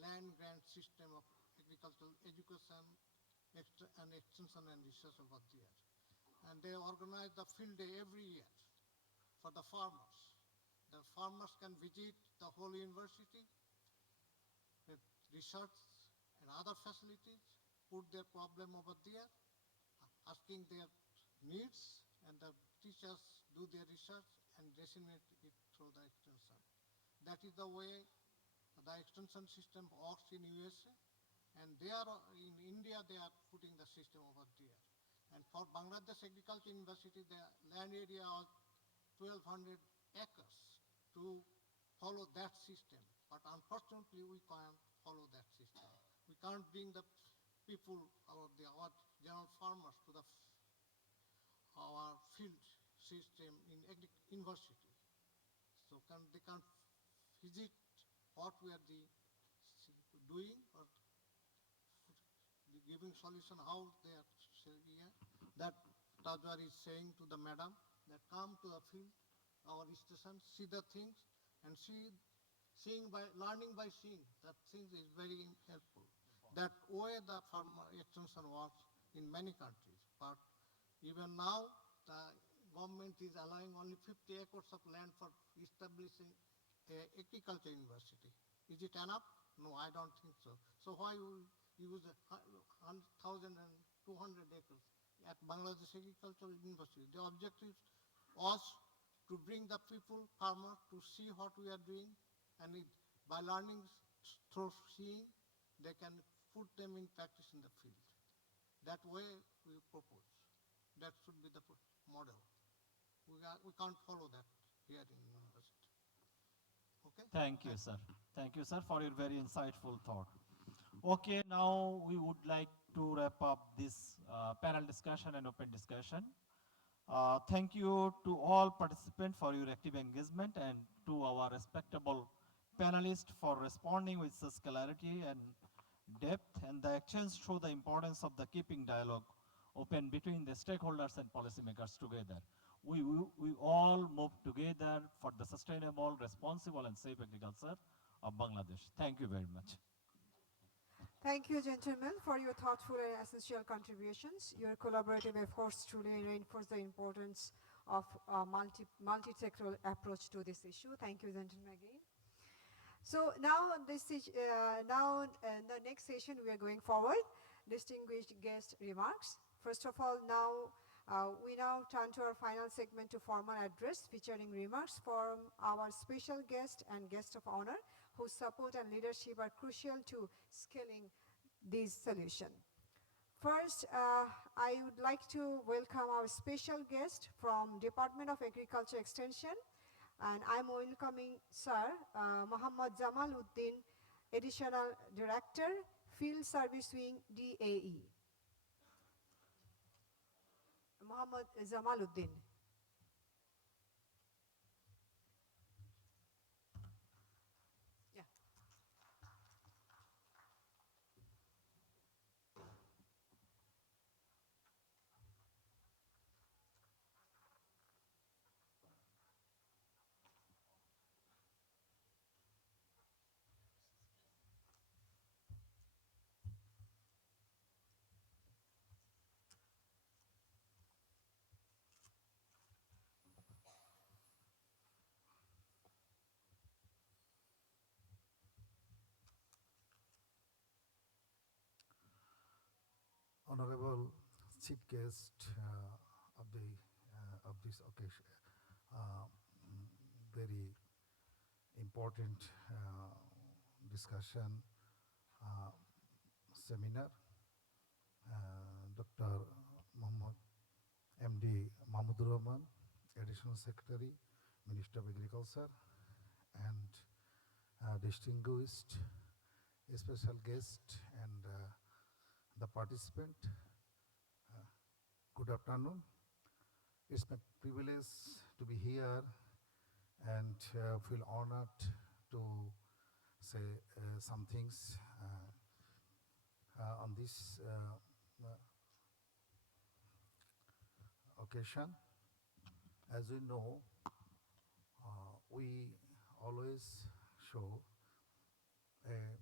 land grant system of agricultural education and extension and research over there. And they organize the field day every year for the farmers. The farmers can visit the whole university with research and other facilities, put their problem over there, asking their needs, and the teachers do their research and disseminate it through the extension. That is the way the extension system works in USA, and they are in India, they are putting the system over there. And for Bangladesh Agriculture University, the land area was 1,200 acres to follow that system. But unfortunately, we can't follow that system. We can't bring the people, our general farmers, to our field system in university. So they can't visit what we are doing or giving solution how they are here. That Tajwar is saying to the madam that come to the field, our station, see the things, and learning by seeing. That things is very helpful. That way the farmer extension works in many countries. But even now, the government is allowing only 50 acres of land for establishing an agriculture university. Is it enough? No, I don't think so. So why we use 1,200 acres at Bangladesh Agricultural University? The objective was to bring the people, farmers, to see what we are doing, and by learning through seeing, they can put them in practice in the field. That way we propose. That should be the model. We can't follow that here in university. Okay? Thank you, sir. Thank you, sir, for your very insightful thought. Okay, now we would like to wrap up this panel discussion and open discussion. Thank you to all participants for your active engagement and to our respectable panelists for responding with such clarity and depth, and the exchange show the importance of the keeping dialogue open between the stakeholders and policymakers together. We all move together for the sustainable, responsible, and safe agriculture of Bangladesh. Thank you very much. Thank you, gentlemen, for your thoughtful and essential contributions. Your collaborative efforts truly reinforce the importance of a multi-sectoral approach to this issue. Thank you, gentlemen, again. So now, in the next session, we are going forward. Distinguished guest remarks. First of all, we now turn to our final segment to formal address, featuring remarks from our special guest and guest of honor, whose support and leadership are crucial to scaling this solution. First, I would like to welcome our special guest from Department of Agriculture Extension, and I'm welcoming Sir Jamal Uddin, Additional Director, Field Service Wing, DAE. Jamal Uddin. Honorable Chief Guest of this occasion, very important discussion seminar. Dr. MD Mahmudur Rahman, Additional Secretary, Minister of Agriculture, and distinguished special guest and the participant. Good afternoon. It's my privilege to be here and feel honored to say some things on this occasion. As we know, we always show a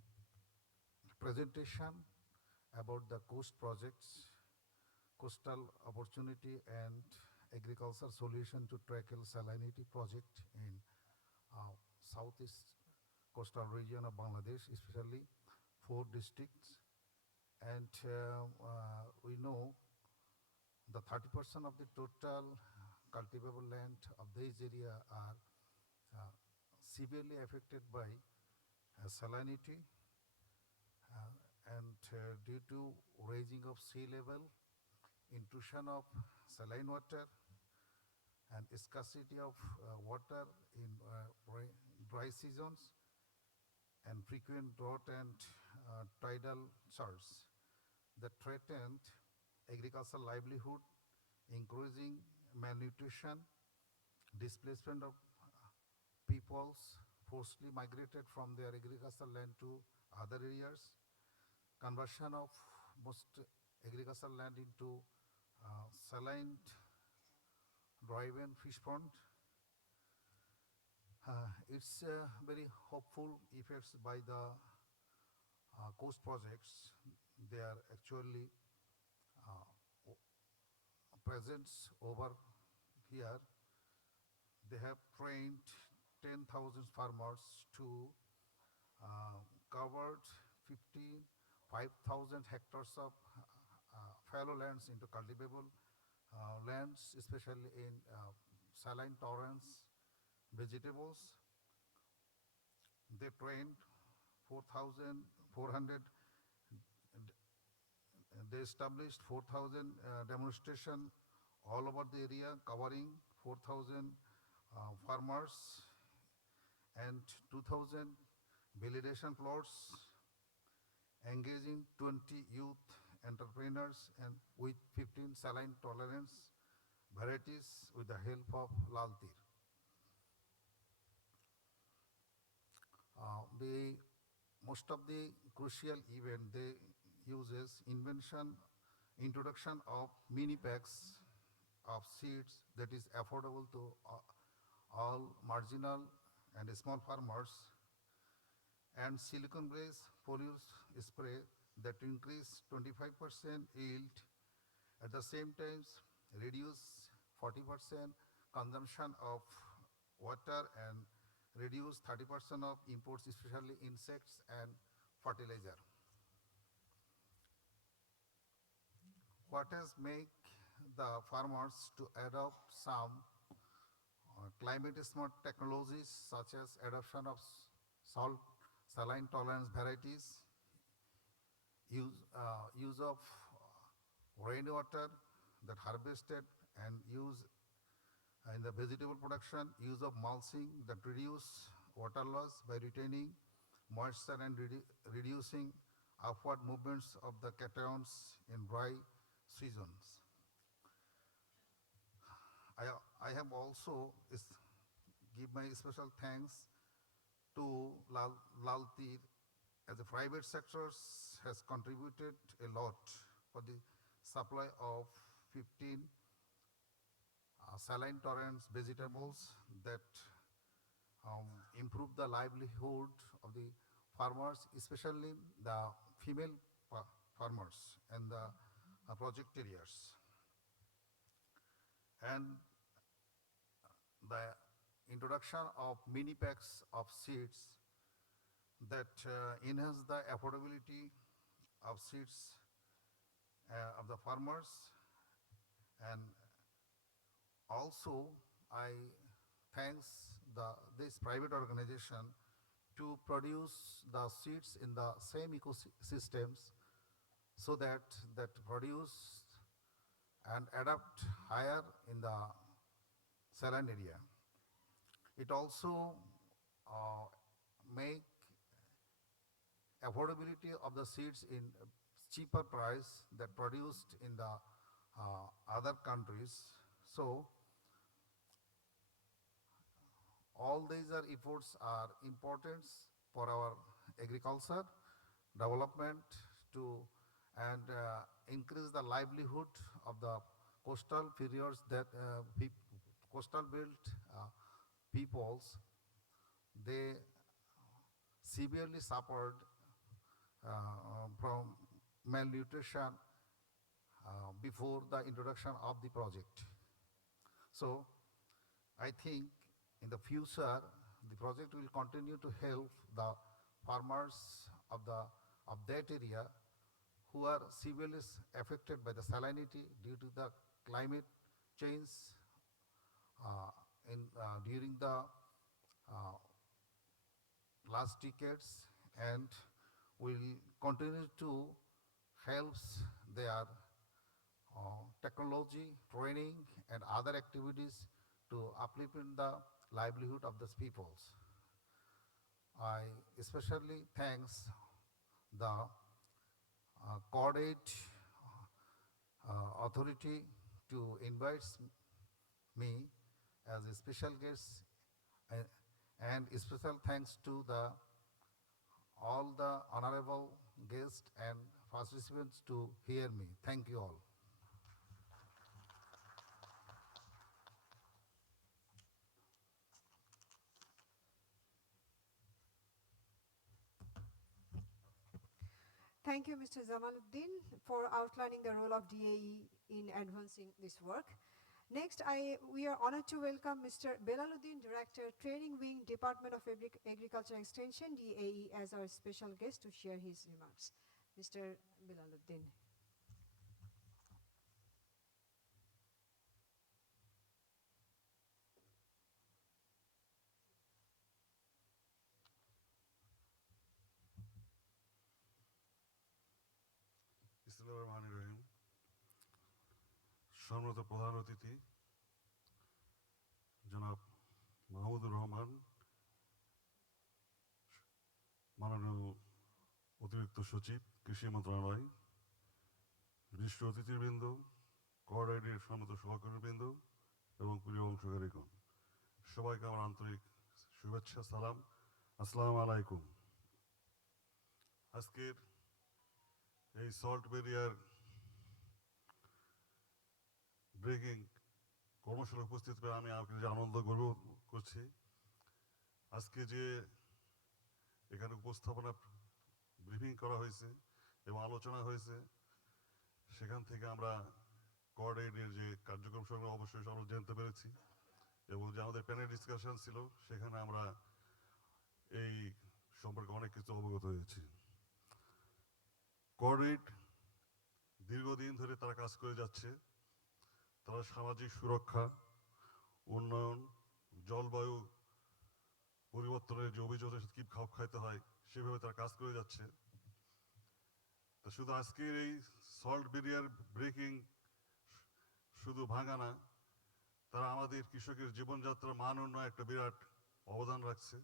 presentation about the coast projects, coastal opportunity and agriculture solution to tackle salinity project in southeast coastal region of Bangladesh, especially 4 districts. And we know the 30% of the total cultivable land of this area are severely affected by salinity. and due to raising of sea level, intrusion of saline water, and scarcity of water in dry seasons, and frequent drought and tidal surge that threatened agricultural livelihood, increasing malnutrition, displacement of peoples forcibly migrated from their agricultural land to other areas, conversion of most agricultural land into saline driven fish pond. It's very hopeful efforts by the coast projects. They are actually presence over here. They have trained 10,000 farmers to covered 55,000 hectares of fallow lands into cultivable lands, especially in saline tolerance vegetables. They trained 4,400. They established 4,000 demonstration all over the area, covering 4,000 farmers and 2,000 validation plots, engaging 20 youth entrepreneurs and with 15 saline tolerance varieties with the help of Lal Teer. The most of the crucial event they uses introduction of mini packs of seeds that is affordable to all marginal and small farmers, and silicon based foliage spray that increase 25% yield, at the same time reduce 40% consumption of water and reduce 30% of imports, especially insects and fertilizer. What has make the farmers to adopt some climate smart technologies such as adoption of saline tolerance varieties, use of rainwater that harvested and use in the vegetable production, use of mulching that reduce water loss by retaining moisture and reducing upward movements of the cations in dry seasons. I have also give my special thanks to Lal Teer, as the private sectors has contributed a lot for the supply of 15 saline tolerance vegetables that improve the livelihood of the farmers, especially the female farmers and the project areas. And the introduction of mini packs of seeds that enhance the affordability of seeds of the farmers. And also I thanks this private organization to produce the seeds in the same ecosystems so that produce and adapt higher in the saline area. It also make affordability of the seeds in cheaper price that produced in the other countries. So all these efforts are important for our agriculture development to and increase the livelihood of the coastal periods that coastal built peoples. They severely suffered from malnutrition before the introduction of the project. So I think in the future the project will continue to help the farmers of that area who are severely affected by the salinity due to the climate change during the last decades, and will continue to help their technology, training, and other activities to uplift the livelihood of the peoples. I especially thanks the Cordaid authority to invite me as a special guest, and special thanks to all the honorable guests and participants to hear me. Thank you all. Thank you, Mr. Jamaluddin, for outlining the role of DAE in advancing this work. Next, we are honored to welcome Mr. Belaluddin, Director, Training Wing, Department of Agriculture Extension, DAE, as our special guest to share his remarks. Mr. Belaluddin. Bismillahirrahmanirrahim. সম্মানিত প্রধান অতিথি জনাব মাহমুদুর রহমান, মাননীয় অতিরিক্ত সচিব কৃষি মন্ত্রণালয়, বিশিষ্ট অতিথিবৃন্দ, কর্ডাইডের সম্মানিত সহকর্মীবৃন্দ এবং প্রিয় অংশগ্রহীগণ, সবাইকে আমার আন্তরিক শুভেচ্ছা, সালাম, আসসালামু আলাইকুম। আজকের এই সল্ট ব্যারিয়ার ব্রেকিং কর্মশালা উপস্থিত করে আমি আপনাকে আনন্দ গর্ব করছি। আজকে যে এখানে উপস্থাপনা ব্রিফিং করা হয়েছে এবং আলোচনা হয়েছে, সেখান থেকে আমরা কর্ডাইডের যে কার্যক্রম সম্পর্কে অবশ্যই সব জানতে পেরেছি এবং যে আমাদের প্যানেল ডিসকাশন ছিল সেখানে আমরা এই সম্পর্কে অনেক কিছু অবগত হয়েছি। কর্ডাইড দীর্ঘদিন ধরে তারা কাজ করে যাচ্ছে। তারা সামাজিক সুরক্ষা, উন্নয়ন, জলবায়ু পরিবর্তনের যে অভিযোগের সাথে কী খাপ খাইতে হয় সেভাবে তারা কাজ করে যাচ্ছে। তা শুধু আজকের এই সল্ট ব্যারিয়ার ব্রেকিং শুধু ভাঙা না, তারা আমাদের কৃষকের জীবনযাত্রার মান উন্নয়নে একটা বিরাট অবদান রাখছে।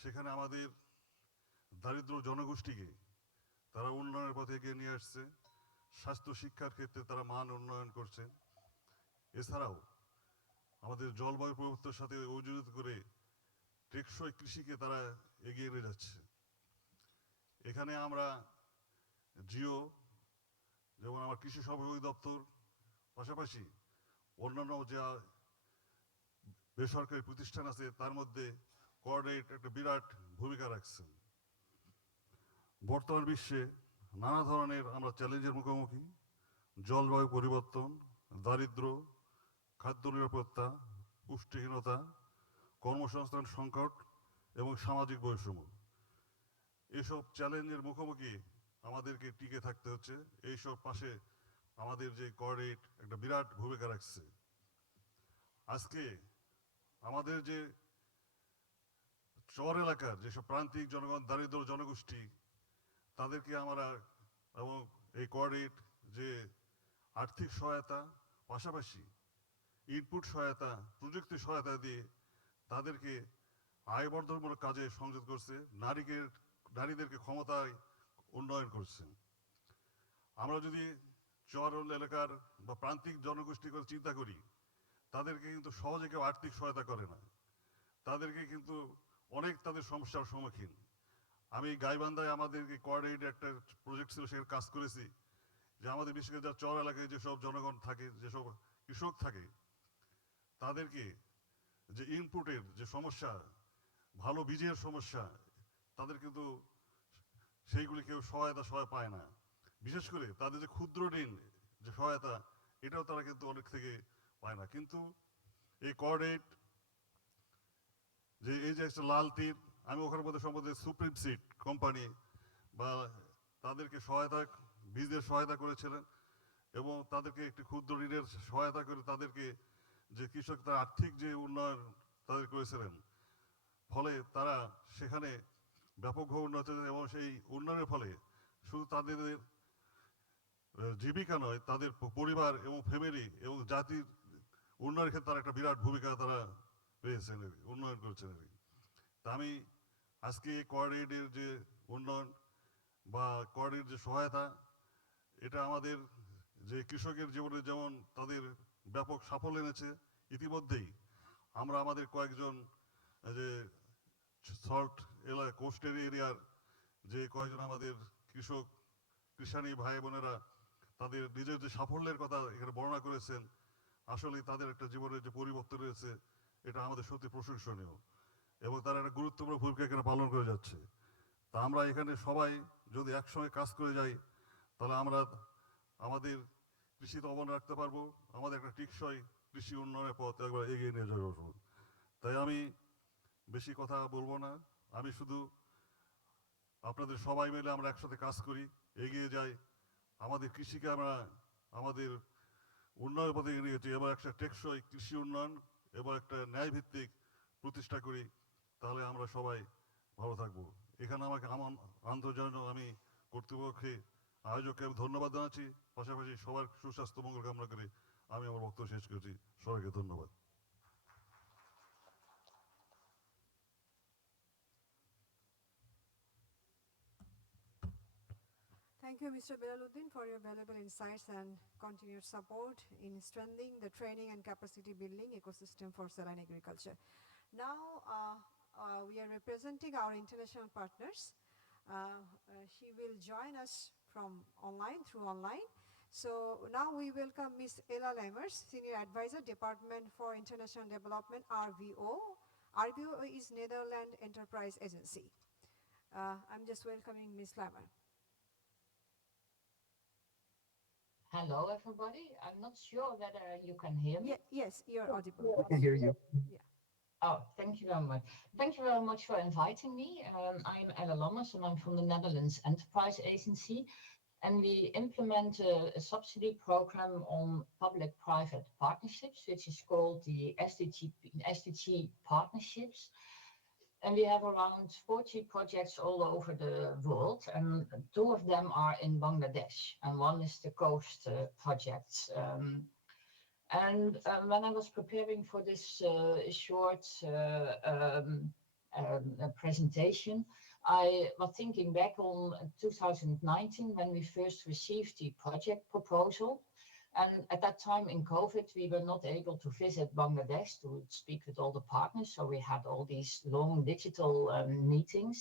সেখানে আমাদের দারিদ্র জনগোষ্ঠীকে তারা উন্নয়নের পথে এগিয়ে নিয়ে আসছে। স্বাস্থ্য শিক্ষার ক্ষেত্রে তারা মান উন্নয়ন করছে। এছাড়াও আমাদের জলবায়ু পরিবর্তনের সাথে অযোজিত করে টেকসই কৃষিকে তারা এগিয়ে নিয়ে যাচ্ছে। এখানে আমরা জিও, যেমন আমার কৃষি সহযোগী দপ্তর, পাশাপাশি অন্যান্য যা বেসরকারি প্রতিষ্ঠান আছে তার মধ্যে কর্ডাইড একটা বিরাট ভূমিকা রাখছে। বর্তমান বিশ্বে নানা ধরনের আমরা চ্যালেঞ্জের মুখোমুখি। জলবায়ু পরিবর্তন, দারিদ্র, খাদ্য নিরাপত্তা, পুষ্টিহীনতা, কর্মসংস্থান সংকট এবং সামাজিক বৈষম্য, এসব চ্যালেঞ্জের মুখোমুখি আমাদেরকে টিকে থাকতে হচ্ছে। এইসব পাশে আমাদের যে কর্ডাইড একটা বিরাট ভূমিকা রাখছে। আজকে আমাদের যে চর এলাকার যেসব প্রান্তিক জনগণ, দারিদ্র জনগোষ্ঠী, তাদেরকে আমরা এবং এই কর্ডাইড যে আর্থিক সহায়তা, পাশাপাশি ইনপুট সহায়তা, প্রযুক্তি সহায়তা দিয়ে তাদেরকে আয়বর্ধনমূলক কাজে সংযোগ করছে, নারীদেরকে ক্ষমতায় উন্নয়ন করছে। আমরা যদি চর এলাকার বা প্রান্তিক জনগোষ্ঠী করে চিন্তা করি, তাদেরকে কিন্তু সহজে কেউ আর্থিক সহায়তা করে না। তাদেরকে কিন্তু অনেক তাদের সমস্যার সম্মুখীন। আমি গাইবান্ধায় আমাদের কোয়ার্ডাইডে একটা প্রজেক্ট ছিল, সেখানে কাজ করেছি যে আমাদের বিশেষ করে যারা চর এলাকায় যেসব জনগণ থাকে, যেসব কৃষক থাকে, তাদেরকে যে ইনপুটের যে সমস্যা, ভালো বীজের সমস্যা, তাদের কিন্তু সেইগুলি কেউ সহায় পায় না। বিশেষ করে তাদের যে ক্ষুদ্র ঋণ যে সহায়তা, এটাও তারা কিন্তু অনেক থেকে পায় না। কিন্তু এই কোয়ার্ডাইড যে এই যে একটা লাল তীর, আমি ওখানে মধ্যে সম্বন্ধে সুপ্রিম সিড কোম্পানি বা তাদেরকে বীজের সহায়তা করেছিলেন এবং তাদেরকে একটি ক্ষুদ্র ঋণের সহায়তা করে তাদেরকে যে কৃষক তার আর্থিক যে উন্নয়ন তাদের করেছিলেন। ফলে তারা সেখানে ব্যাপকভাবে উন্নত হয়েছে এবং সেই উন্নয়নের ফলে শুধু তাদের জীবিকা নয়, তাদের পরিবার এবং ফ্যামিলি এবং জাতির উন্নয়নের ক্ষেত্রে তারা একটা বিরাট ভূমিকা তারা পেয়েছেন, উন্নয়ন করেছেন। তা আমি আজকে কোয়ার্ডিনেটের যে উন্নয়ন বা কোয়ার্ডিনেটের যে সহায়তা, এটা আমাদের যে কৃষকের জীবনে যেমন তাদের ব্যাপক সাফল্য এনেছে, ইতিমধ্যেই আমরা আমাদের কয়েকজন যে সল্ট কোস্টের এরিয়ার যে কয়েকজন আমাদের কৃষাণী ভাই বোনেরা তাদের নিজের যে সাফল্যের কথা এখানে বর্ণনা করেছেন, আসলে তাদের একটা জীবনের যে পরিবর্তন রয়েছে এটা আমাদের সত্যি প্রশংসনীয় এবং তারা একটা গুরুত্বপূর্ণ ভূমিকা এখানে পালন করে যাচ্ছে। তা আমরা এখানে সবাই যদি একসঙ্গে কাজ করে যাই তাহলে আমরা আমাদের কৃষিতে অবদান রাখতে পারবো, আমাদের একটা টেকসই কৃষি উন্নয়নের পথ একবার এগিয়ে নিয়ে যাবো। তাই আমি বেশি কথা বলবো না, আমি শুধু আপনাদের সবাই মিলে আমরা একসাথে কাজ করি, এগিয়ে যাই, আমাদের কৃষিকে আমরা আমাদের উন্নয়নের পথে এগিয়ে নিয়ে যাই এবং একটা টেকসই কৃষি উন্নয়ন এবং একটা ন্যায়ভিত্তিক প্রতিষ্ঠা করি, তাহলে আমরা সবাই ভালো থাকবো। এখানে আমাকে আন্তর্জাতিক আমি কর্তৃপক্ষে আয়োজককে আমি ধন্যবাদ জানাচ্ছি, পাশাপাশি সবার সুস্বাস্থ্য মঙ্গল কামনা করে আমি আমার বক্তব্য শেষ করছি। সবাইকে ধন্যবাদ। Thank you, Mr. Belal Uddin, for your valuable insights and continued support in strengthening the training and capacity building ecosystem for saline agriculture. Now, we are representing our international partners. She will join us through online. So now we welcome Ms. Ella Lammers, Senior Advisor, Department for International Development, RVO. RVO is Netherlands Enterprise Agency. I'm just welcoming Ms. Lammer. Hello, everybody. I'm not sure whether you can hear me. Yes, you're audible. I can hear you. Yeah. Oh, thank you very much. Thank you very much for inviting me. I'm Ella Lammers and I'm from the Netherlands Enterprise Agency. And we implement a subsidy program on public-private partnerships, which is called the SDG partnerships. And we have around 40 projects all over the world, and 2 of them are in Bangladesh, and one is the COASTS project. When I was preparing for this short presentation, I was thinking back on 2019 when we first received the project proposal. And at that time in COVID, we were not able to visit Bangladesh to speak with all the partners. So we had all these long digital meetings.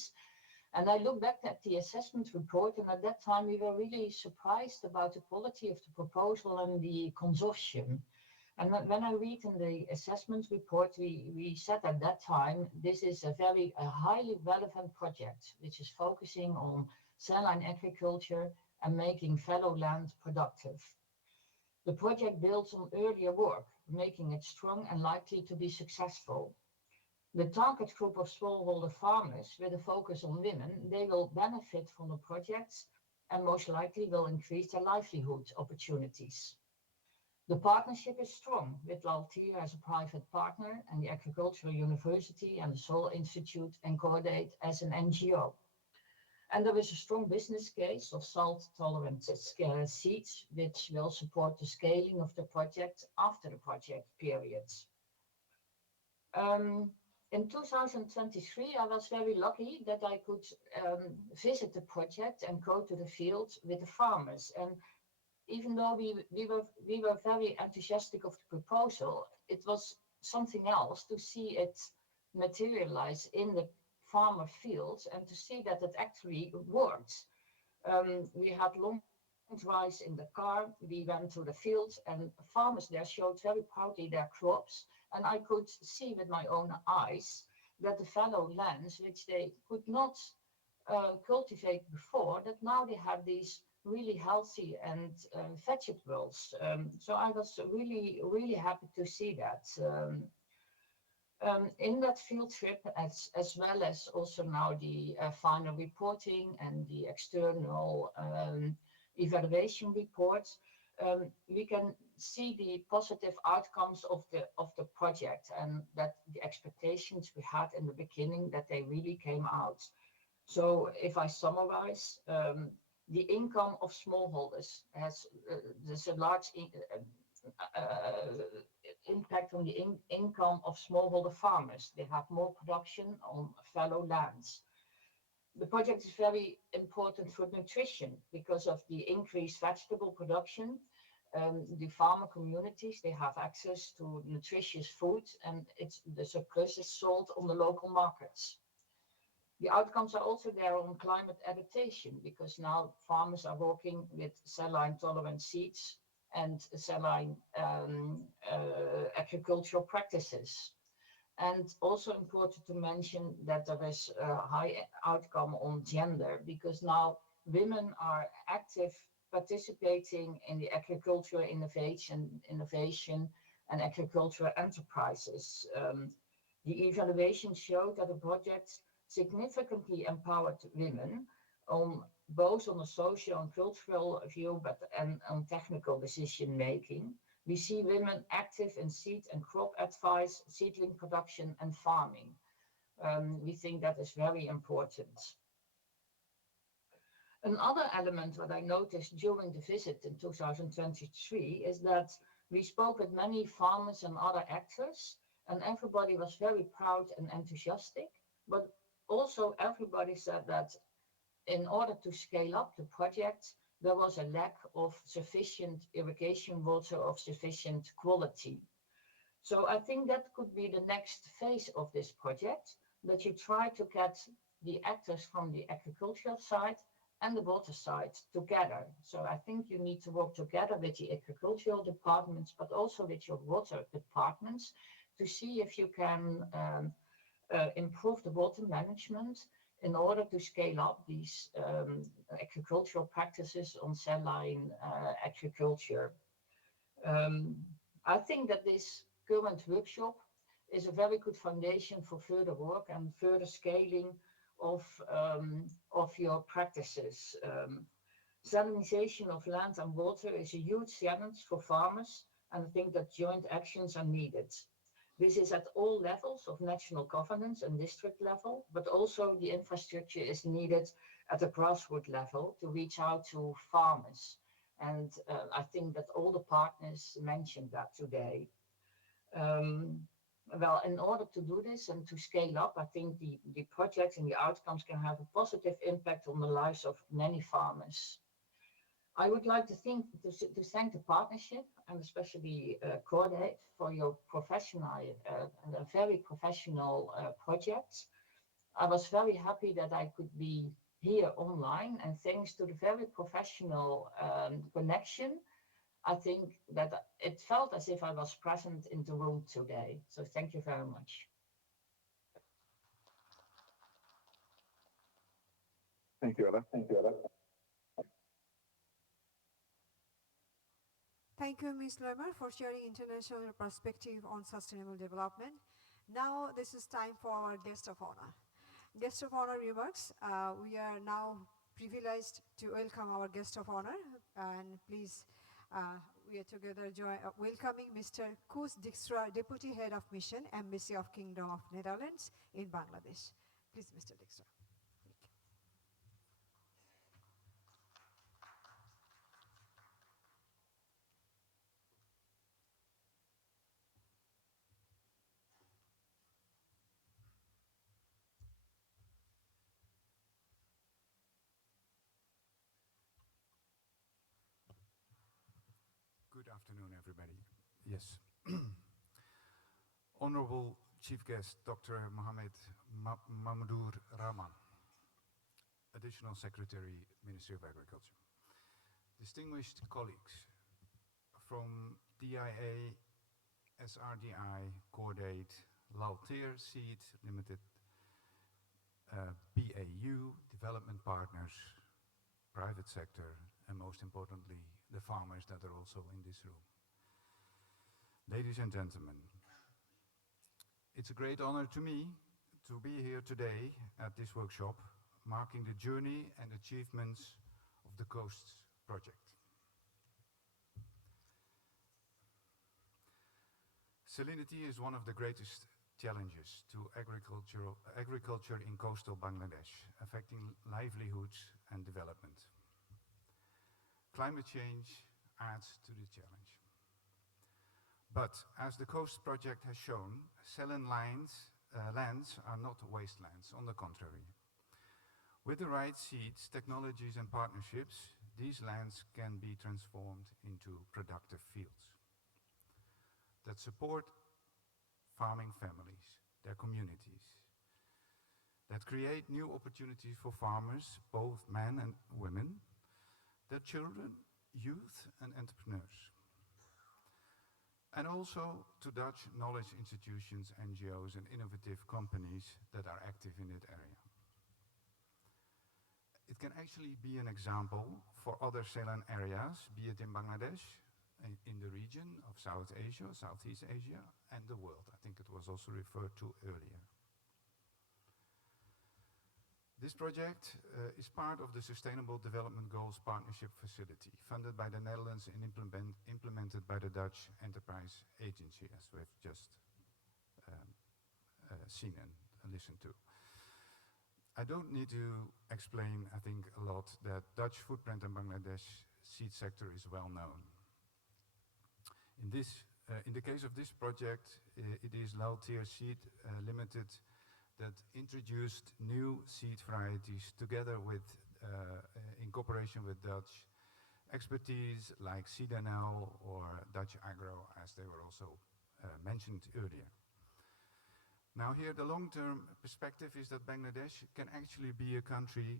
And I look back at the assessment report, and at that time we were really surprised about the quality of the proposal and the consortium. And when I read in the assessment report, we said at that time, this is a highly relevant project, which is focusing on saline agriculture and making fallow land productive. The project builds on earlier work, making it strong and likely to be successful. The target group of smallholder farmers with a focus on women, they will benefit from the projects and most likely will increase their livelihood opportunities. The partnership is strong with Lal Teer as a private partner and the Agricultural University and the Soil Institute and Cordaid as an NGO. And there is a strong business case of salt-tolerant seeds, which will support the scaling of the project after the project period. In 2023, I was very lucky that I could visit the project and go to the field with the farmers. And even though we were very enthusiastic of the proposal, it was something else to see it materialize in the farmer fields and to see that it actually works. We had long drives in the car, we went to the fields, and farmers there showed very proudly their crops, and I could see with my own eyes that the fallow lands, which they could not cultivate before, that now they have these really healthy and vegetables. So I was really happy to see that. In that field trip, as well as also now the final reporting and the external evaluation reports, we can see the positive outcomes of the project and that the expectations we had in the beginning, that they really came out. So if I summarize, the income of smallholders has there's a large impact on the income of smallholder farmers. They have more production on fallow lands. The project is very important for nutrition because of the increased vegetable production. The farmer communities, they have access to nutritious food, and the surplus is sold on the local markets. The outcomes are also there on climate adaptation because now farmers are working with saline-tolerant seeds and saline agricultural practices. And also important to mention that there is a high outcome on gender because now women are active participating in the agricultural innovation and agricultural enterprises. The evaluation showed that the project significantly empowered women on both on a social and cultural view, but and on technical decision making. We see women active in seed and crop advice, seedling production and farming. We think that is very important. Another element that I noticed during the visit in 2023 is that we spoke with many farmers and other actors, and everybody was very proud and enthusiastic, but also everybody said that in order to scale up the project, there was a lack of sufficient irrigation water of sufficient quality. So I think that could be the next phase of this project, that you try to get the actors from the agricultural side and the water side together. So I think you need to work together with the agricultural departments, but also with your water departments to see if you can improve the water management in order to scale up these agricultural practices on saline agriculture. I think that this current workshop is a very good foundation for further work and further scaling of your practices. Salinization of land and water is a huge challenge for farmers, and I think that joint actions are needed. This is at all levels of national governance and district level, but also the infrastructure is needed at the grassroots level to reach out to farmers. And I think that all the partners mentioned that today. Well, in order to do this and to scale up, I think the projects and the outcomes can have a positive impact on the lives of many farmers. I would like to thank the partnership and especially Cordaid for your very professional projects. I was very happy that I could be here online, and thanks to the very professional connection, I think that it felt as if I was present in the room today. So thank you very much. Thank you, Ella. Thank you, Ella. Thank you, Ms. Lammer, for sharing international perspective on sustainable development. Now this is time for our guest of honor. Guest of honor remarks. We are now privileged to welcome our guest of honor, and please, we are together welcoming Mr. Koos Dijkstra, Deputy Head of Mission, Embassy of Kingdom of Netherlands in Bangladesh. Please, Mr. Dijkstra. Good afternoon, everybody. Yes. Honorable Chief Guest, Dr. Mahmudur Rahman, Additional Secretary, Ministry of Agriculture. Distinguished colleagues from DIA, SRDI, Cordaid, Lal Teer Seeds Limited, BAU, development partners, private sector, and most importantly, the farmers that are also in this room. Ladies and gentlemen, it's a great honor to me to be here today at this workshop, marking the journey and achievements of the COASTS project. Salinity is one of the greatest challenges to agriculture in coastal Bangladesh, affecting livelihoods and development. Climate change adds to the challenge. But as the COASTS project has shown, saline lands are not wastelands, on the contrary. With the right seeds, technologies and partnerships, these lands can be transformed into productive fields that support farming families, their communities, that create new opportunities for farmers, both men and women, their children, youth and entrepreneurs. And also to Dutch knowledge institutions, NGOs and innovative companies that are active in that area. It can actually be an example for other saline areas, be it in Bangladesh, in the region of South Asia, Southeast Asia, and the world. I think it was also referred to earlier. This project is part of the Sustainable Development Goals Partnership Facility, funded by the Netherlands and implemented by the Dutch Enterprise Agency, as we've just seen and listened to. I don't need to explain, I think, a lot that Dutch footprint in Bangladesh seed sector is well known. In the case of this project, it is Lal Teer Seeds Limited that introduced new seed varieties together with, in cooperation with Dutch expertise like CDNL or Dutch Agro, as they were also mentioned earlier. Now here the long-term perspective is that Bangladesh can actually be a country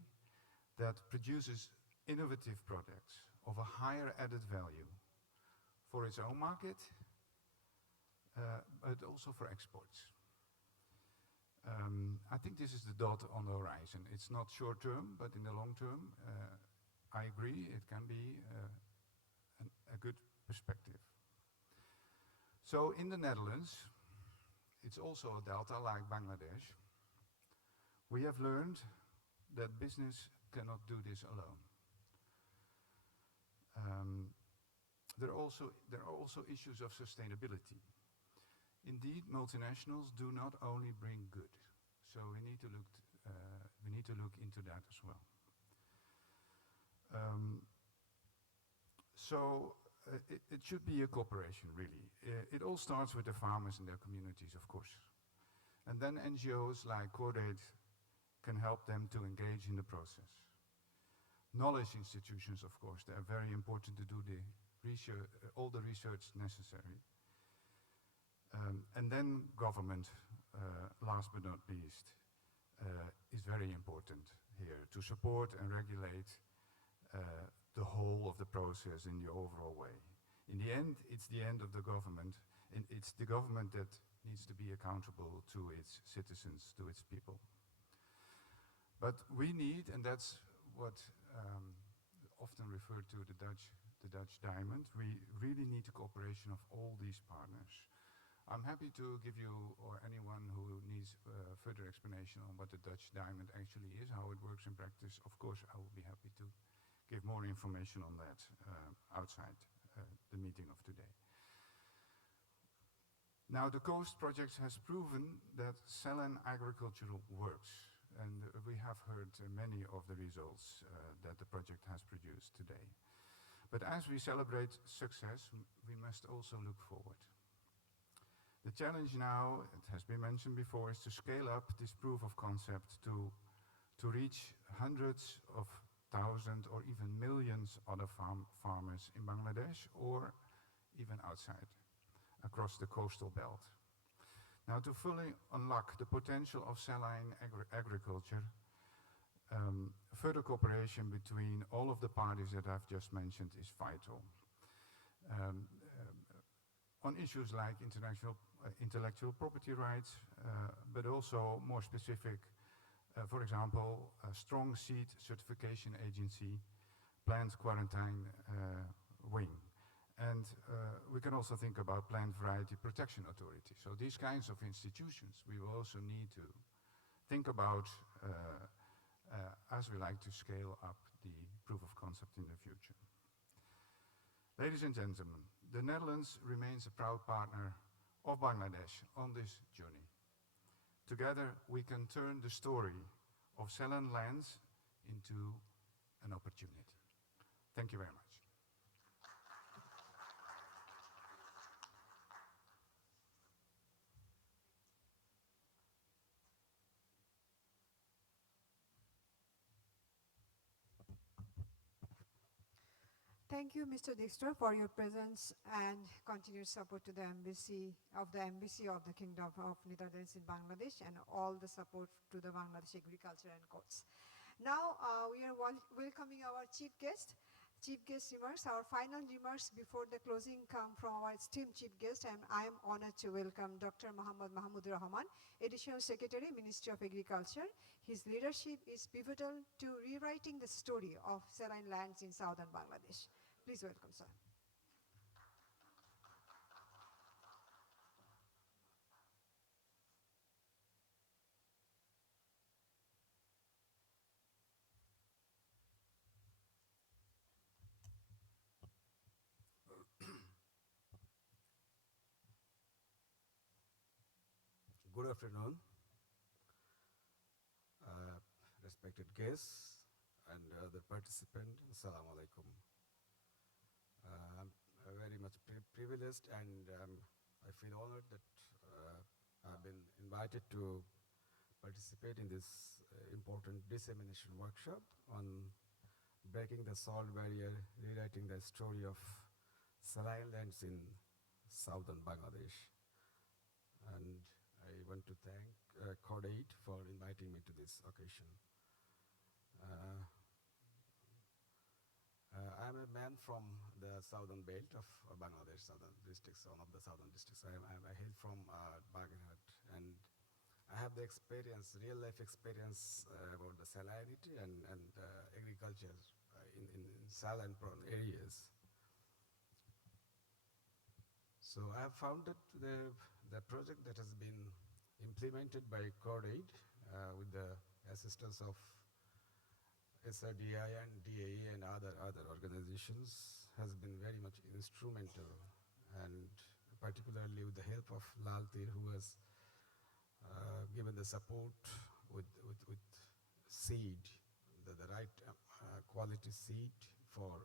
that produces innovative products of a higher added value for its own market, but also for exports. I think this is the dot on the horizon. It's not short term, but in the long term, I agree, it can be a good perspective. So in the Netherlands, it's also a delta like Bangladesh. We have learned that business cannot do this alone. There are also issues of sustainability. Indeed, multinationals do not only bring good, so we need to look into that as well. It should be a cooperation, really. It all starts with the farmers and their communities, of course. And then NGOs like Cordaid can help them to engage in the process. Knowledge institutions, of course, they are very important to do the research, all the research necessary. And then government, last but not least, is very important here to support and regulate the whole of the process in the overall way. In the end, it's the end of the government, and it's the government that needs to be accountable to its citizens, to its people. But we need, and that's what often referred to the Dutch diamond, we really need the cooperation of all these partners. I'm happy to give you, or anyone who needs further explanation on what the Dutch diamond actually is, how it works in practice. Of course, I will be happy to give more information on that outside the meeting of today. Now, the COASTS project has proven that saline agriculture works, and we have heard many of the results that the project has produced today. But as we celebrate success, we must also look forward. The challenge now, it has been mentioned before, is to scale up this proof of concept to reach hundreds of thousands or even millions other farmers in Bangladesh or even outside, across the coastal belt. Now, to fully unlock the potential of saline agriculture, further cooperation between all of the parties that I've just mentioned is vital. On issues like intellectual property rights, but also more specific, for example, a strong seed certification agency, plant quarantine wing. And we can also think about plant variety protection authority. So these kinds of institutions we will also need to think about as we like to scale up the proof of concept in the future. Ladies and gentlemen, the Netherlands remains a proud partner of Bangladesh on this journey. Together, we can turn the story of saline lands into an opportunity. Thank you very much. Thank you, Mr. Dijkstra, for your presence and continued support to the Embassy of the Kingdom of Netherlands in Bangladesh and all the support to the Bangladesh agriculture and courts. Now we are welcoming our chief guest. Chief guest remarks, our final remarks before the closing come from our esteemed chief guest, and I am honored to welcome Dr. Mahmudur Rahman, Additional Secretary, Ministry of Agriculture. His leadership is pivotal to rewriting the story of saline lands in southern Bangladesh. Please welcome, sir. Good afternoon, respected guests and other participants. Assalamu alaikum. I'm very much privileged and I feel honored that I've been invited to participate in this important dissemination workshop on breaking the salt barrier, rewriting the story of saline lands in southern Bangladesh. And I want to thank Cordaid for inviting me to this occasion. I'm a man from the southern belt of Bangladesh, southern districts, one of the southern districts. I hail from Baghat, and I have the experience, real life experience about the salinity and agriculture in saline-prone areas. So I have found that the project that has been implemented by Cordaid with the assistance of SRDI and DAE and other organizations has been very much instrumental, and particularly with the help of Lal Teer, who has given the support with seed, the right quality seed for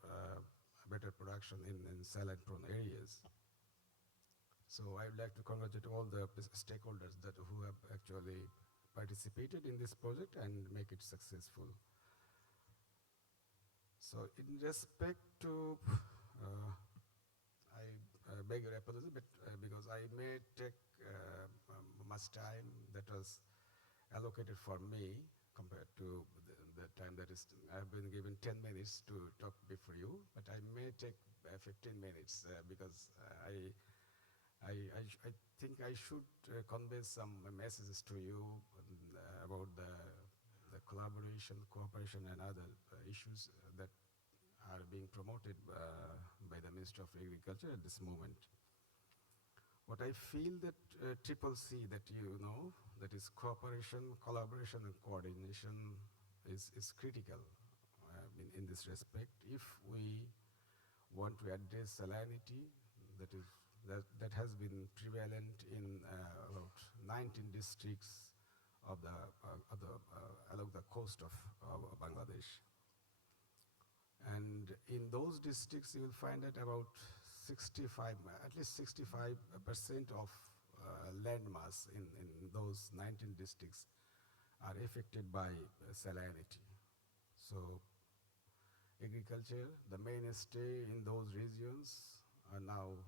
better production in saline-prone areas. So I would like to congratulate all the stakeholders who have actually participated in this project and make it successful. So in respect to, I beg your apology, but because I may take much time that was allocated for me compared to the time that is, I've been given 10 minutes to talk before you, but I may take 15 minutes because I think I should convey some messages to you about the collaboration, cooperation, and other issues that are being promoted by the Ministry of Agriculture at this moment. What I feel that triple C that you know, that is cooperation, collaboration, and coordination is critical in this respect. If we want to address salinity that has been prevalent in about 19 districts along the coast of Bangladesh. And in those districts, you will find that about at least 65% of land mass in those 19 districts are affected by salinity. So agriculture, the mainstay in those regions, are now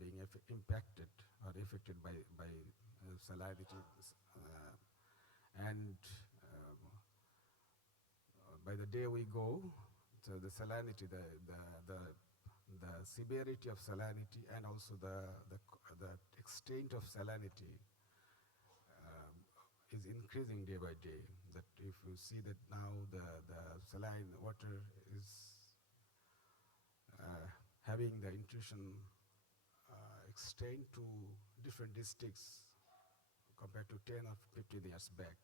being impacted or affected by salinity. And by the day we go, so the salinity, the severity of salinity, and also the extent of salinity is increasing day by day. That if you see that now the saline water is having the intrusion extend to different districts compared to 10 or 15 years back,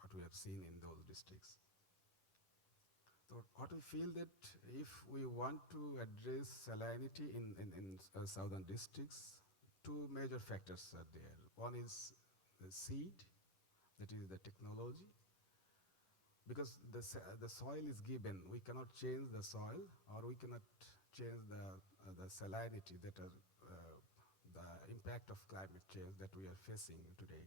what we have seen in those districts. So what we feel that if we want to address salinity in southern districts, two major factors are there. One is the seed, that is the technology, because the soil is given. We cannot change the soil, or we cannot change the salinity that are the impact of climate change that we are facing today.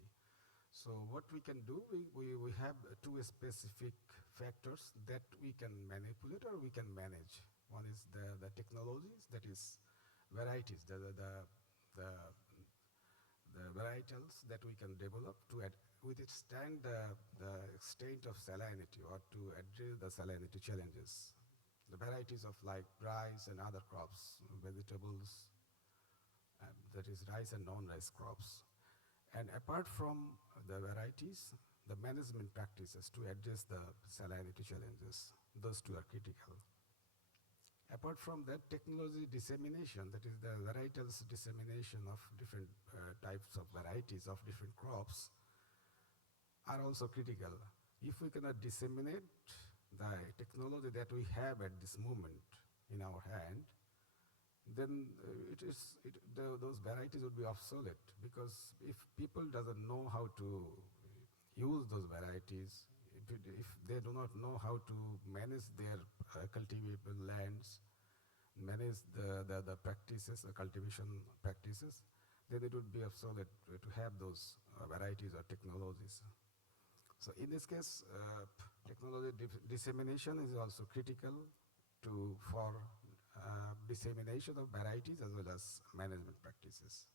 So what we can do, we have two specific factors that we can manipulate or we can manage. One is the technologies, that is varieties, the varietals that we can develop to withstand the extent of salinity or to address the salinity challenges. The varieties of like rice and other crops, vegetables, that is rice and non-rice crops. And apart from the varieties, the management practices to address the salinity challenges, those two are critical. Apart from that, technology dissemination, that is the varietals dissemination of different types of varieties of different crops, are also critical. If we cannot disseminate the technology that we have at this moment in our hand, then those varieties would be obsolete, because if people doesn't know how to use those varieties, if they do not know how to manage their cultivable lands, manage the practices, the cultivation practices, then it would be obsolete to have those varieties or technologies. So in this case, technology dissemination is also critical for dissemination of varieties as well as management practices.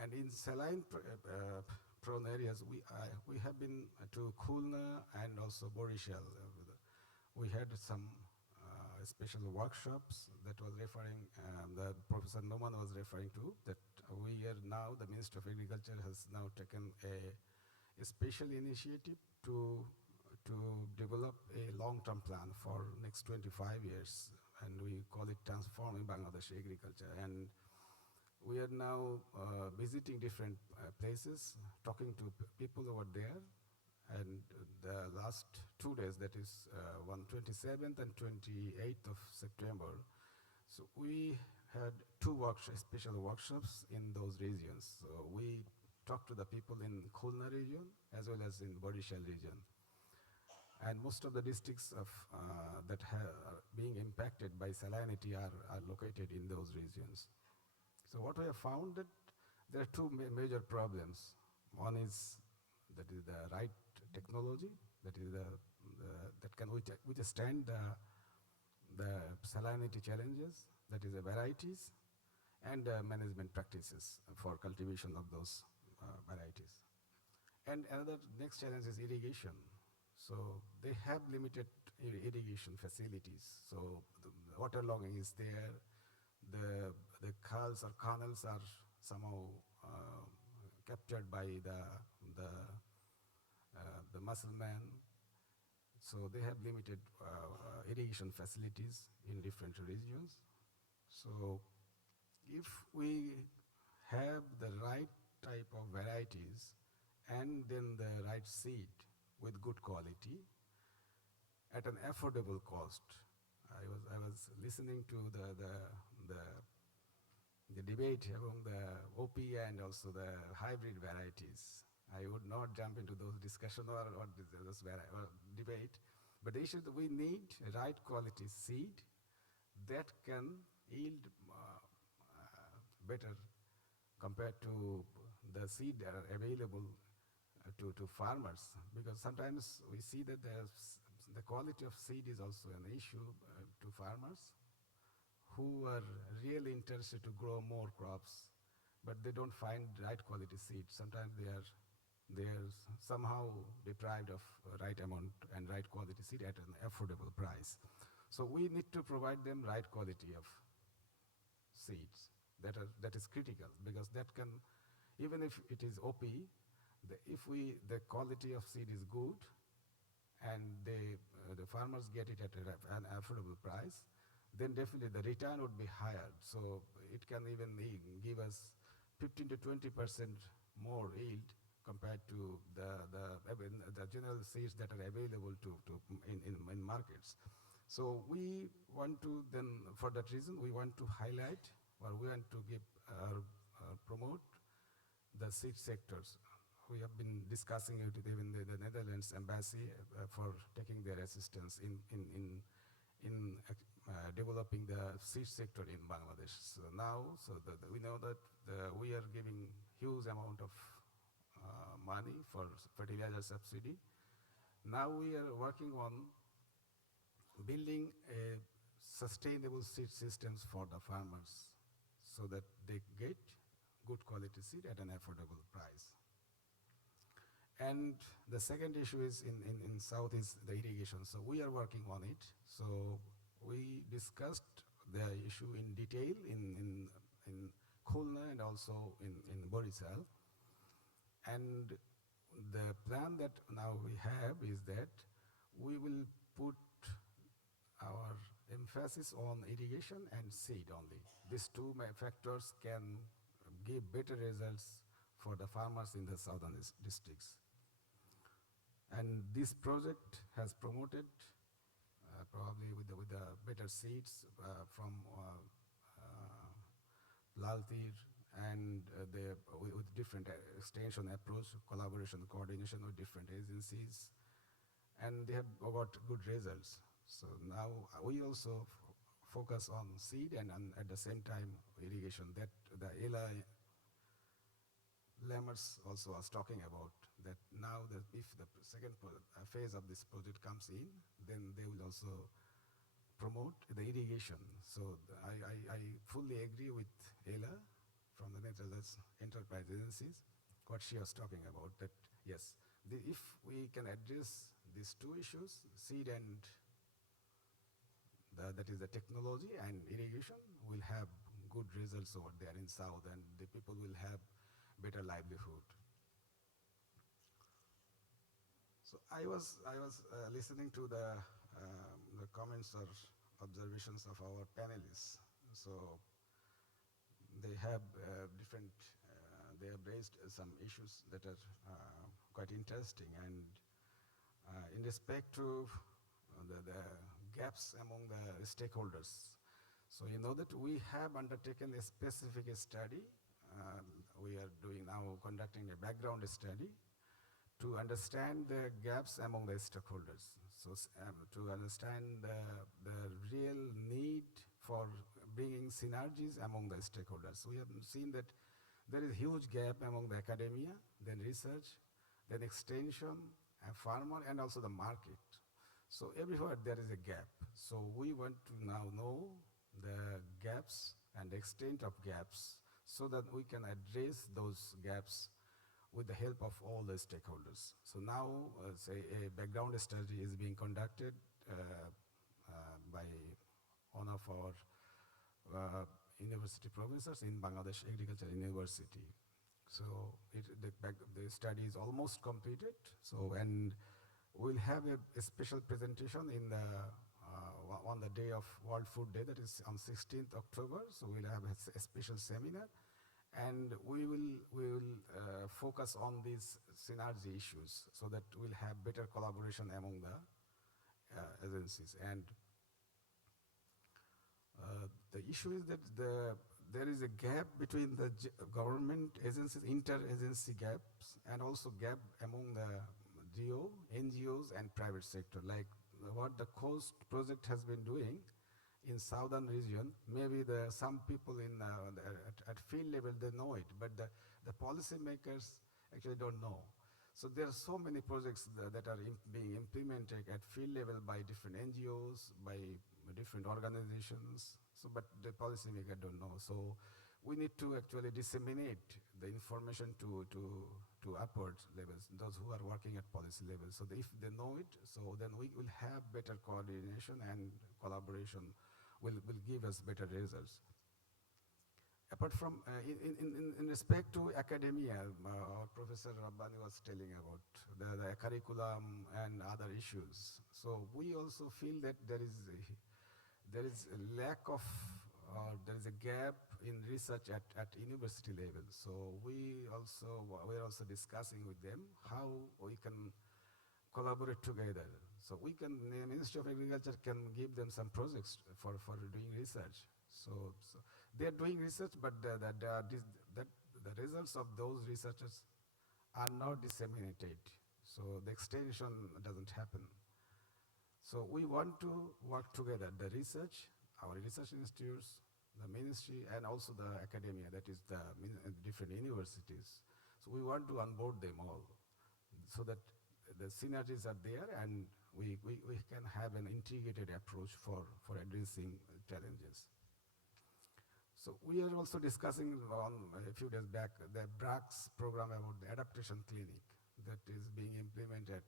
And in saline prone areas, we have been to Khulna and also Borishal. We had some special workshops that was referring, the Professor Noman was referring to, that we are now, the Ministry of Agriculture has now taken a special initiative to develop a long-term plan for next 25 years, and we call it Transforming Bangladesh Agriculture. And we are now visiting different places, talking to people over there, and the last 2 days, that is 27th and 28th of September, so we had two special workshops in those regions. So we talked to the people in Khulna region as well as in Borishal region. And most of the districts that are being impacted by salinity are located in those regions. So what we have found, that there are two major problems. One is that is the right technology, that is that can withstand the salinity challenges, that is the varieties, and management practices for cultivation of those varieties. And another next challenge is irrigation. So they have limited irrigation facilities. So the waterlogging is there. The khals or canals are somehow captured by the mussel-man. So they have limited irrigation facilities in different regions. So if we have the right type of varieties and then the right seed with good quality at an affordable cost. I was listening to the debate among the OP and also the hybrid varieties. I would not jump into those discussion or debate, but the issue that we need a right quality seed that can yield better compared to the seed that are available to farmers, because sometimes we see that the quality of seed is also an issue to farmers who are really interested to grow more crops, but they don't find right quality seed. Sometimes they are somehow deprived of right amount and right quality seed at an affordable price. So we need to provide them right quality of seeds. That is critical, because that can, even if it is OP, if the quality of seed is good and the farmers get it at an affordable price, then definitely the return would be higher. So it can even give us 15 to 20% more yield compared to the general seeds that are available in markets. So we want to then, for that reason, we want to highlight, or we want to give promote the seed sectors. We have been discussing it with even the Netherlands embassy for taking their assistance in developing the seed sector in Bangladesh. So now, we know that we are giving huge amount of money for fertilizer subsidy. Now we are working on building a sustainable seed systems for the farmers so that they get good quality seed at an affordable price. And the second issue is in South is the irrigation. So we are working on it. So we discussed the issue in detail in Khulna and also in Borisal. And the plan that now we have is that we will put our emphasis on irrigation and seed only. These two factors can give better results for the farmers in the southern districts. And this project has promoted probably with the better seeds from Lal Teer and with different extension approach, collaboration, coordination with different agencies, and they have got good results. So now we also focus on seed and at the same time irrigation. That the Lammers also was talking about that now that if the second phase of this project comes in, then they will also promote the irrigation. So I fully agree with Ela from the Netherlands Enterprise Agencies, what she was talking about, that yes, if we can address these two issues, seed and that is the technology and irrigation, will have good results over there in South, and the people will have better livelihood. So I was listening to the comments or observations of our panelists. So they have they have raised some issues that are quite interesting, and in respect to the gaps among the stakeholders. So you know that we have undertaken a specific study. We are conducting a background study to understand the gaps among the stakeholders. So to understand the real need for bringing synergies among the stakeholders. We have seen that there is a huge gap among the academia, then research, then extension, and farmer, and also the market. So everywhere there is a gap. So we want to now know the gaps and the extent of gaps so that we can address those gaps with the help of all the stakeholders. So now, say a background study is being conducted by one of our university professors in Bangladesh Agriculture University. So the study is almost completed. So, and we'll have a special presentation in the on the day of World Food Day, that is on 16th October. So we'll have a special seminar, and we will focus on these synergy issues so that we'll have better collaboration among the agencies. And the issue is that there is a gap between the government agencies, inter-agency gaps, and also gap among the NGOs and private sector. Like what the COASTS project has been doing in southern region, maybe some people at field level, they know it, but the policy makers actually don't know. So there are so many projects that are being implemented at field level by different NGOs, by different organizations, but the policymaker don't know. So we need to actually disseminate the information to upward levels, those who are working at policy level. So if they know it, so then we will have better coordination, and collaboration will give us better results. Apart from, in respect to academia, our Professor Rabbani was telling about the curriculum and other issues. So we also feel that there is a lack of, there is a gap in research at university level. So we're also discussing with them how we can collaborate together. So the Ministry of Agriculture can give them some projects for doing research. So they're doing research, but the results of those researchers are not disseminated. So the extension doesn't happen. So we want to work together, the research, our research institutes, the ministry, and also the academia, that is the different universities. So we want to onboard them all so that the synergies are there and we can have an integrated approach for addressing challenges. So we are also discussing on a few days back the BRACS program about the adaptation clinic that is being implemented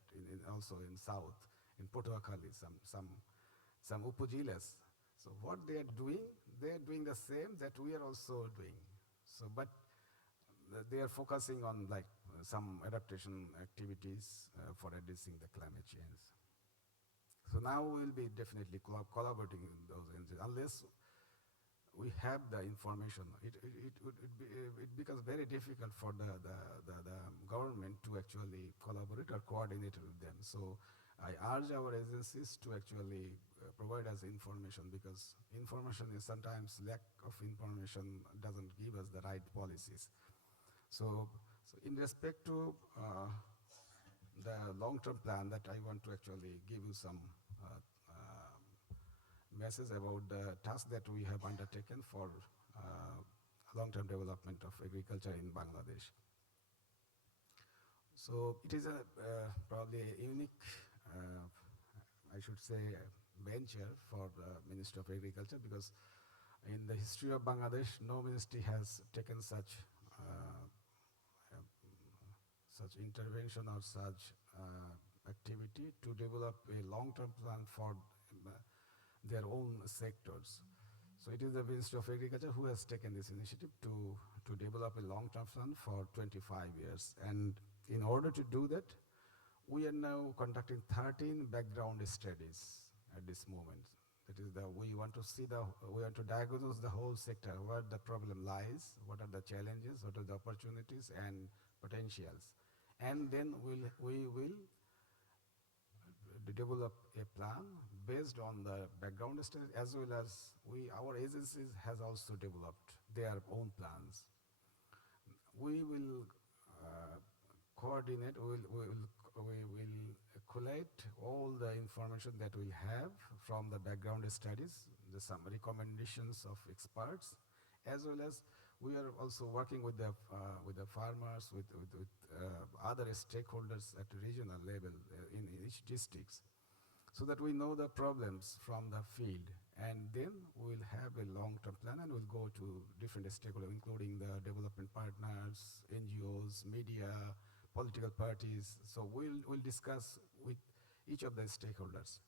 also in South, in Potuakhali, some upujilas. So what they are doing the same that we are also doing. So, but they are focusing on like some adaptation activities for addressing the climate change. So now we will be definitely collaborating in those entities. Unless we have the information, it becomes very difficult for the government to actually collaborate or coordinate with them. So I urge our agencies to actually provide us information, because information is sometimes lack of information doesn't give us the right policies. So in respect to the long-term plan, that I want to actually give you some message about the task that we have undertaken for long-term development of agriculture in Bangladesh. So it is probably a unique, I should say, venture for the Ministry of Agriculture, because in the history of Bangladesh, no ministry has taken such intervention or such activity to develop a long-term plan for their own sectors. So it is the Ministry of Agriculture who has taken this initiative to develop a long-term plan for 25 years. And in order to do that, we are now conducting 13 background studies at this moment. That is, we want to diagnose the whole sector, where the problem lies, what are the challenges, what are the opportunities and potentials. And then we will develop a plan based on the background studies, as well as our agencies has also developed their own plans. We will coordinate, we will collect all the information that we have from the background studies, some recommendations of experts, as well as we are also working with the farmers, with other stakeholders at regional level in each districts, so that we know the problems from the field. And then we'll have a long-term plan and we'll go to different stakeholders, including the development partners, NGOs, media, political parties. So we'll discuss with each of the stakeholders.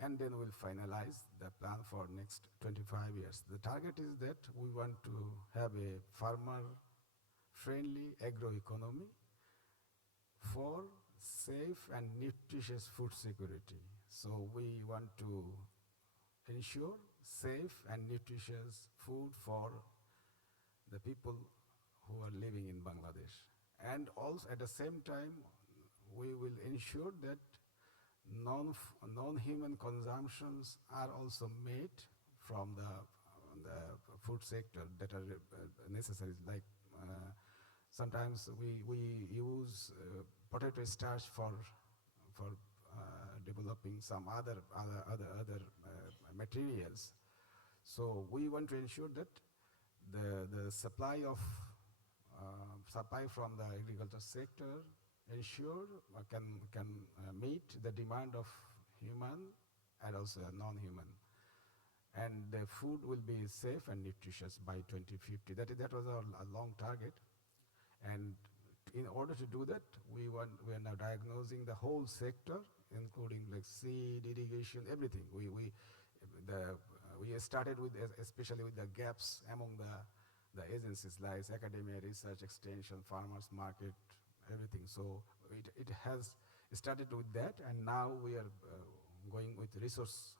And then we'll finalize the plan for next 25 years. The target is that we want to have a farmer-friendly agroeconomy for safe and nutritious food security. So we want to ensure safe and nutritious food for the people who are living in Bangladesh. And also at the same time, we will ensure that non-human consumptions are also made from the food sector that are necessary. Like sometimes we use potato starch for developing some other materials. So we want to ensure that the supply from the agriculture sector can meet the demand of human and also non-human. And the food will be safe and nutritious by 2050. That was our long target. And in order to do that, we are now diagnosing the whole sector, including like seed, irrigation, everything. We started with, especially with the gaps among the agencies like academia, research, extension, farmers market, everything. So it has started with that, and now we are going with resource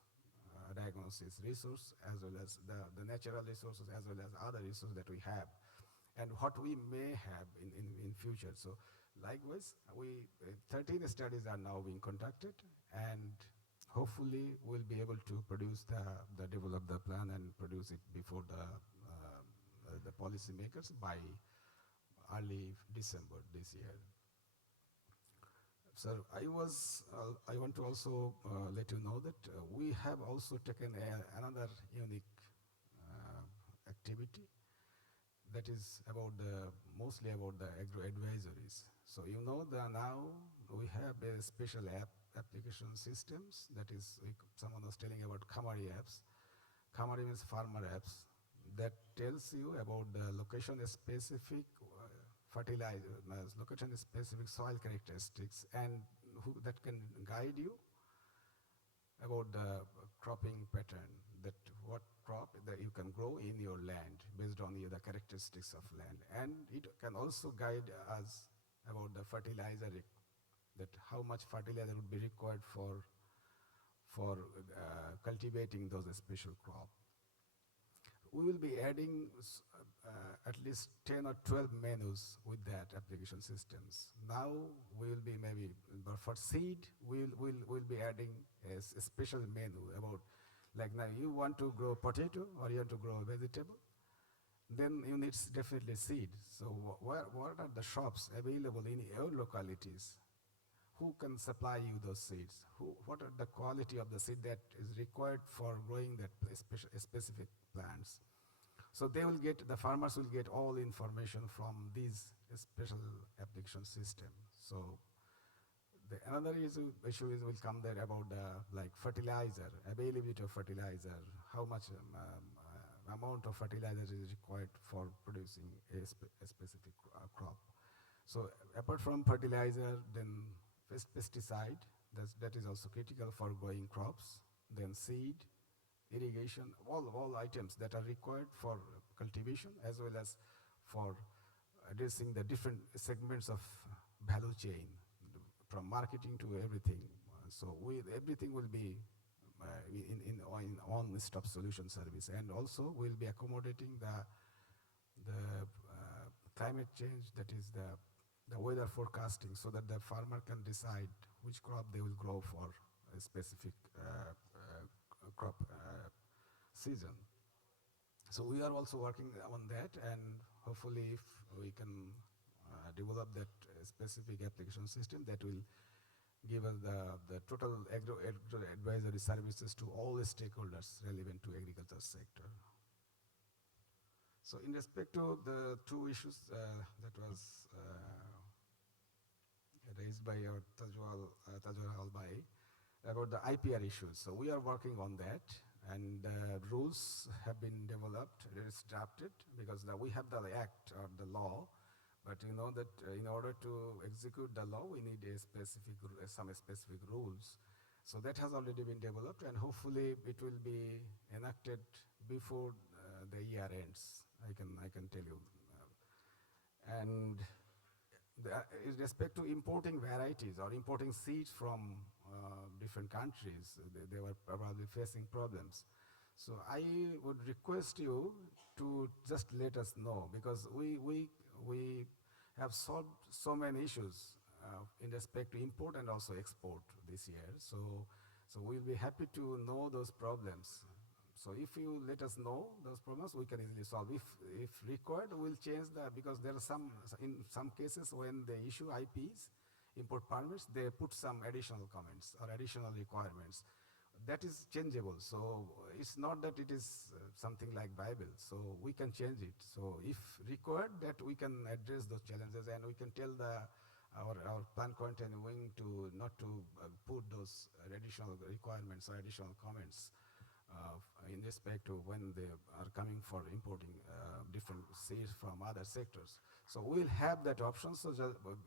diagnosis, resource as well as the natural resources as well as other resources that we have, and what we may have in future. So likewise, 13 studies are now being conducted, and hopefully we'll be able to produce develop the plan and produce it before the policymakers by early December this year. So I want to also let you know that we have also taken another unique activity that is mostly about the agro advisories. So you know that now we have a special application systems that is, someone was telling about Khamari apps. Khamari means farmer apps that tells you about the location specific fertilizer, location specific soil characteristics, and that can guide you about the cropping pattern, that what crop that you can grow in your land based on the characteristics of land. And it can also guide us about the fertilizer, that how much fertilizer would be required for cultivating those special crop. We will be adding at least 10 or 12 menus with that application systems. Now we will be maybe, for seed, we'll be adding a special menu about, like now you want to grow potato or you want to grow a vegetable, then you need definitely seed. So what are the shops available in your localities? Who can supply you those seeds? What are the quality of the seed that is required for growing that specific plants? So the farmers will get all information from these special application system. So another issue will come there about like fertilizer, availability of fertilizer, how much amount of fertilizer is required for producing a specific crop. So apart from fertilizer, then pesticide, that is also critical for growing crops, then seed, irrigation, all items that are required for cultivation as well as for addressing the different segments of value chain, from marketing to everything. So everything will be in on-stop solution service, and also we'll be accommodating the climate change, that is the weather forecasting, so that the farmer can decide which crop they will grow for a specific crop season. So we are also working on that, and hopefully if we can develop that specific application system that will give us the total agro advisory services to all the stakeholders relevant to agriculture sector. So in respect to the two issues that was raised by our Tajwal Albai about the IPR issues. So we are working on that, and rules have been developed, it is drafted, because we have the act or the law, but you know that in order to execute the law, we need some specific rules. So that has already been developed, and hopefully it will be enacted before the year ends, I can tell you. And in respect to importing varieties or importing seeds from different countries, they were probably facing problems. So I would request you to just let us know, because we have solved so many issues in respect to import and also export this year. So we'll be happy to know those problems. So if you let us know those problems, we can easily solve. If required, we'll change because there are in some cases when they issue IPs, import permits, they put some additional comments or additional requirements. That is changeable. So it's not that it is something like Bible. So we can change it. So if required, that we can address those challenges, and we can tell our plant quarantine wing to not to put those additional requirements or additional comments in respect to when they are coming for importing different seeds from other sectors. So we'll have that option. So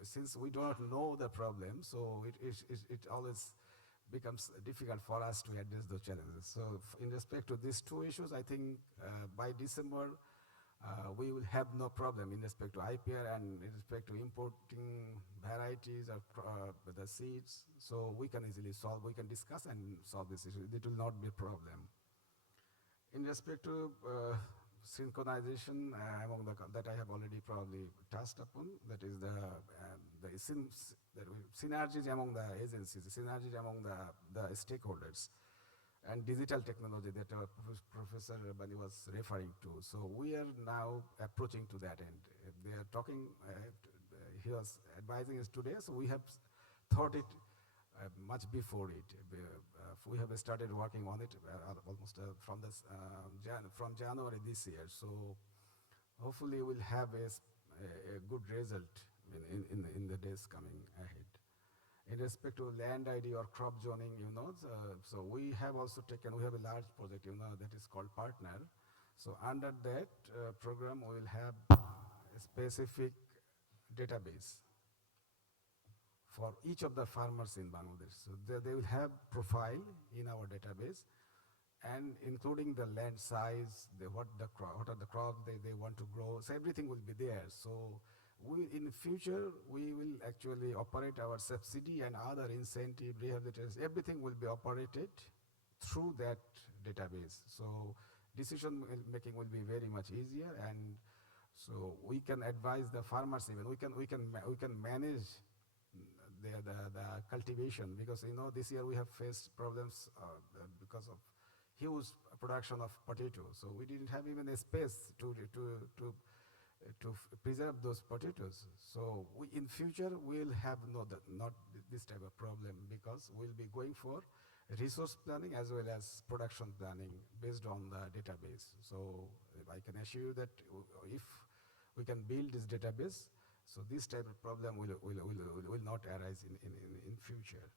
since we do not know the problem, so it always becomes difficult for us to address those challenges. So in respect to these two issues, I think by December, we will have no problem in respect to IPR and in respect to importing varieties of the seeds. So we can easily solve, we can discuss and solve this issue. It will not be a problem. In respect to synchronization that I have already probably touched upon, that is the synergies among the agencies, the synergies among the stakeholders. and digital technology that Professor Bani was referring to. So we are now approaching to that end. They are talking, he was advising us today, so we have thought it much before it. We have started working on it almost from January this year. So hopefully we'll have a good result in the days coming ahead. In respect to land ID or crop zoning, so we have also taken, we have a large project, that is called Partner. So under that program, we will have a specific database for each of the farmers in Bangladesh. So they will have profile in our database, and including the land size, what are the crops they want to grow. So everything will be there. So in the future, we will actually operate our subsidy and other incentive, rehabilitation, everything will be operated through that database. So decision making will be very much easier, and so we can advise the farmers even. We can manage the cultivation, because this year we have faced problems because of huge production of potatoes. So we didn't have even a space to preserve those potatoes. So in future we'll have not this type of problem, because we'll be going for resource planning as well as production planning based on the database. So I can assure you that if we can build this database, so this type of problem will not arise in future.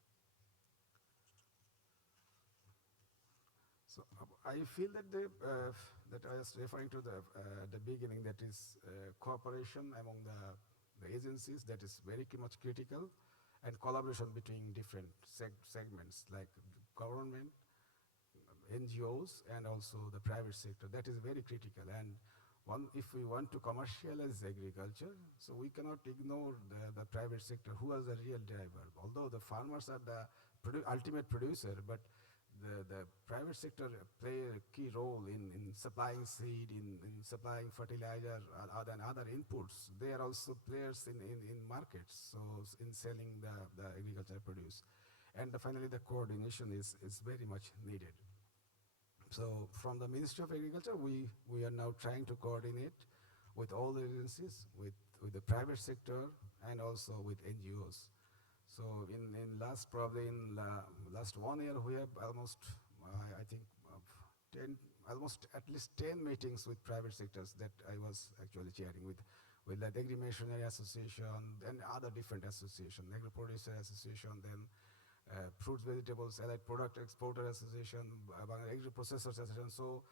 So I feel that that I was referring to the beginning, that is cooperation among the agencies, that is very much critical, and collaboration between different segments like government, NGOs, and also the private sector. That is very critical. And if we want to commercialize agriculture, so we cannot ignore the private sector, who is the real driver. Although the farmers are the ultimate producer, but the private sector play a key role in supplying seed, in supplying fertilizer, and other inputs. They are also players in markets, so in selling the agricultural produce. And finally, the coordination is very much needed. So from the Ministry of Agriculture, we are now trying to coordinate with all the agencies, with the private sector, and also with NGOs. So in last 1 year, we have almost, I think, almost at least 10 meetings with private sectors that I was actually chairing with the Agri-Machinery Association and other different associations, Agri-Producer Association, then Fruits, Vegetables, Allied Product Exporter Association, Agri-Processors Association. So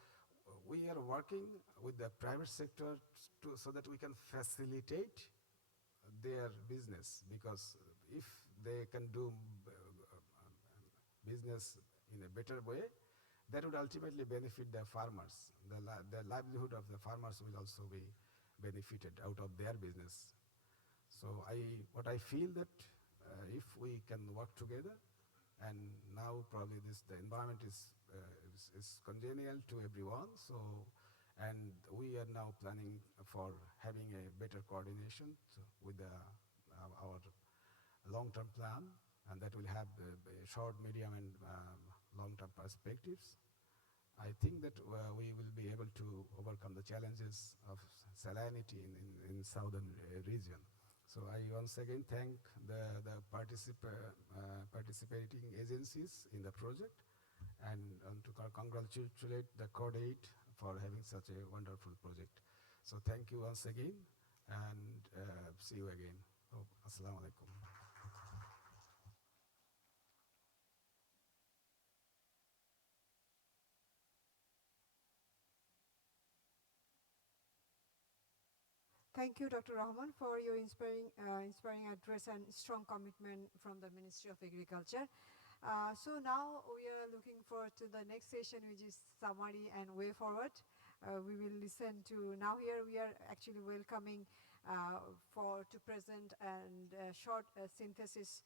we are working with the private sector so that we can facilitate their business, because if they can do business in a better way, that would ultimately benefit the farmers. The livelihood of the farmers will also be benefited out of their business. So what I feel that if we can work together, and now probably the environment is congenial to everyone. So, and we are now planning for having a better coordination with our long-term plan, and that will have short, medium, and long-term perspectives. I think that we will be able to overcome the challenges of salinity in southern region. So I once again thank the participating agencies in the project, and to congratulate the Cordaid for having such a wonderful project. So thank you once again, and see you again. Assalamu alaikum. Thank you, Dr. Rahman, for your inspiring address and strong commitment from the Ministry of Agriculture. So now we are looking forward to the next session, which is summary and way forward. We will listen to, now here we are actually welcoming to present and short synthesis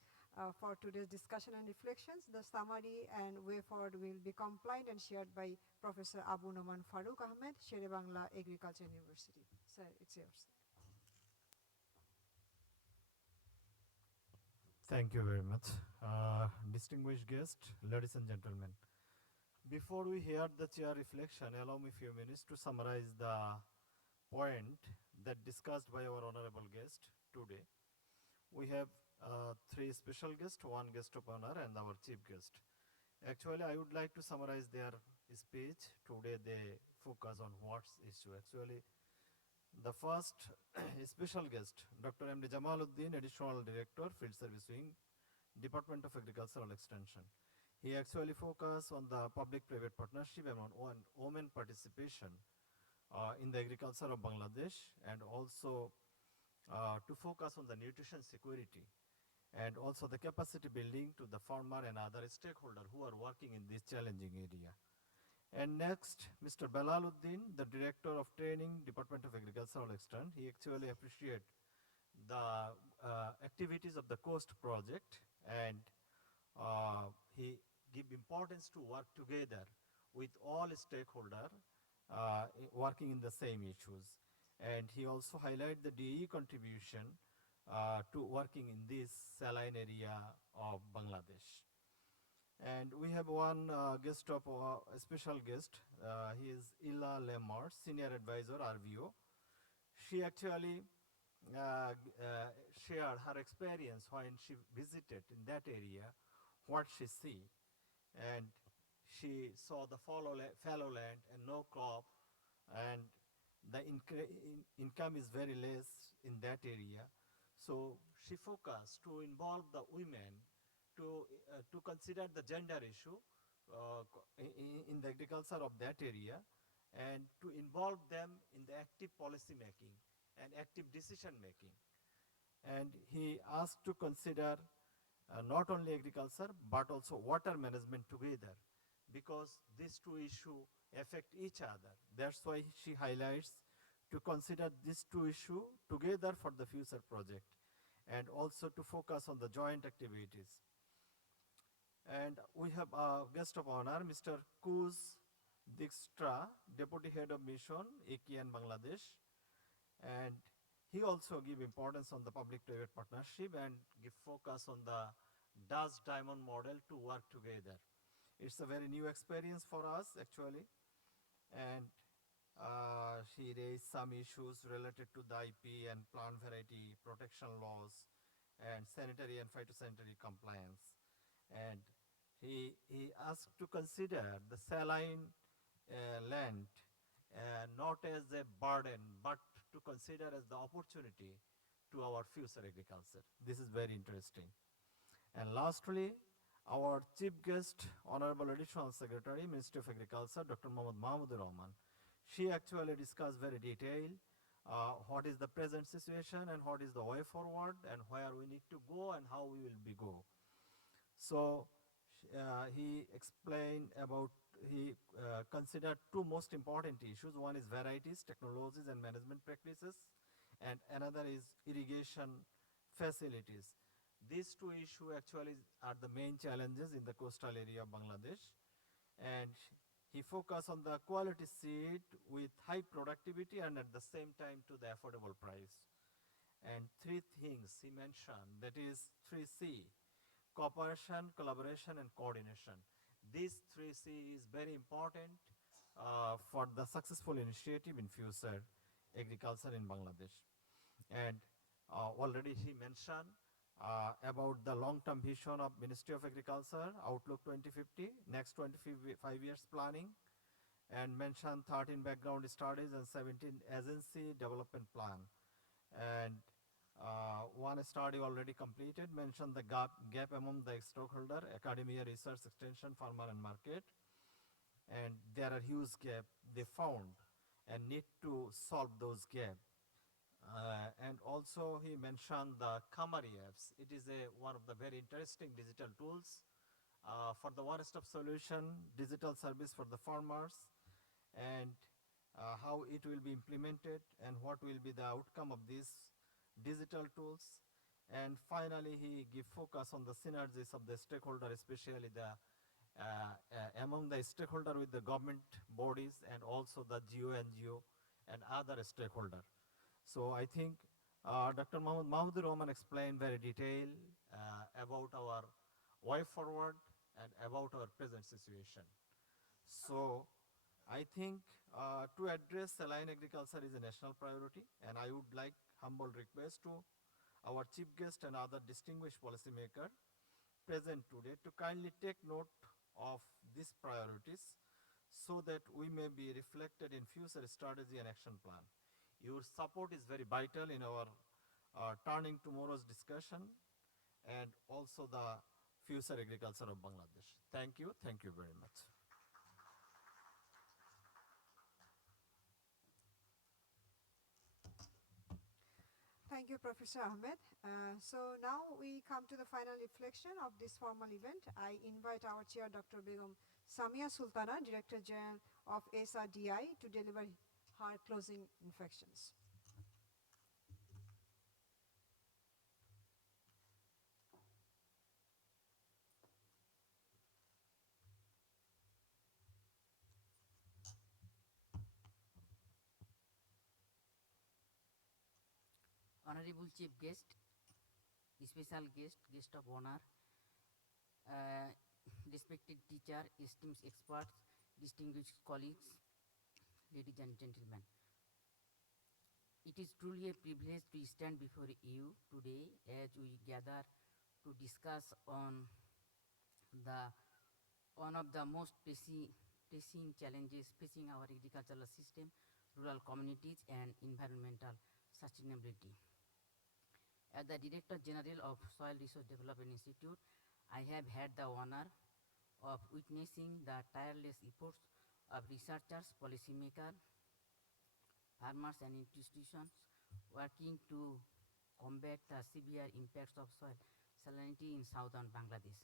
for today's discussion and reflections. The summary and way forward will be compiled and shared by Professor Abu Noman Farooq Ahmed, Shere Bangla Agriculture University. Sir, it's yours. Thank you very much. Distinguished guests, ladies and gentlemen. Before we hear the chair reflection, allow me a few minutes to summarize the point that discussed by our honorable guest today. We have three special guests, one guest of honor, and our chief guest. Actually, I would like to summarize their speech. Today they focus on what's issue. Actually, the first special guest, Dr. M.D. Jamal Uddin, Additional Director, Field Service Wing, Department of Agricultural Extension. He actually focused on the public-private partnership and on women participation in the agriculture of Bangladesh, and also to focus on the nutrition security and also the capacity building to the farmer and other stakeholders who are working in this challenging area. And next, Mr. Belal Uddin, the Director of Training, Department of Agricultural Extension. He actually appreciates the activities of the COASTS project, and he give importance to work together with all stakeholders working in the same issues. And he also highlighted the DE contribution to working in this saline area of Bangladesh. And we have one guest of a special guest. He is Illa Lammers, Senior Advisor, RVO. She actually shared her experience when she visited in that area, what she see. And she saw the fallow land and no crop, and the income is very less in that area. So she focused to involve the women to consider the gender issue in the agriculture of that area, and to involve them in the active policy making and active decision making. And he asked to consider not only agriculture but also water management together, because these two issues affect each other. That's why she highlights to consider these two issues together for the future project, and also to focus on the joint activities. And we have a guest of honor, Mr. Koos Dijkstra, Deputy Head of Mission, AKN Bangladesh. And he also give importance on the public-private partnership and give focus on the Dutch diamond model to work together. It's a very new experience for us, actually. And she raised some issues related to the IP and plant variety protection laws and sanitary and phytosanitary compliance. And he asked to consider the saline land not as a burden, but to consider as the opportunity to our future agriculture. This is very interesting. And lastly, our chief guest, Honorable Additional Secretary, Ministry of Agriculture, Dr. Mahmudur Rahman. She actually discussed very detailed what is the present situation and what is the way forward and where we need to go and how we will be go. So he explained about, he considered two most important issues. One is varieties, technologies and management practices, and another is irrigation facilities. These two issues actually are the main challenges in the coastal area of Bangladesh. And he focused on the quality seed with high productivity and at the same time to the affordable price. And three things he mentioned, that is 3C, cooperation, collaboration, and coordination. These 3C is very important for the successful initiative in future agriculture in Bangladesh. And already he mentioned about the long-term vision of Ministry of Agriculture, Outlook 2050, next 25 years planning, and mentioned 13 background studies and 17 agency development plan. And one study already completed, mentioned the gap among the stakeholder, academia, research, extension, farmer and market. And there are huge gaps they found and need to solve those gaps. And also he mentioned the Kamari apps. It is one of the very interesting digital tools for the one-stop solution, digital service for the farmers, and how it will be implemented and what will be the outcome of these digital tools. And finally, he give focus on the synergies of the stakeholder, especially the among the stakeholder with the government bodies and also the GO, and other stakeholder. So I think Dr. Mahmudur Rahman explained very detailed about our way forward and about our present situation. So I think to address saline agriculture is a national priority, and I would like humble request to our chief guest and other distinguished policymaker present today to kindly take note of these priorities so that we may be reflected in future strategy and action plan. Your support is very vital in our turning tomorrow's discussion and also the future agriculture of Bangladesh. Thank you very much. Thank you, Professor Ahmed. So now we come to the final reflection of this formal event. I invite our chair, Dr. Begom Samia Sultana, Director General of SRDI, to deliver her closing reflections. Honorable Chief Guest, Special Guest, Guest of Honor, respected teacher, esteemed experts, distinguished colleagues, ladies and gentlemen. It is truly a privilege to stand before you today as we gather to discuss on one of the most pressing challenges facing our agricultural system, rural communities, and environmental sustainability. As the Director General of Soil Resource Development Institute, I have had the honor of witnessing the tireless efforts of researchers, policymakers, farmers, and institutions working to combat the severe impacts of soil salinity in southern Bangladesh.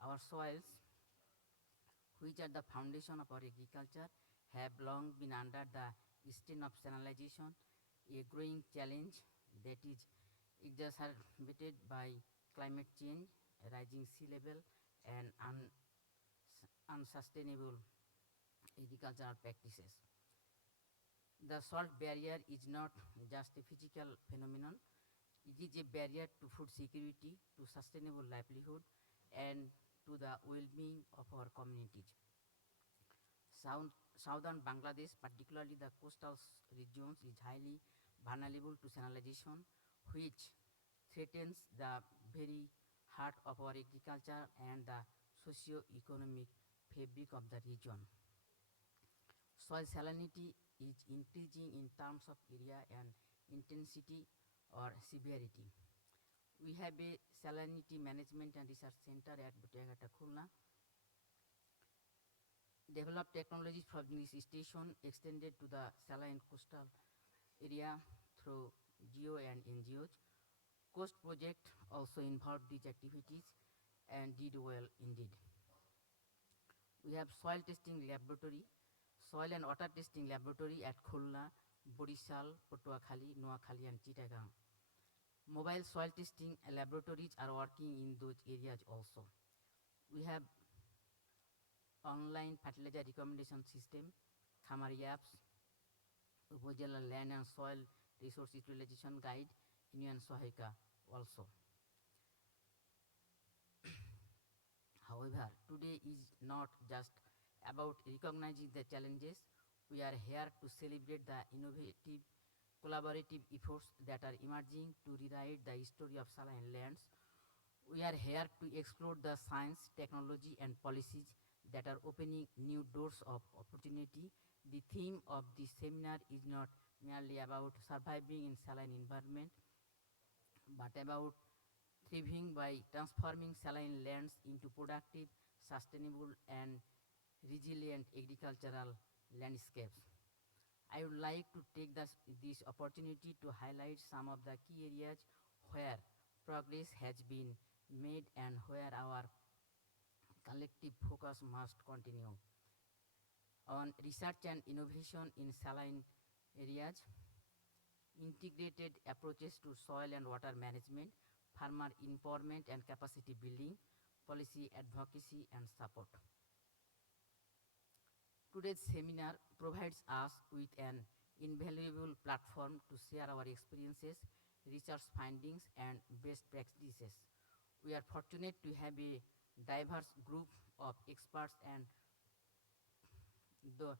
Our soils, which are the foundation of our agriculture, have long been under the strain of salinization, a growing challenge that is exacerbated by climate change, rising sea level, and unsustainable agricultural practices. The salt barrier is not just a physical phenomenon, it is a barrier to food security, to sustainable livelihood, and to the well-being of our communities. Southern Bangladesh, particularly the coastal regions, is highly vulnerable to salinization, which threatens the very heart of our agriculture and the socio-economic fabric of the region. Soil salinity is increasing in terms of area and intensity or severity. We have a salinity management and research center at Butiagata, Khulna. Developed technologies from this station extended to the saline coastal area through GEO and NGOs. COASTS project also involved these activities and did well indeed. We have soil testing laboratory, soil and water testing laboratory at Khulna, Borishal, Patuakhali, Noakhali, and Chittagong. Mobile soil testing laboratories are working in those areas also. We have online fertilizer recommendation system, Khamari apps, Upazila land and soil resource utilization guide, Union Sohika also. However, today is not just about recognizing the challenges. We are here to celebrate the innovative, collaborative efforts that are emerging to rewrite the story of saline lands. We are here to explore the science, technology, and policies that are opening new doors of opportunity. The theme of this seminar is not merely about surviving in saline environment, but about thriving by transforming saline lands into productive, sustainable, and resilient agricultural landscapes. I would like to take this opportunity to highlight some of the key areas where progress has been made and where our collective focus must continue. On research and innovation in saline areas, integrated approaches to soil and water management, farmer empowerment and capacity building, policy advocacy and support. Today's seminar provides us with an invaluable platform to share our experiences, research findings, and best practices. We are fortunate to have a diverse group of experts and the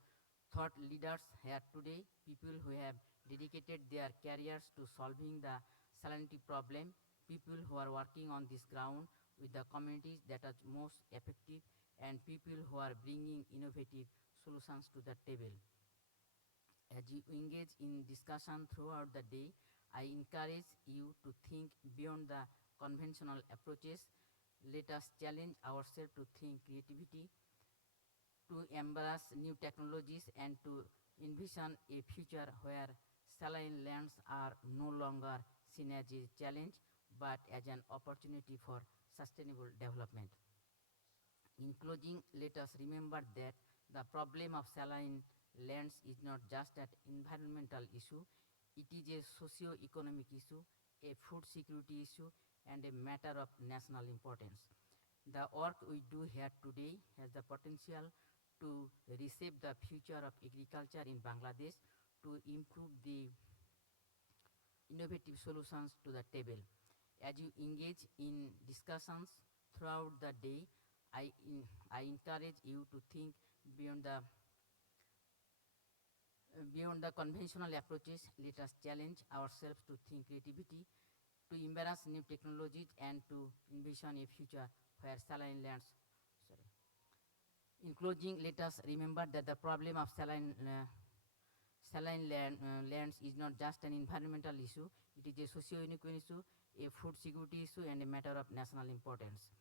thought leaders here today, people who have dedicated their careers to solving the salinity problem, people who are working on this ground with the communities that are most effective, and people who are bringing innovative solutions to the table. As you engage in discussion throughout the day, I encourage you to think beyond the conventional approaches. Let us challenge ourselves to think creativity, to embrace new technologies, and to envision a future where saline lands are no longer seen as a challenge but as an opportunity for sustainable development. In closing, let us remember that the problem of saline lands is not just an environmental issue, it is a socio-economic issue, a food security issue, and a matter of national importance. The work we do here today has the potential to reshape the future of agriculture in Bangladesh, to improve the innovative solutions to the table. As you engage in discussions throughout the day, I encourage you to think beyond the conventional approaches. Let us challenge ourselves to think creativity, to embrace new technologies, and to envision a future where saline lands. Sorry. In closing, let us remember that the problem of lands is not just an environmental issue, it is a socio-economic issue, a food security issue, and a matter of national importance.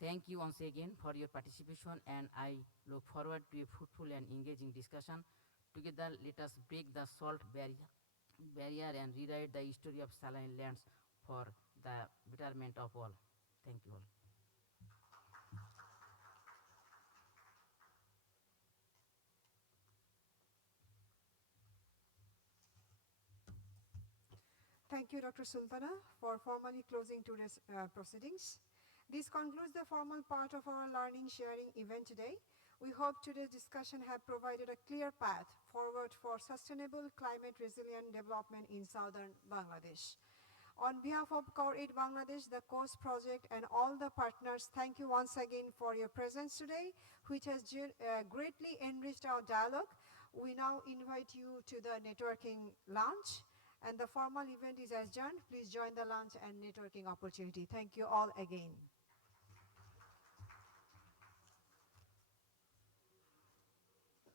Thank you once again for your participation, and I look forward to a fruitful and engaging discussion. Together, let us break the salt barrier and rewrite the history of saline lands for the betterment of all. Thank you all. Thank you, Dr. Sultana, for formally closing today's proceedings. This concludes the formal part of our learning sharing event today. We hope today's discussion have provided a clear path forward for sustainable climate resilient development in southern Bangladesh. On behalf of Cordaid Bangladesh, the COASTS project, and all the partners, thank you once again for your presence today, which has greatly enriched our dialogue. We now invite you to the networking lunch, and the formal event is adjourned. Please join the lunch and networking opportunity. Thank you all again.